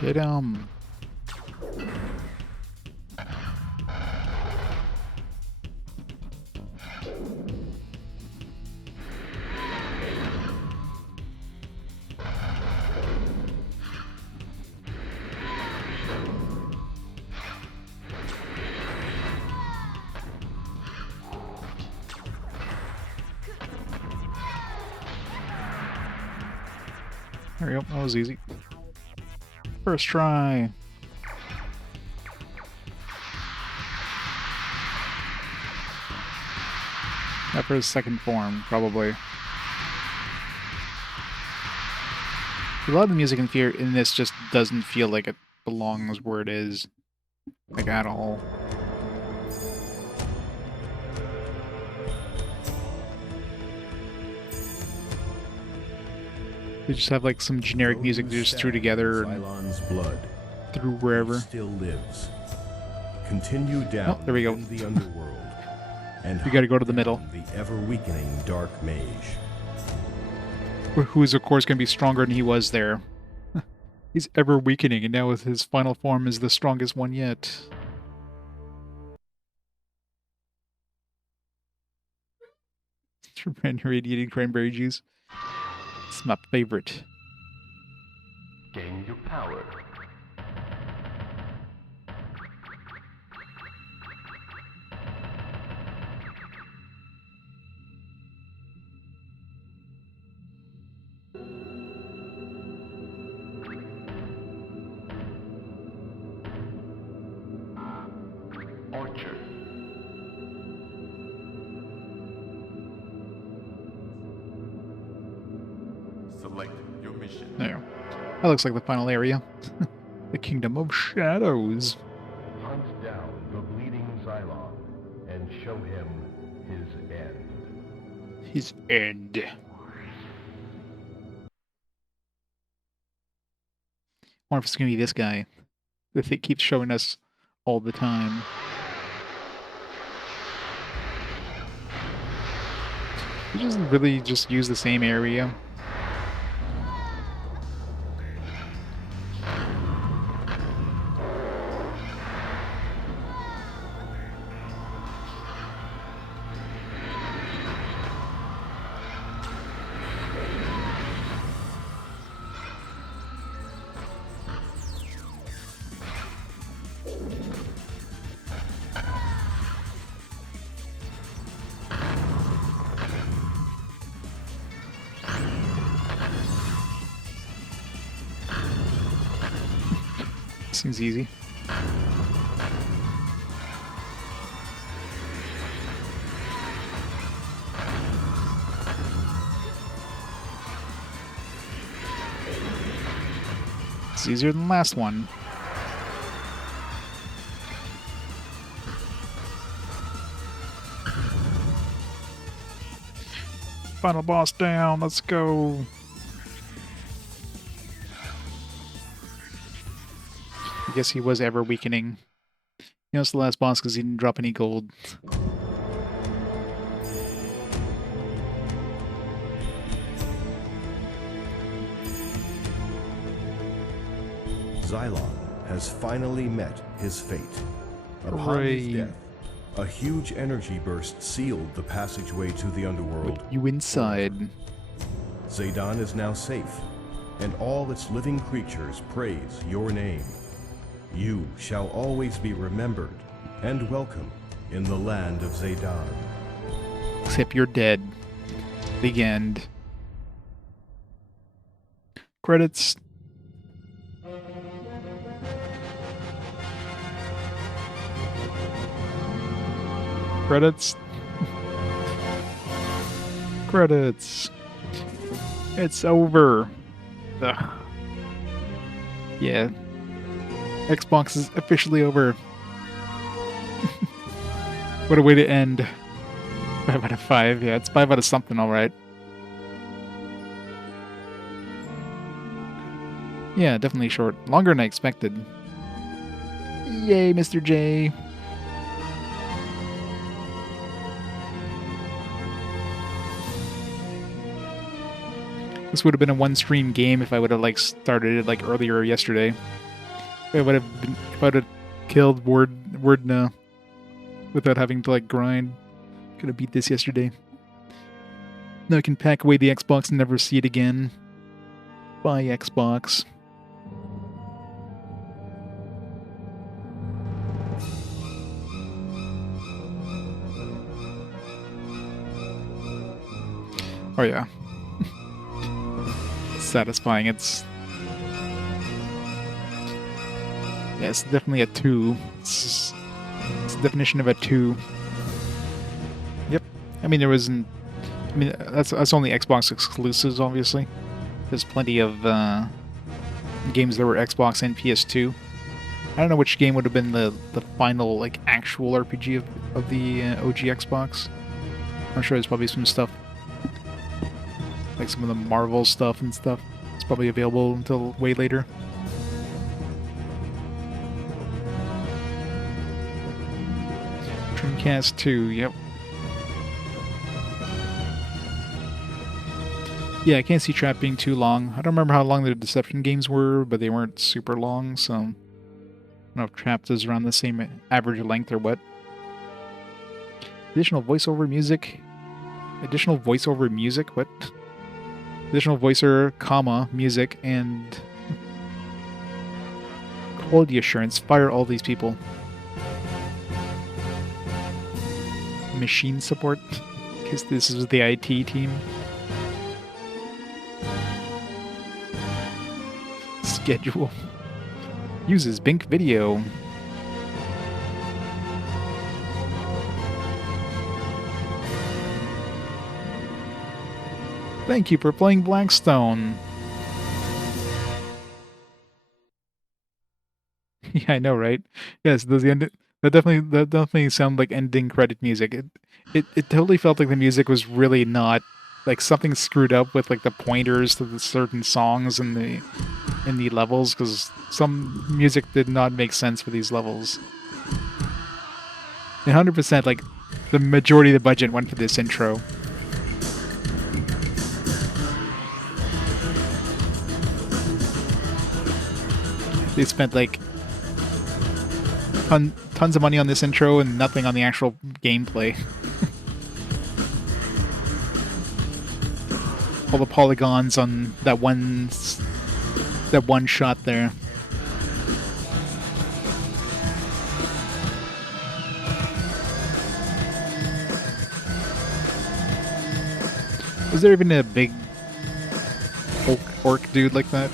Hit him. There we go. That was easy. First try. After his second form, probably. A lot of the music in this just doesn't feel like it belongs where it is. Like, at all. They just have like some generic music they just threw together and Xylon's blood. threw wherever. He still lives. Continue down Oh, there we go. in the underworld. And We gotta go to the middle. the ever-weakening dark mage. Who is, of course, going to be stronger than he was there. He's ever weakening, and now with his final form is the strongest one yet. Radiating cranberry juice. It's my favorite. Gain your power. Orchard. Select your mission. There. That looks like the final area. The Kingdom of Shadows. Hunt down the bleeding Xylon and show him his end. His end. I wonder if it's going to be this guy that it keeps showing us all the time. He doesn't really just use the same area. Seems easy. It's easier than the last one. Final boss down, let's go. I guess he was ever weakening. You know, it's the last boss because he didn't drop any gold. Xylon has finally met his fate. Upon Hooray. his death, a huge energy burst sealed the passageway to the underworld. Put you inside. Zedan is now safe, and all its living creatures praise your name. You shall always be remembered and welcome in the land of Zedan. Except you're dead. The end. Credits. Credits. Credits. It's over. Ugh. Yeah. Xbox is officially over. What a way to end. 5 out of 5. Yeah, it's 5 out of something, alright. Yeah, definitely short. Longer than I expected. Yay, Mr. J. This would have been a one-stream game if I would have like started it like earlier yesterday. If I would have killed Wordna without having to like grind. Could have beat this yesterday. Now I can pack away the Xbox and never see it again. Bye, Xbox. Oh yeah. Satisfying. It's definitely a 2. It's the definition of a 2. Yep. I mean, there wasn't. I mean, that's only Xbox exclusives, obviously. There's plenty of games that were Xbox and PS2. I don't know which game would have been the final like actual RPG of the OG Xbox. I'm sure there's probably some stuff. Like some of the Marvel stuff and stuff. It's probably available until way later. Dreamcast 2, yep. Yeah, I can't see Trap being too long. I don't remember how long the Deception games were, but they weren't super long, so I don't know if Trapped is around the same average length or what. Additional voiceover music? Additional voiceover music? What? Additional voiceover, comma, music, and quality assurance. Fire all these people. Machine support, because this is the IT team. Schedule. Uses Bink Video. Thank you for playing Blackstone. Yeah, I know, right? Yes, does the end? That definitely sounded like ending credit music. It totally felt like the music was really not like something screwed up with like the pointers to the certain songs in the levels, because some music did not make sense for these levels. 100% like the majority of the budget went for this intro. They spent like tons of money on this intro and nothing on the actual gameplay. All the polygons on that one shot there. Was there even a big orc dude like that?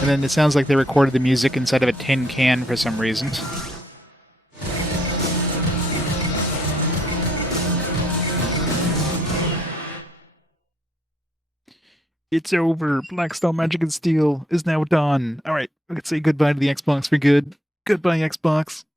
And then it sounds like they recorded the music inside of a tin can for some reason. It's over. Blackstone Magic and Steel is now done. All right, we can say goodbye to the Xbox for good. Goodbye, Xbox.